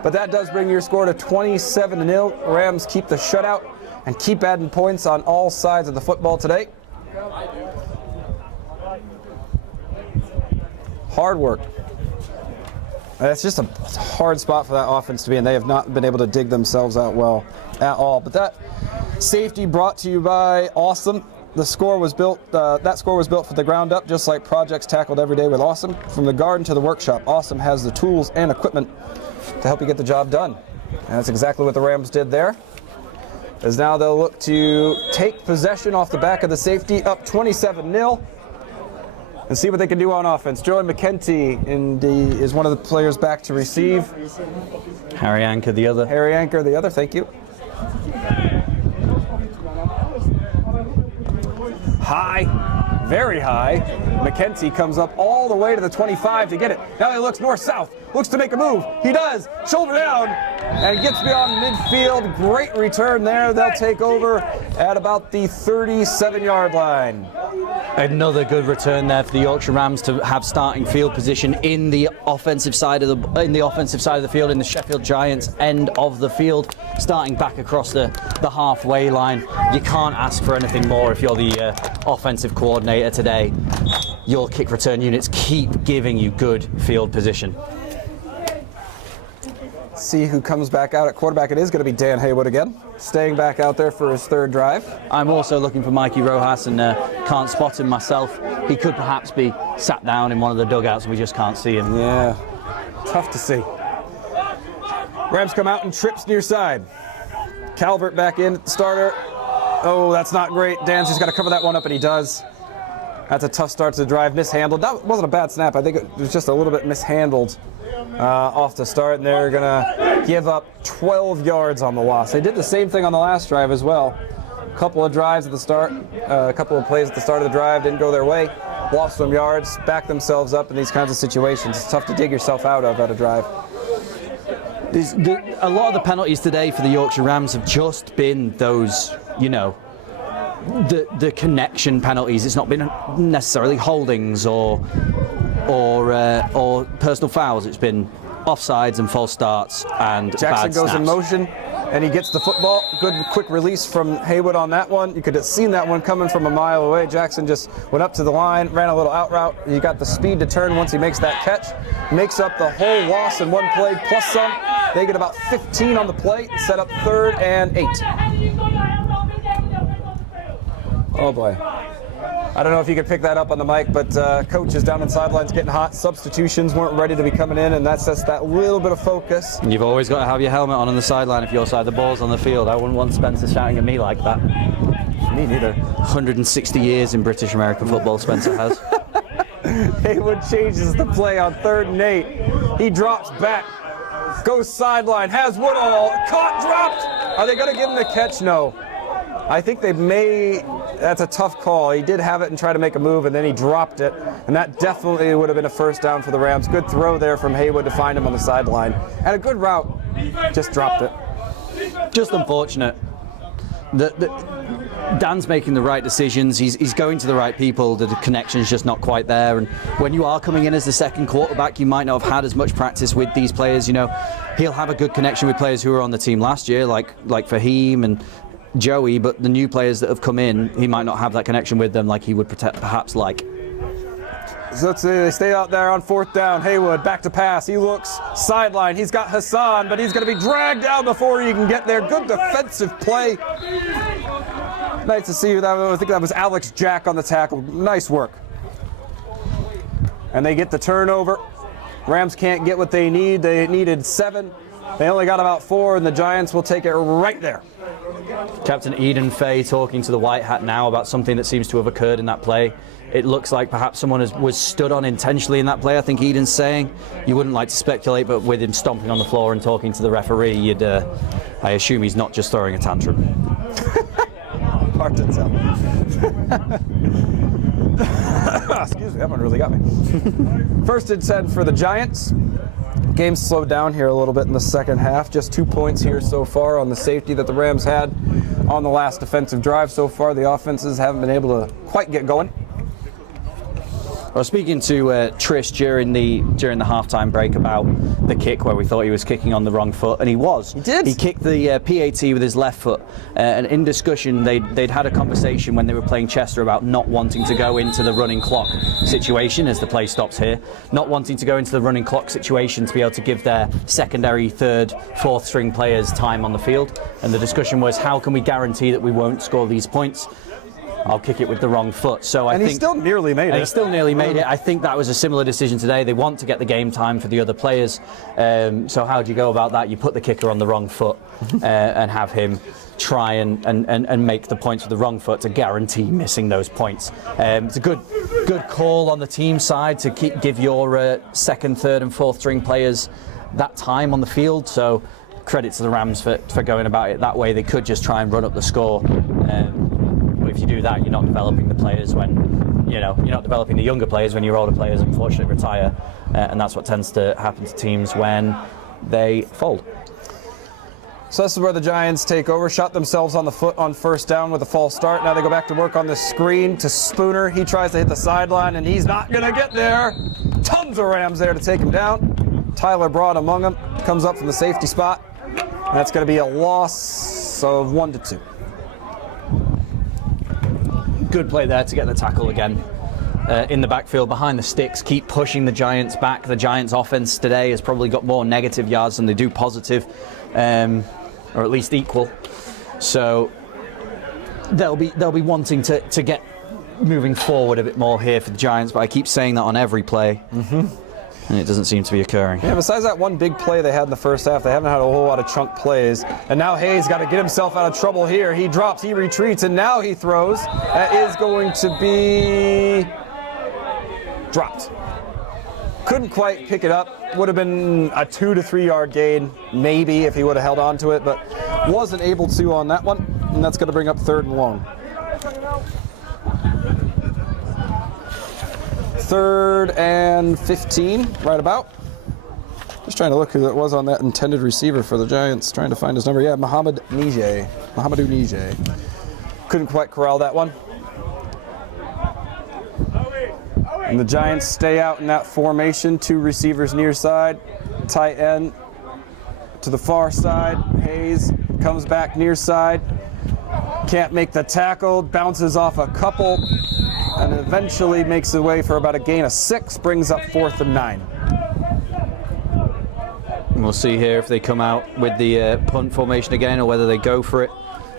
But that does bring your score to 27-0. Rams keep the shutout and keep adding points on all sides of the football today. Hard work. It's just a hard spot for that offense to be in. They have not been able to dig themselves out well at all. But that safety brought to you by Awesome. the score was built. That score was built from the ground up, just like projects tackled every day with Awesome. From the garden to the workshop, Awesome has the tools and equipment to help you get the job done. And that's exactly what the Rams did there. As now they'll look to take possession off the back of the safety, up 27-0, and see what they can do on offense. Joey McKenty is one of the players back to receive. Harry Anchor the other. Harry Anchor the other, thank you. High, very high. McKenty comes up all the way to the 25 to get it. Now he looks north-south, looks to make a move. He does, shoulder down, and gets beyond midfield. Great return there. They'll take over at about the 37-yard line. Another good return there for the Yorkshire Rams to have starting field position in the offensive side of the field, in the Sheffield Giants end of the field, starting back across the halfway line. You can't ask for anything more if you're the offensive coordinator today. Your kick return units keep giving you good field position. See who comes back out at quarterback. It is going to be Dan Haywood again, staying back out there for his third drive. I'm also looking for Mikey Rojas and can't spot him myself. He could perhaps be sat down in one of the dugouts and we just can't see him. Yeah, tough to see. Rams come out and trips near side. Calvert back in at the starter. Oh, that's not great. Danzy's got to cover that one up, and he does. That's a tough start to the drive. Mishandled. That wasn't a bad snap. I think it was just a little bit mishandled off the start, and they're going to give up 12 yards on the loss. They did the same thing on the last drive as well. A couple of drives at the start, a couple of plays at the start of the drive didn't go their way. Lost some yards, backed themselves up in these kinds of situations. It's tough to dig yourself out of at a drive. A lot of the penalties today for the Yorkshire Rams have just been those, the connection penalties. It's not been necessarily holdings or personal fouls. It's been offsides and false starts and Jackson bad goes snaps. in motion and he gets the football. Good quick release from Haywood on that one. You could have seen that one coming from a mile away. Jackson just went up to the line, ran a little out route. He got the speed to turn once he makes that catch. Makes up the whole loss in one play plus some. They get about 15 on the play, set up 3rd and 8. Oh boy. I don't know if you could pick that up on the mic, but coach is down on the sidelines getting hot. Substitutions weren't ready to be coming in, and that's just that little bit of focus. And you've always got to have your helmet on the sideline if your side of the ball's on the field. I wouldn't want Spencer shouting at me like that. Me neither. 160 years in British American football, Spencer has. Haywood changes the play on 3rd and 8. He drops back, goes sideline, has Woodall, caught, dropped. Are they going to give him the catch? No. I think they may. That's a tough call. He did have it and try to make a move, and then he dropped it, and that definitely would have been a first down for the Rams. Good throw there from Haywood to find him on the sideline, and a good route. Just dropped it. Just unfortunate. Dan's making the right decisions. He's going to the right people. The connection's just not quite there. And when you are coming in as the second quarterback, you might not have had as much practice with these players. He'll have a good connection with players who were on the team last year, like Fahim and Joey, but the new players that have come in, he might not have that connection with them like he would perhaps like. So they stay out there on 4th down. Haywood back to pass. He looks sideline. He's got Hassan, but he's going to be dragged down before he can get there. Good defensive play. Nice to see you. I think that was Alex Jack on the tackle. Nice work. And they get the turnover. Rams can't get what they need. They needed 7. They only got about 4, and the Giants will take it right there. Captain Eden Fay talking to the white hat now about something that seems to have occurred in that play. It looks like perhaps someone was stood on intentionally in that play, I think Eden's saying. You wouldn't like to speculate, but with him stomping on the floor and talking to the referee, I assume he's not just throwing a tantrum. Hard to tell. Excuse me, that one really got me. 1st and 10 for the Giants. Game slowed down here a little bit in the second half. Just 2 points here so far on the safety that the Rams had on the last defensive drive. So far, the offenses haven't been able to quite get going. I was speaking to Trish during the halftime break about the kick where we thought he was kicking on the wrong foot, and he was. He did. He kicked the PAT with his left foot, and in discussion they'd had a conversation when they were playing Chester about not wanting to go into the running clock situation as the play stops here, not wanting to go into the running clock situation to be able to give their secondary, 3rd, 4th string players time on the field, and the discussion was how can we guarantee that we won't score these points. I'll kick it with the wrong foot. So I And think he still nearly made it. He still nearly made it. I think that was a similar decision today. They want to get the game time for the other players. So how do you go about that? You put the kicker on the wrong foot and have him try and make the points with the wrong foot to guarantee missing those points. It's a good call on the team side to give your second, third and fourth string players that time on the field. So credit to the Rams for going about it that way. They could just try and run up the score. But if you do that, you're not developing the players you're not developing the younger players when your older players unfortunately retire. And that's what tends to happen to teams when they fold. So this is where the Giants take over, shot themselves on the foot on first down with a false start. Now they go back to work on the screen to Spooner. He tries to hit the sideline, and he's not going to get there. Tons of Rams there to take him down. Tyler Broad among them, comes up from the safety spot. And that's going to be a loss of 1-2. Good play there to get the tackle again. In the backfield behind the sticks, keep pushing the Giants back. The Giants offense today has probably got more negative yards than they do positive, or at least equal. So they'll be wanting to get moving forward a bit more here for the Giants, but I keep saying that on every play. And it doesn't seem to be occurring. Yeah, besides that one big play they had in the first half, they haven't had a whole lot of chunk plays. And now Hayes got to get himself out of trouble here. He drops, he retreats, and now he throws. That is going to be dropped. Couldn't quite pick it up. Would have been a 2 to 3 yard gain, maybe, if he would have held on to it, but wasn't able to on that one. And that's going to bring up 3rd and long. 3rd and 15, right about. Just trying to look who that was on that intended receiver for the Giants, trying to find his number. Yeah, Mohamedou Nije. Couldn't quite corral that one. And the Giants stay out in that formation, 2 receivers near side, tight end to the far side. Hayes comes back near side, can't make the tackle, bounces off a couple, and eventually makes his way for about a gain of 6, brings up 4th and 9. And we'll see here if they come out with the punt formation again or whether they go for it.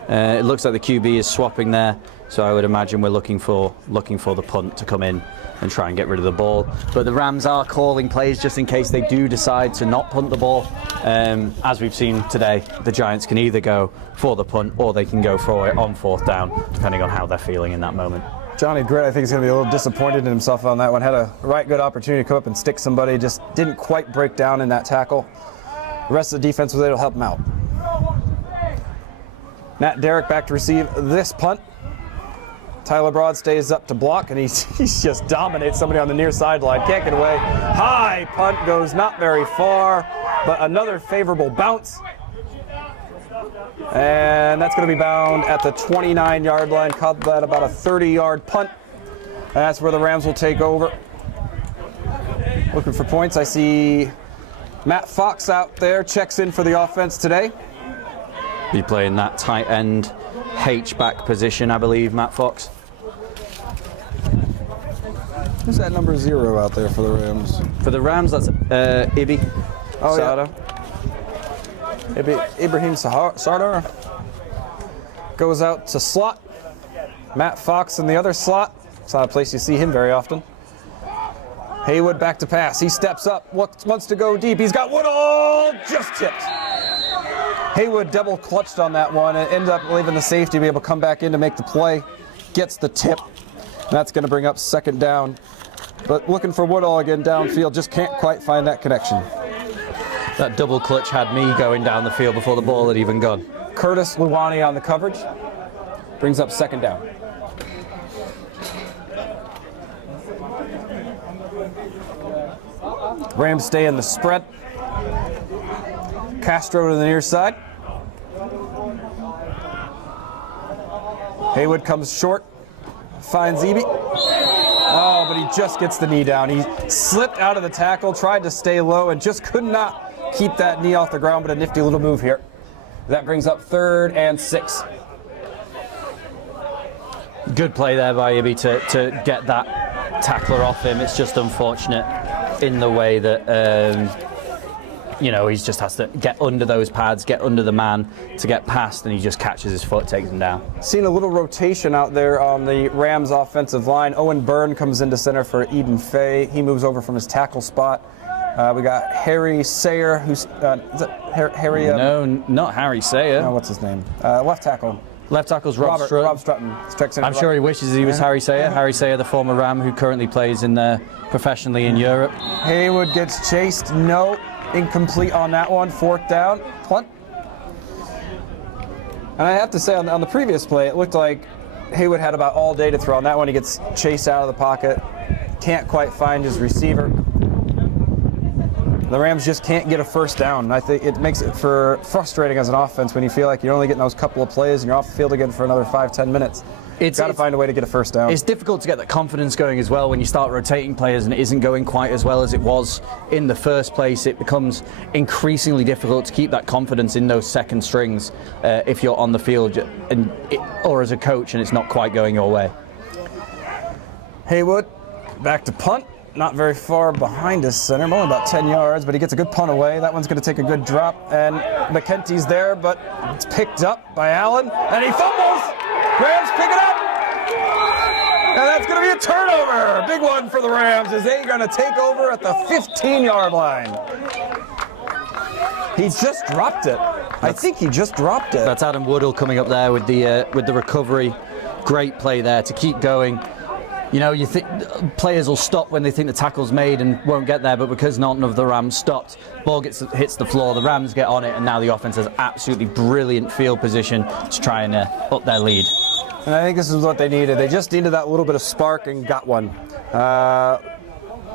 It looks like the QB is swapping there, so I would imagine we're looking for the punt to come in and try and get rid of the ball. But the Rams are calling plays just in case they do decide to not punt the ball. As we've seen today, the Giants can either go for the punt or they can go for it on 4th down, depending on how they're feeling in that moment. Johnny Britt, I think, is going to be a little disappointed in himself on that one. Had a right good opportunity to come up and stick somebody, just didn't quite break down in that tackle. The rest of the defense was able to help him out. Matt Derrick back to receive this punt. Tyler Broad stays up to block, and he's just dominates somebody on the near sideline. Can't get away. High punt goes not very far, but another favorable bounce. And that's going to be bound at the 29-yard line. Caught that about a 30-yard punt. That's where the Rams will take over. Looking for points. I see Matt Fox out there, checks in for the offense today. Be playing that tight end H-back position, I believe, Matt Fox. Who's that number 0 out there for the Rams? For the Rams, that's Ibi Sardar. Ibrahim Sardar goes out to slot. Matt Fox in the other slot. It's not a place you see him very often. Haywood back to pass. He steps up, wants to go deep. He's got Woodall, just tipped. Haywood double clutched on that one and ended up leaving the safety to be able to come back in to make the play. Gets the tip. And that's going to bring up 2nd down. But looking for Woodall again downfield, just can't quite find that connection. That double clutch had me going down the field before the ball had even gone. Curtis Luwani on the coverage. Brings up 2nd down. Rams stay in the spread. Castro to the near side. Haywood comes short. Finds Eby. Oh, but he just gets the knee down. He slipped out of the tackle, tried to stay low, and just could not keep that knee off the ground, but a nifty little move here. That brings up 3rd and 6. Good play there by Ibi to get that tackler off him. It's just unfortunate in the way that you know, he just has to get under those pads, get under the man to get past, and he just catches his foot, takes him down. Seen a little rotation out there on the Rams offensive line. Owen Byrne comes into center for Eden Fay. He moves over from his tackle spot. We got Harry Sayer, who's is it Harry? No, not Harry Sayer. No, what's his name? Left tackle. Left tackle's Rob Strutton. Rob Strutton. I'm sure he wishes he was Harry Sayer. Harry Sayer, the former Ram who currently plays professionally in Europe. Haywood gets chased. No, incomplete on that one. 4th down. Punt. And I have to say, on the previous play, it looked like Haywood had about all day to throw. On that one, he gets chased out of the pocket. Can't quite find his receiver. The Rams just can't get a first down. I think it makes it frustrating as an offense when you feel like you're only getting those couple of plays and you're off the field again for another 5-10 minutes. You've got to find a way to get a first down. It's difficult to get that confidence going as well when you start rotating players and it isn't going quite as well as it was in the first place. It becomes increasingly difficult to keep that confidence in those second strings if you're on the field or as a coach and it's not quite going your way. Haywood back to punt. Not very far behind his center, only about 10 yards, but he gets a good punt away. That one's going to take a good drop, and McKenty's there, but it's picked up by Allen, and he fumbles! Rams pick it up! And that's going to be a turnover! Big one for the Rams as they're going to take over at the 15-yard line. He just dropped it. I think he just dropped it. That's Adam Woodall coming up there with the recovery. Great play there to keep going. You know, you think players will stop when they think the tackle's made and won't get there, but because none of the Rams stopped, ball hits the floor, the Rams get on it, and now the offense has absolutely brilliant field position to try and up their lead. And I think this is what they needed. They just needed that little bit of spark and got one.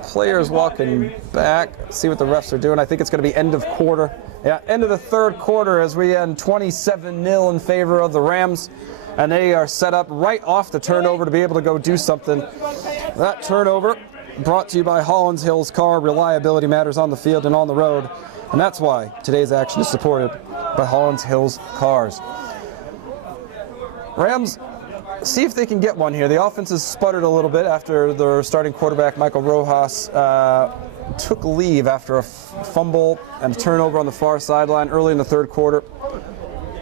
Players walking back, see what the refs are doing. I think it's going to be end of quarter. Yeah, end of the 3rd quarter as we end 27-0 in favor of the Rams. And they are set up right off the turnover to be able to go do something. That turnover brought to you by Hollins Hills Car. Reliability matters on the field and on the road. And that's why today's action is supported by Hollins Hills Cars. Rams, see if they can get one here. The offense has sputtered a little bit after their starting quarterback, Michael Rojas, took leave after a fumble and a turnover on the far sideline early in the 3rd quarter.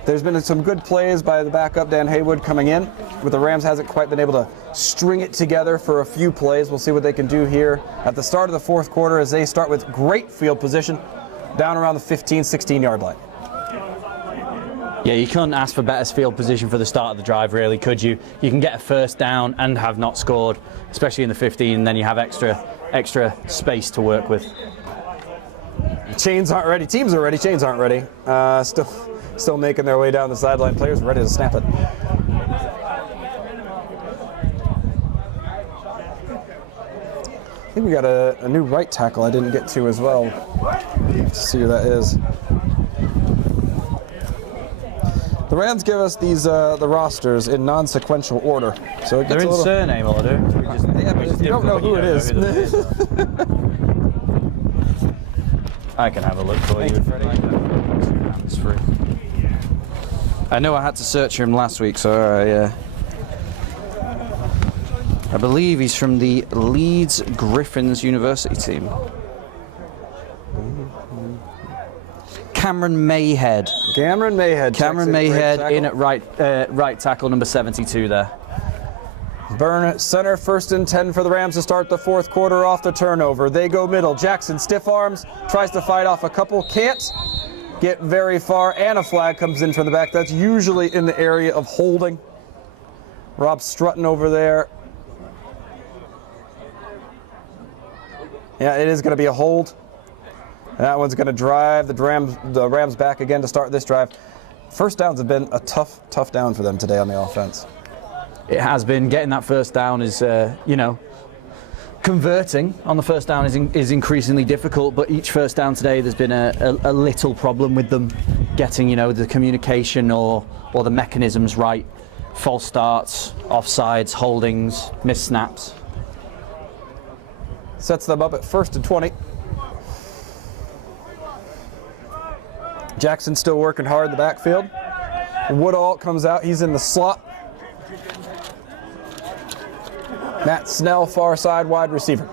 There's been some good plays by the backup, Dan Haywood, coming in, but the Rams hasn't quite been able to string it together for a few plays. We'll see what they can do here at the start of the 4th quarter as they start with great field position down around the 15, 16-yard line. Yeah, you couldn't ask for better field position for the start of the drive, really, could you? You can get a first down and have not scored, especially in the 15, and then you have extra space to work with. Chains aren't ready. Teams are ready. Chains aren't ready. Still making their way down the sideline. Players ready to snap it. I think we got a new right tackle I didn't get to as well. Let's see who that is. The Rams give us these the rosters in non-sequential order, so it gets they're in a little surname order. Yeah, but if you don't know who it is. I can have a look for you. Hands free. I know I had to search him last week, so I believe he's from the Leeds Griffins University team. Cameron Mayhead. Cameron Mayhead in at right tackle, number 72 there. Byrne at center, 1st and 10 for the Rams to start the 4th quarter off the turnover. They go middle. Jackson stiff arms, tries to fight off a couple, can't get very far, and a flag comes in from the back. That's usually in the area of holding. Rob Strutton over there. Yeah, it is going to be a hold. That one's going to drive the Rams back again to start this drive. First downs have been a tough down for them today on the offense. It has been. Getting that first down is, converting on the first down is increasingly difficult, but each first down today there's been a little problem with them getting, the communication or the mechanisms right. False starts, offsides, holdings, missed snaps. Sets them up at 1st and 20. Jackson still working hard in the backfield. Woodall comes out, he's in the slot. Matt Snell, far side wide receiver.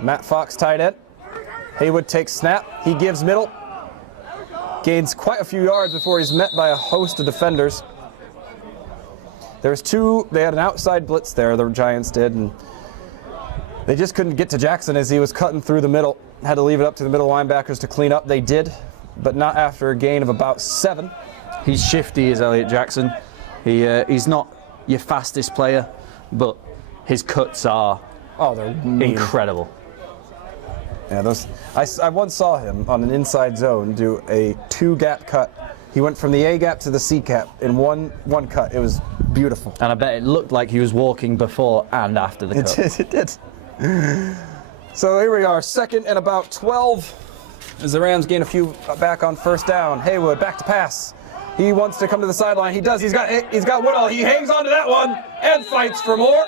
Matt Fox, tight end. Haywood takes snap. He gives middle. Gains quite a few yards before he's met by a host of defenders. They had an outside blitz there, the Giants did, and they just couldn't get to Jackson as he was cutting through the middle. Had to leave it up to the middle linebackers to clean up. They did, but not after a gain of about 7. He's shifty, is Elliot Jackson. He's not your fastest player, but his cuts are they're incredible. Yeah, I once saw him on an inside zone do a 2-gap cut. He went from the A gap to the C gap in one cut. It was beautiful. And I bet it looked like he was walking before and after the cut. It did. So here we are, 2nd and about 12. As the Rams gain a few back on 1st down. Haywood back to pass. He wants to come to the sideline. He does. He's got Woodall. He hangs on to that one and fights for more.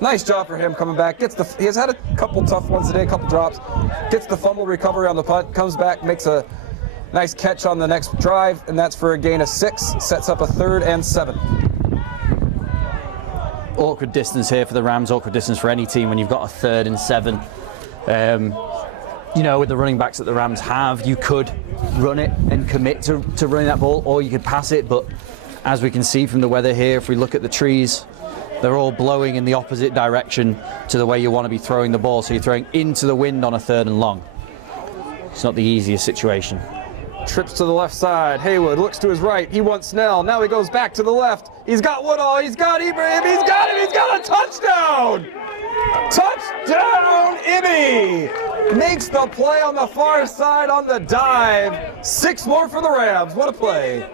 Nice job for him coming back. He has had a couple tough ones today, a couple drops. Gets the fumble recovery on the punt, comes back, makes a nice catch on the next drive, and that's for a gain of 6. Sets up a 3rd and 7. Awkward distance here for the Rams, awkward distance for any team when you've got a 3rd and 7. With the running backs that the Rams have, you could run it and commit to running that ball, or you could pass it, but as we can see from the weather here, if we look at the trees, they're all blowing in the opposite direction to the way you want to be throwing the ball, so you're throwing into the wind on a 3rd and long. It's not the easiest situation. Trips to the left side. Haywood looks to his right. He wants Snell. Now he goes back to the left. He's got Woodall. He's got Ibrahim. He's got him. He's got a touchdown. Touchdown, Ibby. Makes the play on the far side on the dive. 6 more for the Rams. What a play.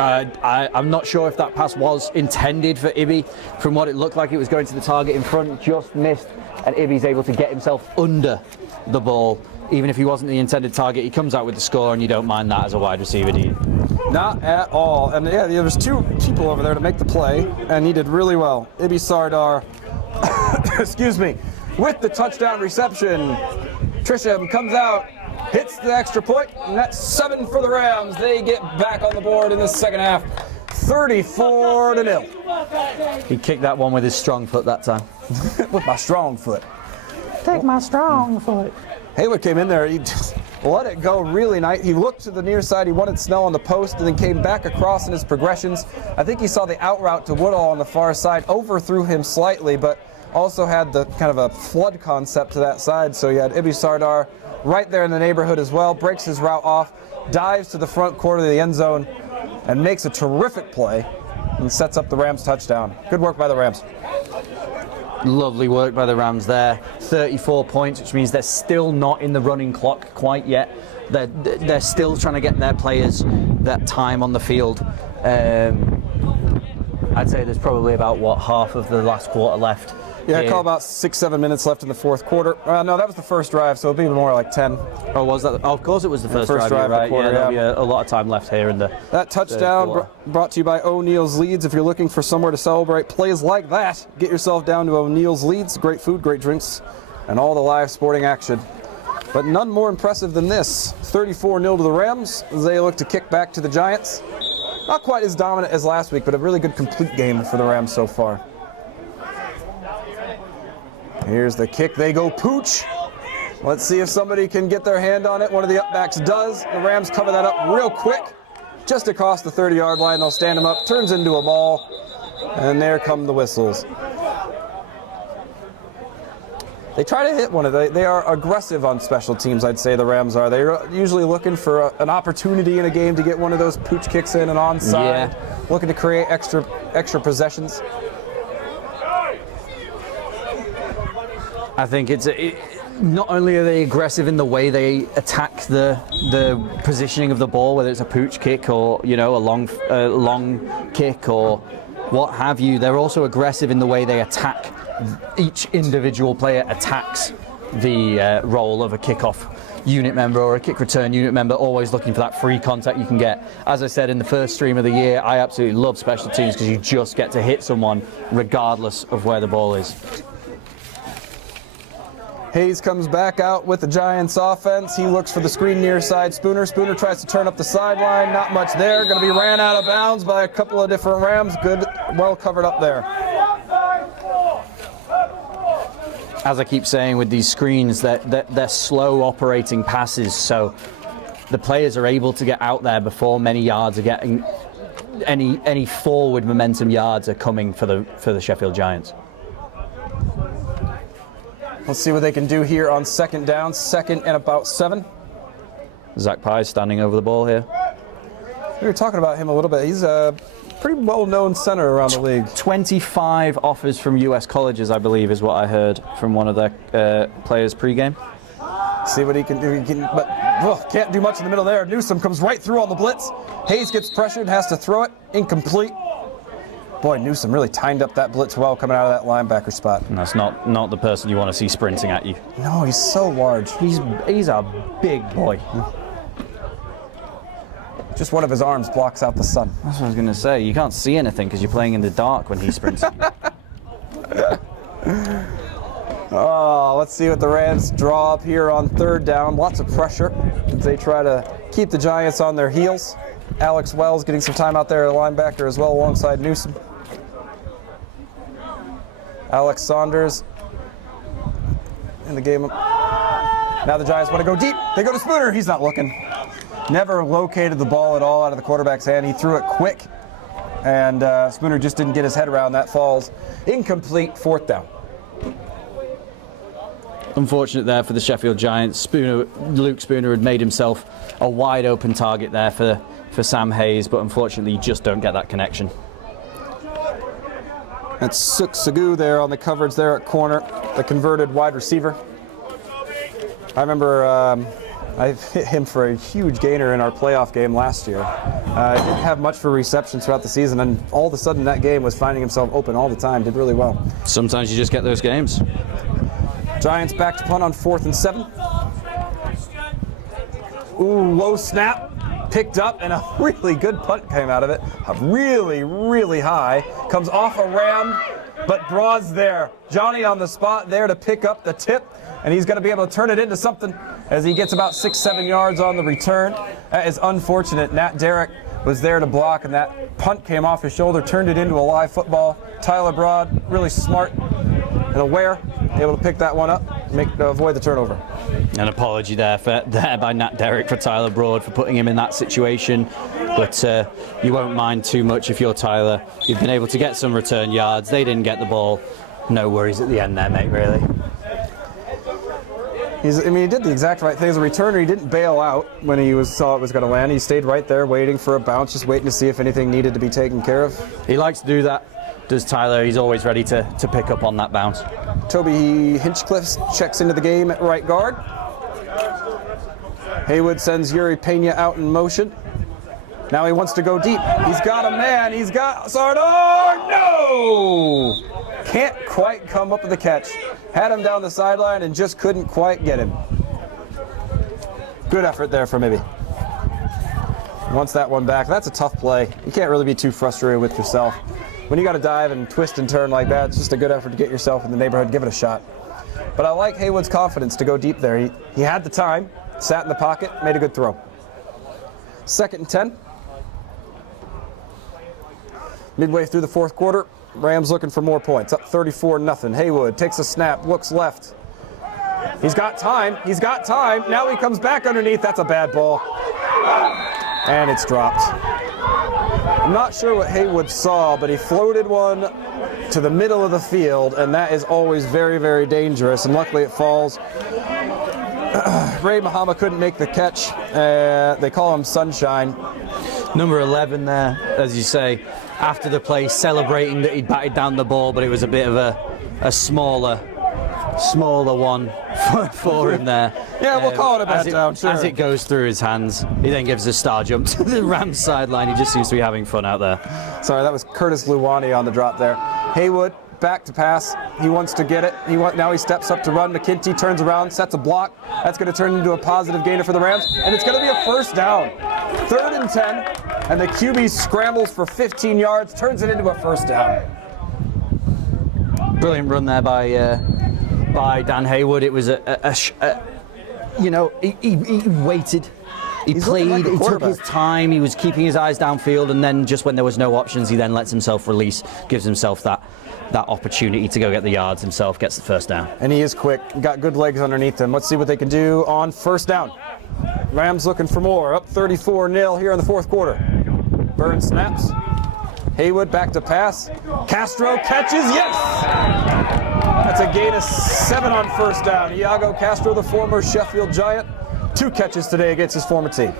I'm not sure if that pass was intended for Ibby. From what it looked like, it was going to the target in front, just missed, and Ibby's able to get himself under the ball. Even if he wasn't the intended target, he comes out with the score, and you don't mind that as a wide receiver, do you? Not at all. And yeah, there was 2 people over there to make the play, and he did really well. Ibby Sardar, excuse me, with the touchdown reception. Trisham comes out, hits the extra point, and that's 7 for the Rams. They get back on the board in the second half, 34-0. He kicked that one with his strong foot that time. With my strong foot. Take my strong foot. Haywood came in there, he just let it go really nice. He looked to the near side, he wanted Snell on the post, and then came back across in his progressions. I think he saw the out route to Woodall on the far side, overthrew him slightly, but also had the kind of a flood concept to that side. So you had Ibby Sardar right there in the neighborhood as well, breaks his route off, dives to the front corner of the end zone, and makes a terrific play and sets up the Rams touchdown. Good work by the Rams. Lovely work by the Rams there. 34 points, which means they're still not in the running clock quite yet. They're still trying to get their players that time on the field. I'd say there's probably about, half of the last quarter left. Yeah, I call about 6-7 minutes left in the 4th quarter. No, that was the first drive, so it'll be more like 10. Oh, was that? Oh, of course it was the first drive, right? Quarter, there'll be a lot of time left here in the. That touchdown brought to you by O'Neill's Leeds. If you're looking for somewhere to celebrate plays like that, get yourself down to O'Neill's Leeds. Great food, great drinks, and all the live sporting action. But none more impressive than this. 34-0 to the Rams as they look to kick back to the Giants. Not quite as dominant as last week, but a really good complete game for the Rams so far. Here's the kick. They go pooch. Let's see if somebody can get their hand on it. One of the upbacks does. The Rams cover that up real quick. Just across the 30-yard line. They'll stand him up. Turns into a ball. And there come the whistles. They try to hit one of the. They are aggressive on special teams, I'd say the Rams are. They're usually looking for an opportunity in a game to get one of those pooch kicks in and onside. Yeah. Looking to create extra possessions. I think not only are they aggressive in the way they attack the positioning of the ball, whether it's a pooch kick or a long kick or what have you, they're also aggressive in the way they attack. Each individual player attacks the role of a kickoff unit member or a kick return unit member, always looking for that free contact you can get. As I said in the first stream of the year, I absolutely love special teams because you just get to hit someone regardless of where the ball is. Hayes comes back out with the Giants offense. He looks for the screen near side. Spooner tries to turn up the sideline. Not much there. Going to be ran out of bounds by a couple of different Rams. Good, well covered up there. as I keep saying with these screens, they're slow operating passes, so the players are able to get out there before many yards are getting any forward momentum yards are coming for the Sheffield Giants. Let's see what they can do here on second down, 2nd and about 7. Zach Pye standing over the ball here. We were talking about him a little bit. He's a pretty well-known center around the league. 25 offers from US colleges, I believe, is what I heard from one of their players pregame. See what he can do. But can't do much in the middle there. Newsom comes right through on the blitz. Hayes gets pressured and has to throw it. Incomplete. Boy, Newsom really timed up that blitz well coming out of that linebacker spot. And that's not the person you want to see sprinting at you. No, he's so large. He's a big boy. Just one of his arms blocks out the sun. That's what I was going to say. You can't see anything because you're playing in the dark when he sprints. Oh, let's see what the Rams draw up here on 3rd down. Lots of pressure as they try to keep the Giants on their heels. Alex Wells getting some time out there at linebacker as well alongside Newsom. Alex Saunders in the game. Now the Giants want to go deep. They go to Spooner. He's not looking. Never located the ball at all out of the quarterback's hand. He threw it quick, and Spooner just didn't get his head around that. Falls incomplete, 4th down. Unfortunate there for the Sheffield Giants. Luke Spooner had made himself a wide open target there for Sam Hayes, but unfortunately you just don't get that connection. That's Suk Sagu there on the coverage there at corner, the converted wide receiver. I remember I hit him for a huge gainer in our playoff game last year. Didn't have much for reception throughout the season, and all of a sudden that game was finding himself open all the time. Did really well. Sometimes you just get those games. Giants back to punt on 4th and 7. Ooh, low snap. Picked up, and a really good punt came out of it. Really, really high. Comes off a Ram, but Braw's there. Johnny on the spot there to pick up the tip, and he's going to be able to turn it into something as he gets about 6-7 yards on the return. That is unfortunate. Nat Derrick was there to block, and that punt came off his shoulder, turned it into a live football. Tyler Broad, really smart and aware, able to pick that one up, avoid the turnover. An apology there by Nat Derrick for Tyler Broad for putting him in that situation, but you won't mind too much if you're Tyler. You've been able to get some return yards. They didn't get the ball. No worries at the end there, mate, really. He did the exact right thing as a returner. He didn't bail out when he saw it was going to land. He stayed right there waiting for a bounce, just waiting to see if anything needed to be taken care of. He likes to do that, does Tyler. He's always ready to pick up on that bounce. Toby Hinchcliffe checks into the game at right guard. Haywood sends Yuri Pena out in motion. Now he wants to go deep. He's got a man. He's got Sardar. No! Can't quite come up with the catch. Had him down the sideline and just couldn't quite get him. Good effort there for Mibby. Wants that one back. That's a tough play. You can't really be too frustrated with yourself. When you got to dive and twist and turn like that, it's just a good effort to get yourself in the neighborhood, give it a shot. But I like Haywood's confidence to go deep there. He had the time, sat in the pocket, made a good throw. 2nd and 10. Midway through the 4th quarter, Rams looking for more points. Up 34-0. Haywood takes a snap, looks left. He's got time. He's got time. Now he comes back underneath. That's a bad ball. And it's dropped. I'm not sure what Haywood saw, but he floated one to the middle of the field, and that is always very, very dangerous, and luckily it falls. Ray Muhammad couldn't make the catch. They call him Sunshine. Number 11 there, as you say, after the play, celebrating that he'd batted down the ball, but it was a bit of a smaller one for him there. Yeah, we'll call it a bat down, sure. As it goes through his hands, he then gives a star jump to the Rams sideline. He just seems to be having fun out there. Sorry, that was Curtis Luwani on the drop there. Haywood, back to pass. He wants to get it. Now he steps up to run. McKinty turns around, sets a block. That's going to turn into a positive gainer for the Rams, and it's going to be a 1st down. 3rd and 10, and the QB scrambles for 15 yards, turns it into a 1st down. Brilliant run there by Dan Haywood. It was he waited. He He's played, looking like a he took quarterback. his time, he was keeping his eyes downfield, and then just when there was no options, he then lets himself release, gives himself that opportunity to go get the yards himself, gets the first down. And he is quick, got good legs underneath him. Let's see what they can do on first down. Rams looking for more, up 34-0 here in the fourth quarter. Burns snaps. Haywood back to pass. Castro catches, yes! That's a gain of 7 on first down. Iago Castro, the former Sheffield Giant, 2 catches today against his former team.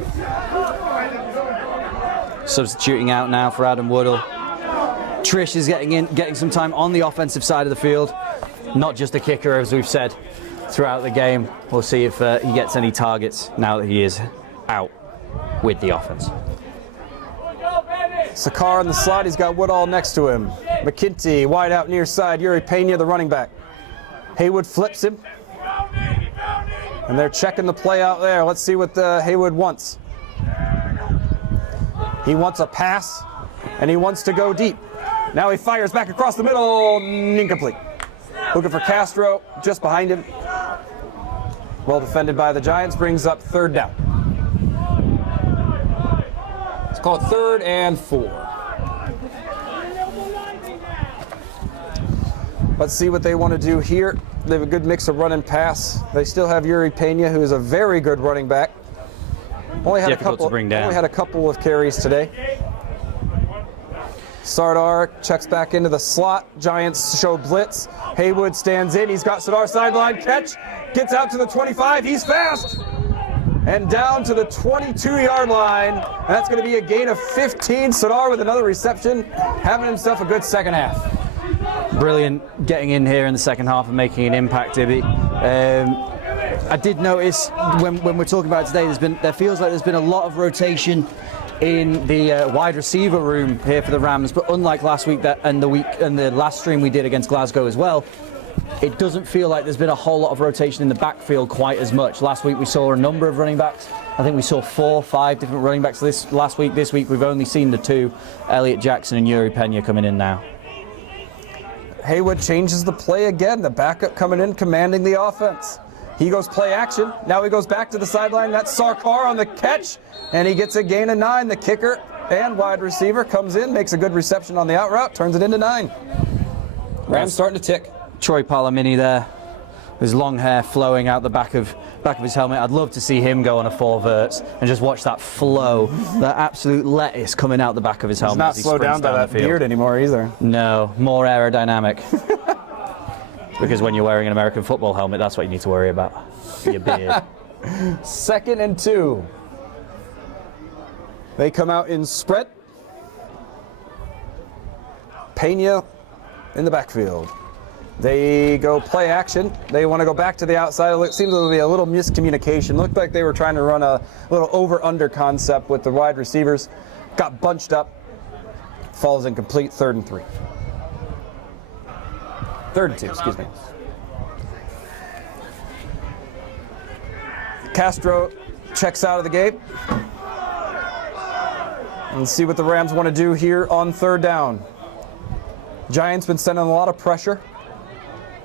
Substituting out now for Adam Woodall. Trish is getting some time on the offensive side of the field. Not just a kicker, as we've said throughout the game. We'll see if he gets any targets now that he is out with the offense. Sakar on the slide, he's got Woodall next to him. McKinty, wide out near side, Yuri Pena, the running back. Haywood flips him. And they're checking the play out there. Let's see what Haywood wants. He wants a pass, and he wants to go deep. Now he fires back across the middle, incomplete. Looking for Castro, just behind him. Well defended by the Giants, brings up third down. Let's call it 3rd and 4. Let's see what they want to do here. They have a good mix of run and pass. They still have Yuri Pena, who is a very good running back. Only had Difficult to bring down. Only had a couple of carries today. Sardar checks back into the slot. Giants show blitz. Haywood stands in. He's got Sardar sideline catch. Gets out to the 25. He's fast. And down to the 22-yard line. And that's going to be a gain of 15. Sardar with another reception, having himself a good second half. Brilliant getting in here in the second half and making an impact, Ibby. I did notice when we're talking about it today, there feels like there's been a lot of rotation in the wide receiver room here for the Rams, but unlike last week and the last stream we did against Glasgow as well, it doesn't feel like there's been a whole lot of rotation in the backfield quite as much. Last week we saw a number of running backs. I think we saw 4 or 5 different running backs last week. This week we've only seen the 2, Elliot Jackson and Yuri Pena, coming in now. Haywood changes the play again. The backup coming in, commanding the offense. He goes play action. Now he goes back to the sideline. That's Sarkar on the catch, and he gets a gain of 9. The kicker and wide receiver comes in, makes a good reception on the out route, turns it into 9. Rams starting to tick. Troy Palamini there, his long hair flowing out the back of his helmet. I'd love to see him go on a 4 verts and just watch that flow, that absolute lettuce coming out the back of his helmet. He's not as he slowed down sprints by that the field. beard anymore either. No, more aerodynamic. Because when you're wearing an American football helmet, that's what you need to worry about. Your beard. 2nd and 2. They come out in spread. Pena in the backfield. They go play action. They want to go back to the outside. It seems to be a little miscommunication. Looked like they were trying to run a little over-under concept with the wide receivers. Got bunched up. Falls incomplete. 3rd and 3. 3rd and 2, excuse me. Castro checks out of the game. And see what the Rams want to do here on 3rd down. Giants been sending a lot of pressure,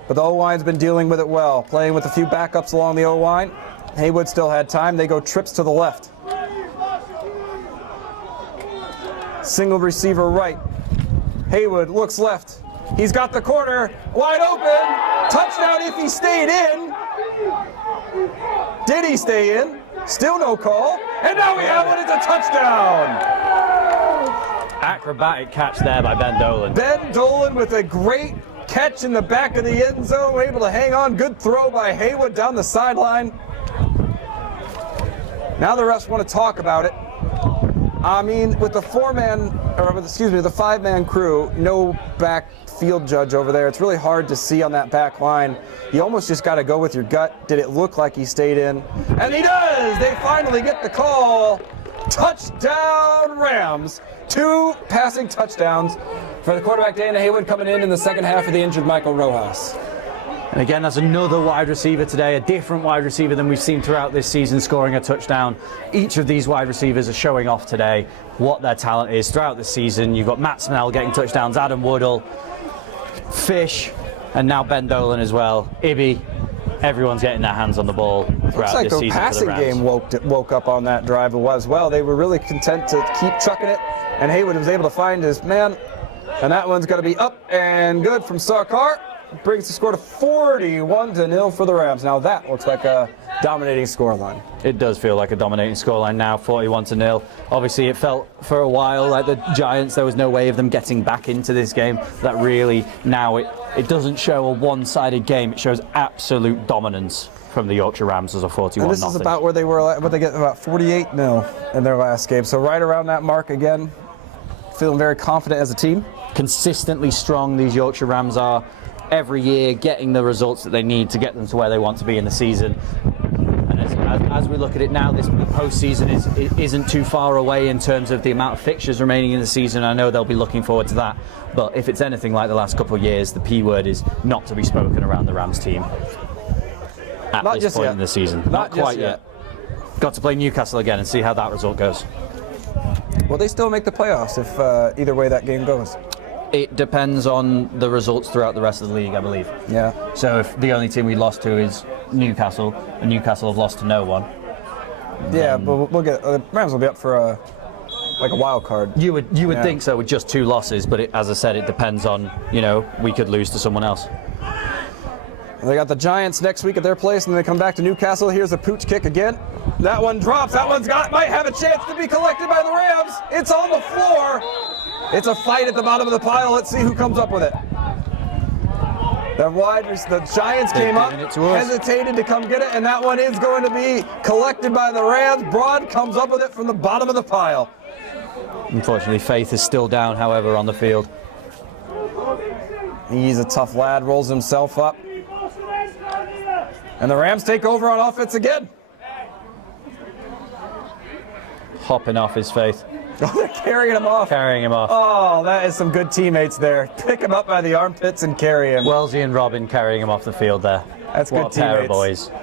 but the O-line's been dealing with it well. Playing with a few backups along the O-line. Haywood still had time. They go trips to the left. Single receiver right. Haywood looks left. He's got the corner wide open. Touchdown if he stayed in. Did he stay in? Still no call. And now we have one. It's a touchdown. Acrobatic catch there by Ben Dolan. Ben Dolan with a great catch in the back of the end zone. Able to hang on. Good throw by Haywood down the sideline. Now the refs want to talk about it. I mean, with the 5-man crew, no backfield judge over there. It's really hard to see on that back line. You almost just got to go with your gut. Did it look like he stayed in? And he does! They finally get the call. Touchdown Rams. 2 passing touchdowns for the quarterback Dana Haywood, coming in the second half of the injured Michael Rojas. And again, that's another wide receiver today, a different wide receiver than we've seen throughout this season, scoring a touchdown. Each of these wide receivers are showing off today what their talent is throughout the season. You've got Matt Snell getting touchdowns, Adam Woodall, Fish, and now Ben Dolan as well. Ibby, everyone's getting their hands on the ball throughout Looks like this the season for passing the Rams. game woke up on that drive as well. They were really content to keep chucking it, and Haywood was able to find his man, and that one's going to be up and good from Sarkar. Brings the score to 41-0 for the Rams. Now that looks like a dominating scoreline. It does feel like a dominating scoreline now, 41-0. Obviously, it felt for a while like the Giants, there was no way of them getting back into this game. That really, now it doesn't show a one-sided game. It shows absolute dominance from the Yorkshire Rams as a 41-0. And this is about where they were, what they get, about 48-0 in their last game. So right around that mark again. Feeling very confident as a team. Consistently strong, these Yorkshire Rams are. Every year getting the results that they need to get them to where they want to be in the season. And as we look at it now, this postseason isn't too far away in terms of the amount of fixtures remaining in the season. I know they'll be looking forward to that, but if it's anything like the last couple of years, the P word is not to be spoken around the Rams team at Not this just point yet. in the season. Not quite just yet. Got to play Newcastle again and see how that result goes. Will they still make the playoffs if either way that game goes? It depends on the results throughout the rest of the league, I believe. Yeah. So if the only team we lost to is Newcastle, and Newcastle have lost to no one. Yeah, but we'll get Rams will be up for a wild card. You would think so with just 2 losses, but as I said, it depends on, we could lose to someone else. They got the Giants next week at their place, and then they come back to Newcastle. Here's a pooch kick again. That one drops. That one's might have a chance to be collected by the Rams. It's on the floor. It's a fight at the bottom of the pile. Let's see who comes up with it. The Giants came up, hesitated to come get it, and that one is going to be collected by the Rams. Broad comes up with it from the bottom of the pile. Unfortunately, Faith is still down, however, on the field. He's a tough lad, rolls himself up. And the Rams take over on offense again. Hopping off his Faith. Oh, they're carrying him off. Carrying him off. Oh, that is some good teammates there. Pick him up by the armpits and carry him. Wellesley and Robin carrying him off the field there. That's what good a pair teammates. of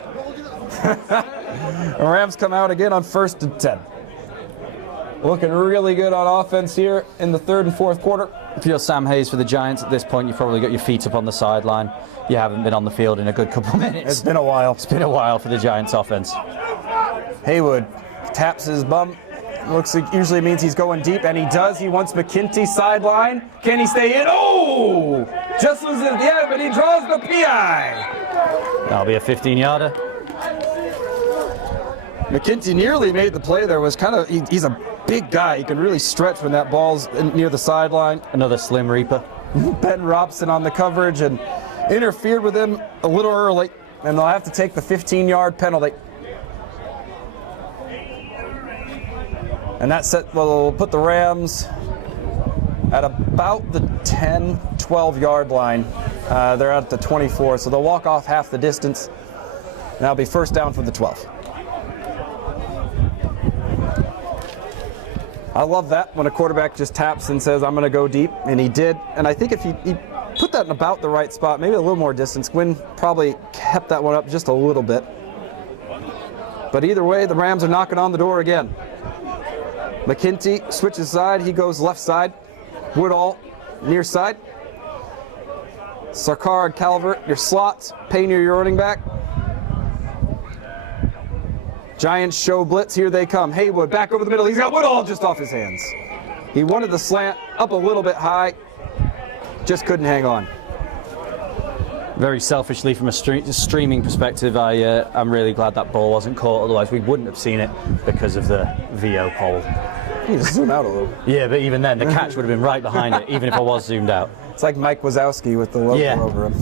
boys. The Rams come out again on 1st and 10. Looking really good on offense here in the 3rd and 4th quarter. If you're Sam Hayes for the Giants at this point, you've probably got your feet up on the sideline. You haven't been on the field in a good couple of minutes. It's been a while. It's been a while for the Giants offense. Haywood taps his bum. Looks like usually means he's going deep, and he does. He wants McKinty sideline. Can he stay in? Oh! Just loses the end, but he draws the PI. That'll be a 15-yarder. McKinty nearly made the play there. He's a big guy. He can really stretch when that ball's near the sideline. Another slim reaper. Ben Robson on the coverage and interfered with him a little early, and they'll have to take the 15-yard penalty. And that will put the Rams at about the 10, 12-yard line. They're at the 24, so they'll walk off half the distance. And that'll be first down for the 12. I love that when a quarterback just taps and says, I'm going to go deep, and he did. And I think if he put that in about the right spot, maybe a little more distance, Gwynn probably kept that one up just a little bit. But either way, the Rams are knocking on the door again. McKinty switches side. He goes left side. Woodall, near side. Sarkar and Calvert, your slots. Painter, your running back. Giants show blitz. Here they come. Haywood back over the middle. He's got Woodall just off his hands. He wanted the slant up a little bit high. Just couldn't hang on. Very selfishly, from a streaming perspective, I'm really glad that ball wasn't caught. Otherwise, we wouldn't have seen it because of the VO pole. You just zoom out a little. Yeah, but even then, the catch would have been right behind it, even if I was zoomed out. It's like Mike Wazowski with the logo over him.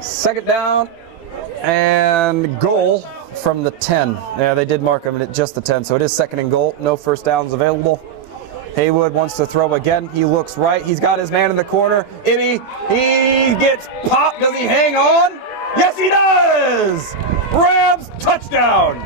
Second down and goal from the 10. Yeah, they did mark him at just the 10, so it is second and goal. No first downs available. Haywood wants to throw again. He looks right. He's got his man in the corner. He gets popped. Does he hang on? Yes, he does! Rams touchdown!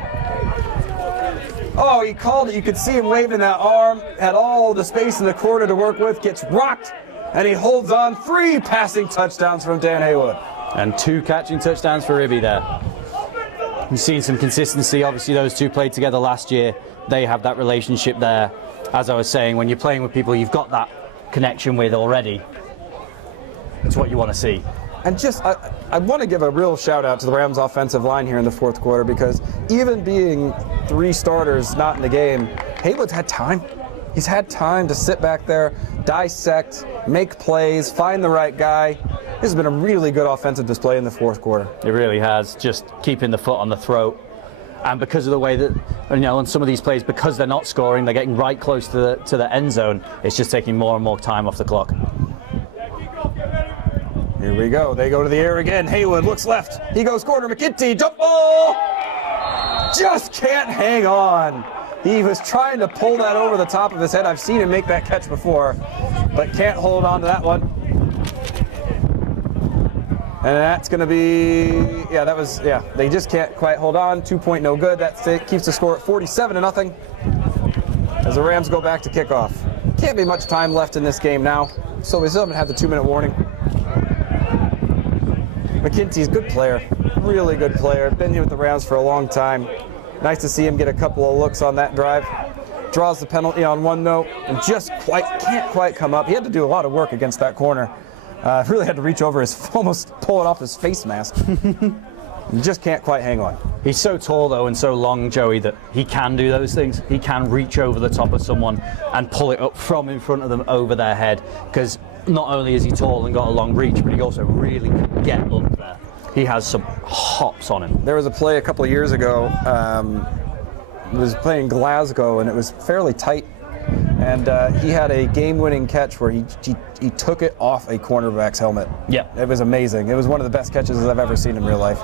Oh, he called it. You could see him waving that arm. Had all the space in the corner to work with. Gets rocked, and he holds on. 3 passing touchdowns from Dan Haywood. And 2 catching touchdowns for Ribby there. You've seen some consistency. Obviously, those 2 played together last year. They have that relationship there. As I was saying, when you're playing with people you've got that connection with already, it's what you want to see. And just, I want to give a real shout out to the Rams offensive line here in the fourth quarter, because even being 3 starters not in the game, Haywood's had time. He's had time to sit back there, dissect, make plays, find the right guy. This has been a really good offensive display in the fourth quarter. It really has, just keeping the foot on the throat. And because of the way that, on some of these plays, because they're not scoring, they're getting right close to the end zone, it's just taking more and more time off the clock. Here we go. They go to the air again. Haywood looks left. He goes corner. McKinty, jump ball! Just can't hang on. He was trying to pull that over the top of his head. I've seen him make that catch before, but can't hold on to that one. And that's going to be, they just can't quite hold on. 2-point no good. That keeps the score at 47-0 as the Rams go back to kickoff. Can't be much time left in this game now, so we still haven't had the 2-minute warning. McKinty's a good player, really good player. Been here with the Rams for a long time. Nice to see him get a couple of looks on that drive. Draws the penalty on one note and just can't quite come up. He had to do a lot of work against that corner. Really had to reach over almost pull it off his face mask. Just can't quite hang on. He's so tall though and so long, Joey, that he can do those things. He can reach over the top of someone and pull it up from in front of them over their head, because not only is he tall and got a long reach, but he also really can get up there. He has some hops on him. There was a play a couple of years ago. He was playing Glasgow, and it was fairly tight. And he had a game-winning catch where he took it off a cornerback's helmet. Yeah. It was amazing. It was one of the best catches I've ever seen in real life.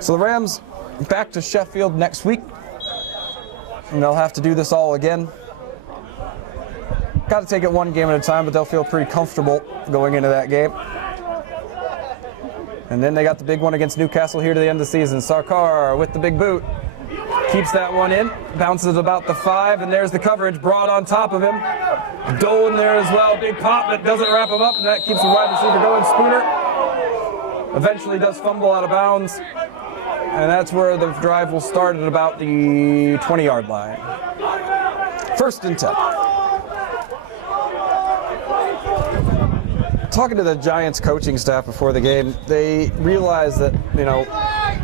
So the Rams back to Sheffield next week. And they'll have to do this all again. Got to take it one game at a time, but they'll feel pretty comfortable going into that game. And then they got the big one against Newcastle here to the end of the season. Sarkar with the big boot. Keeps that one in. Bounces about the 5, and there's the coverage brought on top of him. Dolan there as well. Big pop, but doesn't wrap him up, and that keeps the wide receiver going. Spooner eventually does fumble out of bounds. And that's where the drive will start at about the 20-yard line. 1st and 10. Talking to the Giants coaching staff before the game, they realized that,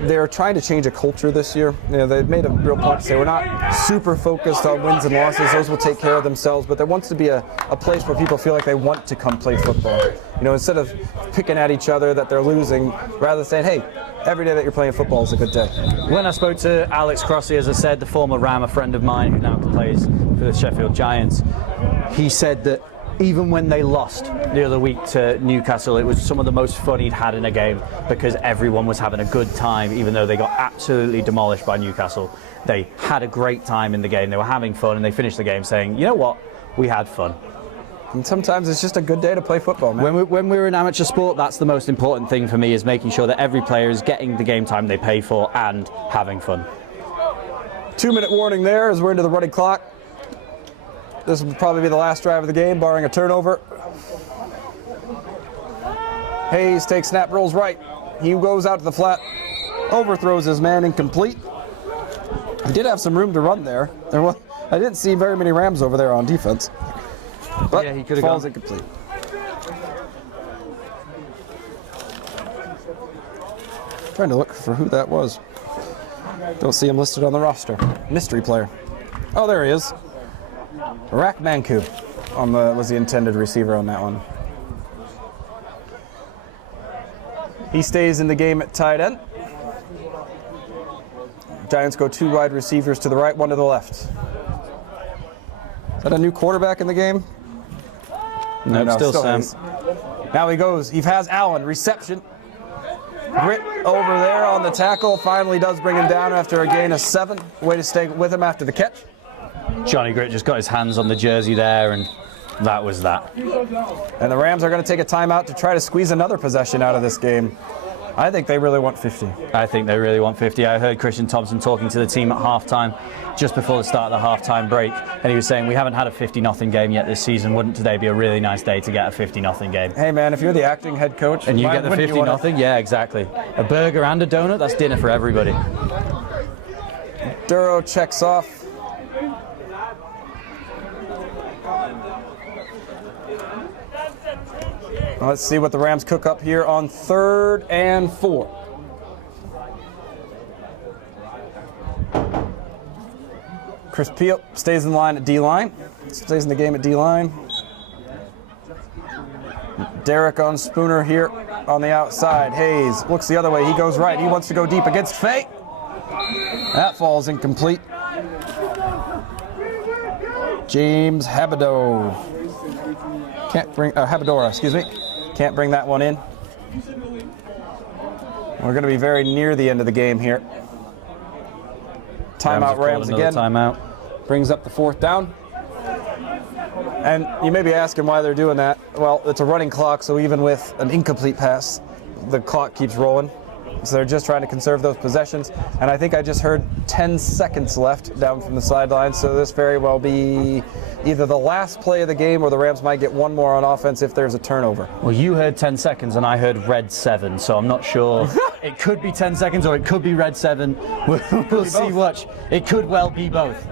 they're trying to change a culture this year. They've made a real point to say we're not super focused on wins and losses. Those will take care of themselves, but there wants to be a place where people feel like they want to come play football. Instead of picking at each other that they're losing, rather than saying, hey, every day that you're playing football is a good day. When I spoke to Alex Crossley, as I said, the former Ram, a friend of mine who now plays for the Sheffield Giants, he said that even when they lost the other week to Newcastle, it was some of the most fun he'd had in a game, because everyone was having a good time, even though they got absolutely demolished by Newcastle. They had a great time in the game, they were having fun, and they finished the game saying, you know what, we had fun. And sometimes it's just a good day to play football, man. When we're in amateur sport, that's the most important thing for me, is making sure that every player is getting the game time they pay for and having fun. 2-minute warning there as we're into the running clock. This will probably be the last drive of the game, barring a turnover. Hayes takes snap, rolls right. He goes out to the flat, overthrows his man, incomplete. He did have some room to run there. I didn't see very many Rams over there on defense. But yeah, he could have falls gone. incomplete. Trying to look for who that was. Don't see him listed on the roster. Mystery player. Oh, there he is. Rak Manku was the intended receiver on that one. He stays in the game at tight end. Giants go 2 wide receivers to the right, 1 to the left. Is that a new quarterback in the game? No, still Sam. Now he goes. He has Allen. Reception. Grit over there on the tackle. Finally does bring him down after a gain of 7. Way to stay with him after the catch. Johnny Grit just got his hands on the jersey there, and that was that. And the Rams are going to take a timeout to try to squeeze another possession out of this game. I think they really want 50. I think they really want 50. I heard Christian Thompson talking to the team at halftime, just before the start of the halftime break, and he was saying, we haven't had a 50-0 game yet this season. Wouldn't today be a really nice day to get a 50-0 game? Hey man, if you're the acting head coach and you get the 50-0, yeah, exactly. A burger and a donut, that's dinner for everybody. Duro checks off. Let's see what the Rams cook up here on 3rd and 4. Chris Peel stays in line at D-line. Stays in the game at D-line. Derek on Spooner here on the outside. Hayes looks the other way. He goes right. He wants to go deep against Fate. That falls incomplete. James Habador. Habadora, excuse me. Can't bring that one in. We're going to be very near the end of the game here. Timeout Rams again. Timeout. Brings up the 4th down. And you may be asking why they're doing that. Well, it's a running clock, so even with an incomplete pass, the clock keeps rolling. So they're just trying to conserve those possessions. And I think I just heard 10 seconds left down from the sideline, so this very well be either the last play of the game or the Rams might get one more on offense if there's a turnover. Well, you heard 10 seconds and I heard red 7, so I'm not sure. It could be 10 seconds or it could be red 7. We'll see which. It could well be both.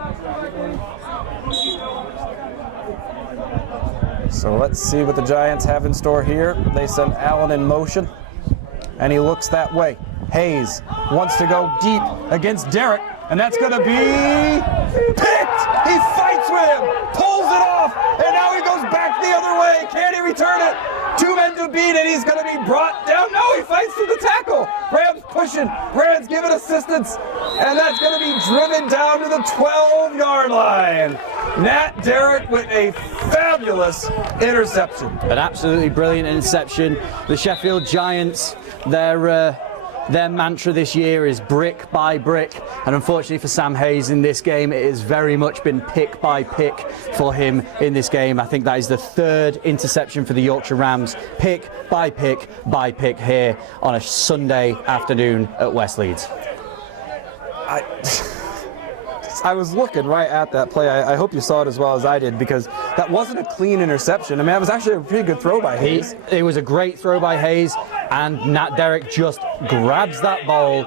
So let's see what the Giants have in store here. They send Allen in motion, and he looks that way. Hayes wants to go deep against Derek, and that's going to be picked! He fights with him, pulls it off, and now he goes back the other way. Can he return it? 2 men to beat, and he's going to be brought down. No, he fights for the tackle. Rams pushing, Rams giving assistance, and that's going to be driven down to the 12-yard line. Nat Derrick with a fabulous interception. An absolutely brilliant interception. The Sheffield Giants, their mantra this year is brick by brick, and unfortunately for Sam Hayes in this game, it has very much been pick by pick for him in this game. I think that is the 3rd interception for the Yorkshire Rams, pick by pick by pick here on a Sunday afternoon at West Leeds. I was looking right at that play. I hope you saw it as well as I did, because that wasn't a clean interception. I mean, it was actually a pretty good throw by Hayes. It was a great throw by Hayes, and Nat Derrick just grabs that ball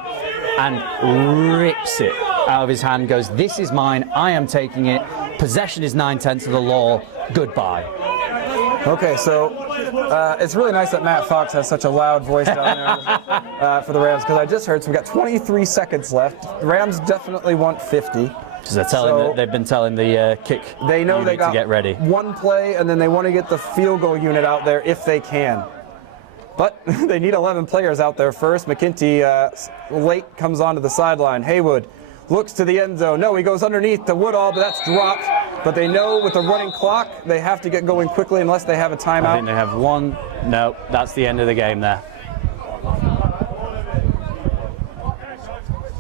and rips it out of his hand, goes, "This is mine, I am taking it. Possession is 9/10 of the law. Goodbye." Okay, so it's really nice that Matt Fox has such a loud voice down there for the Rams, because I just heard, so we've got 23 seconds left. The Rams definitely want 50. They've been telling the kick they know unit they got to get ready. One play, and then they want to get the field goal unit out there if they can. But they need 11 players out there first. McKinty late comes onto the sideline. Haywood looks to the end zone. No, he goes underneath the Woodall, but that's dropped. But they know with the running clock, they have to get going quickly unless they have a timeout. I think they have one. No, that's the end of the game there.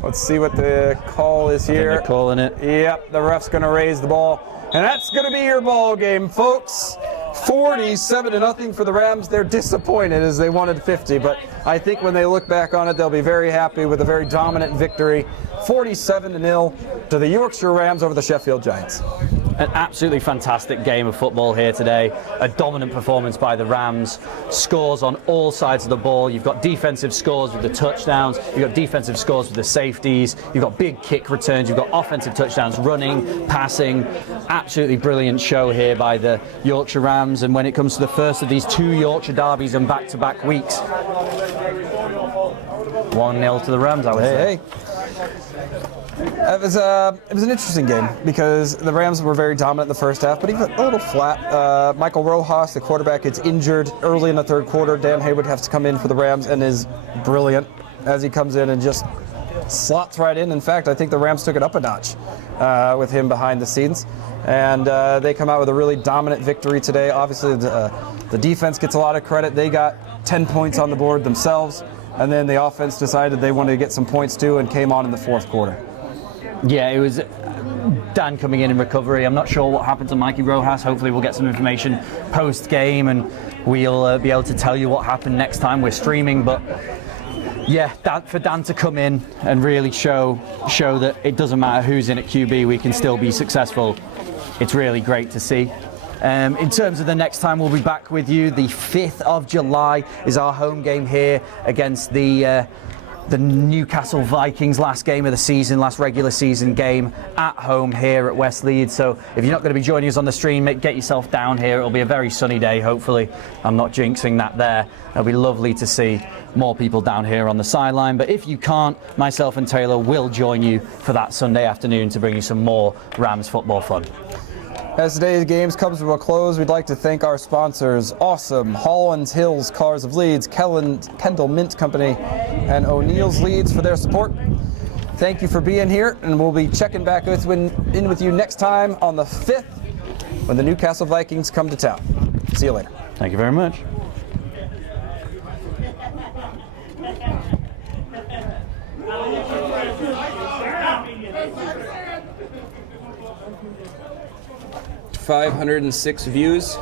Let's see what the call is here. I think they're calling it. Yep, the ref's going to raise the ball. And that's going to be your ball game, folks. 47-0 for the Rams. They're disappointed as they wanted 50, but I think when they look back on it, they'll be very happy with a very dominant victory. 47-0 to the Yorkshire Rams over the Sheffield Giants. An absolutely fantastic game of football here today. A dominant performance by the Rams. Scores on all sides of the ball. You've got defensive scores with the touchdowns. You've got defensive scores with the safeties. You've got big kick returns. You've got offensive touchdowns, running, passing. Absolutely brilliant show here by the Yorkshire Rams. And when it comes to the first of these 2 Yorkshire derbies in back-to-back weeks, 1-0 to the Rams, I would say. It was an interesting game because the Rams were very dominant in the first half, but even a little flat. Michael Rojas, the quarterback, gets injured early in the 3rd quarter. Dan Haywood has to come in for the Rams and is brilliant as he comes in and just slots right in. In fact, I think the Rams took it up a notch with him behind the scenes. And they come out with a really dominant victory today. Obviously, the defense gets a lot of credit. They got 10 points on the board themselves. And then the offense decided they wanted to get some points too and came on in the 4th quarter. Yeah, it was Dan coming in recovery. I'm not sure what happened to Mikey Rojas. Hopefully we'll get some information post-game and we'll be able to tell you what happened next time we're streaming. But yeah, for Dan to come in and really show that it doesn't matter who's in at QB, we can still be successful. It's really great to see. In terms of the next time we'll be back with you, the 5th of July is our home game here against the the Newcastle Vikings last game of the season, last regular season game at home here at West Leeds. So if you're not going to be joining us on the stream, get yourself down here. It'll be a very sunny day, hopefully. I'm not jinxing that there. It'll be lovely to see more people down here on the sideline. But if you can't, myself and Taylor will join you for that Sunday afternoon to bring you some more Rams football fun. As today's games comes to a close, we'd like to thank our sponsors, Awesome, Holland Hills Cars of Leeds, Kendall Mint Company, and O'Neill's Leeds for their support. Thank you for being here, and we'll be checking back in with you next time on the 5th when the Newcastle Vikings come to town. See you later. Thank you very much. $506 views.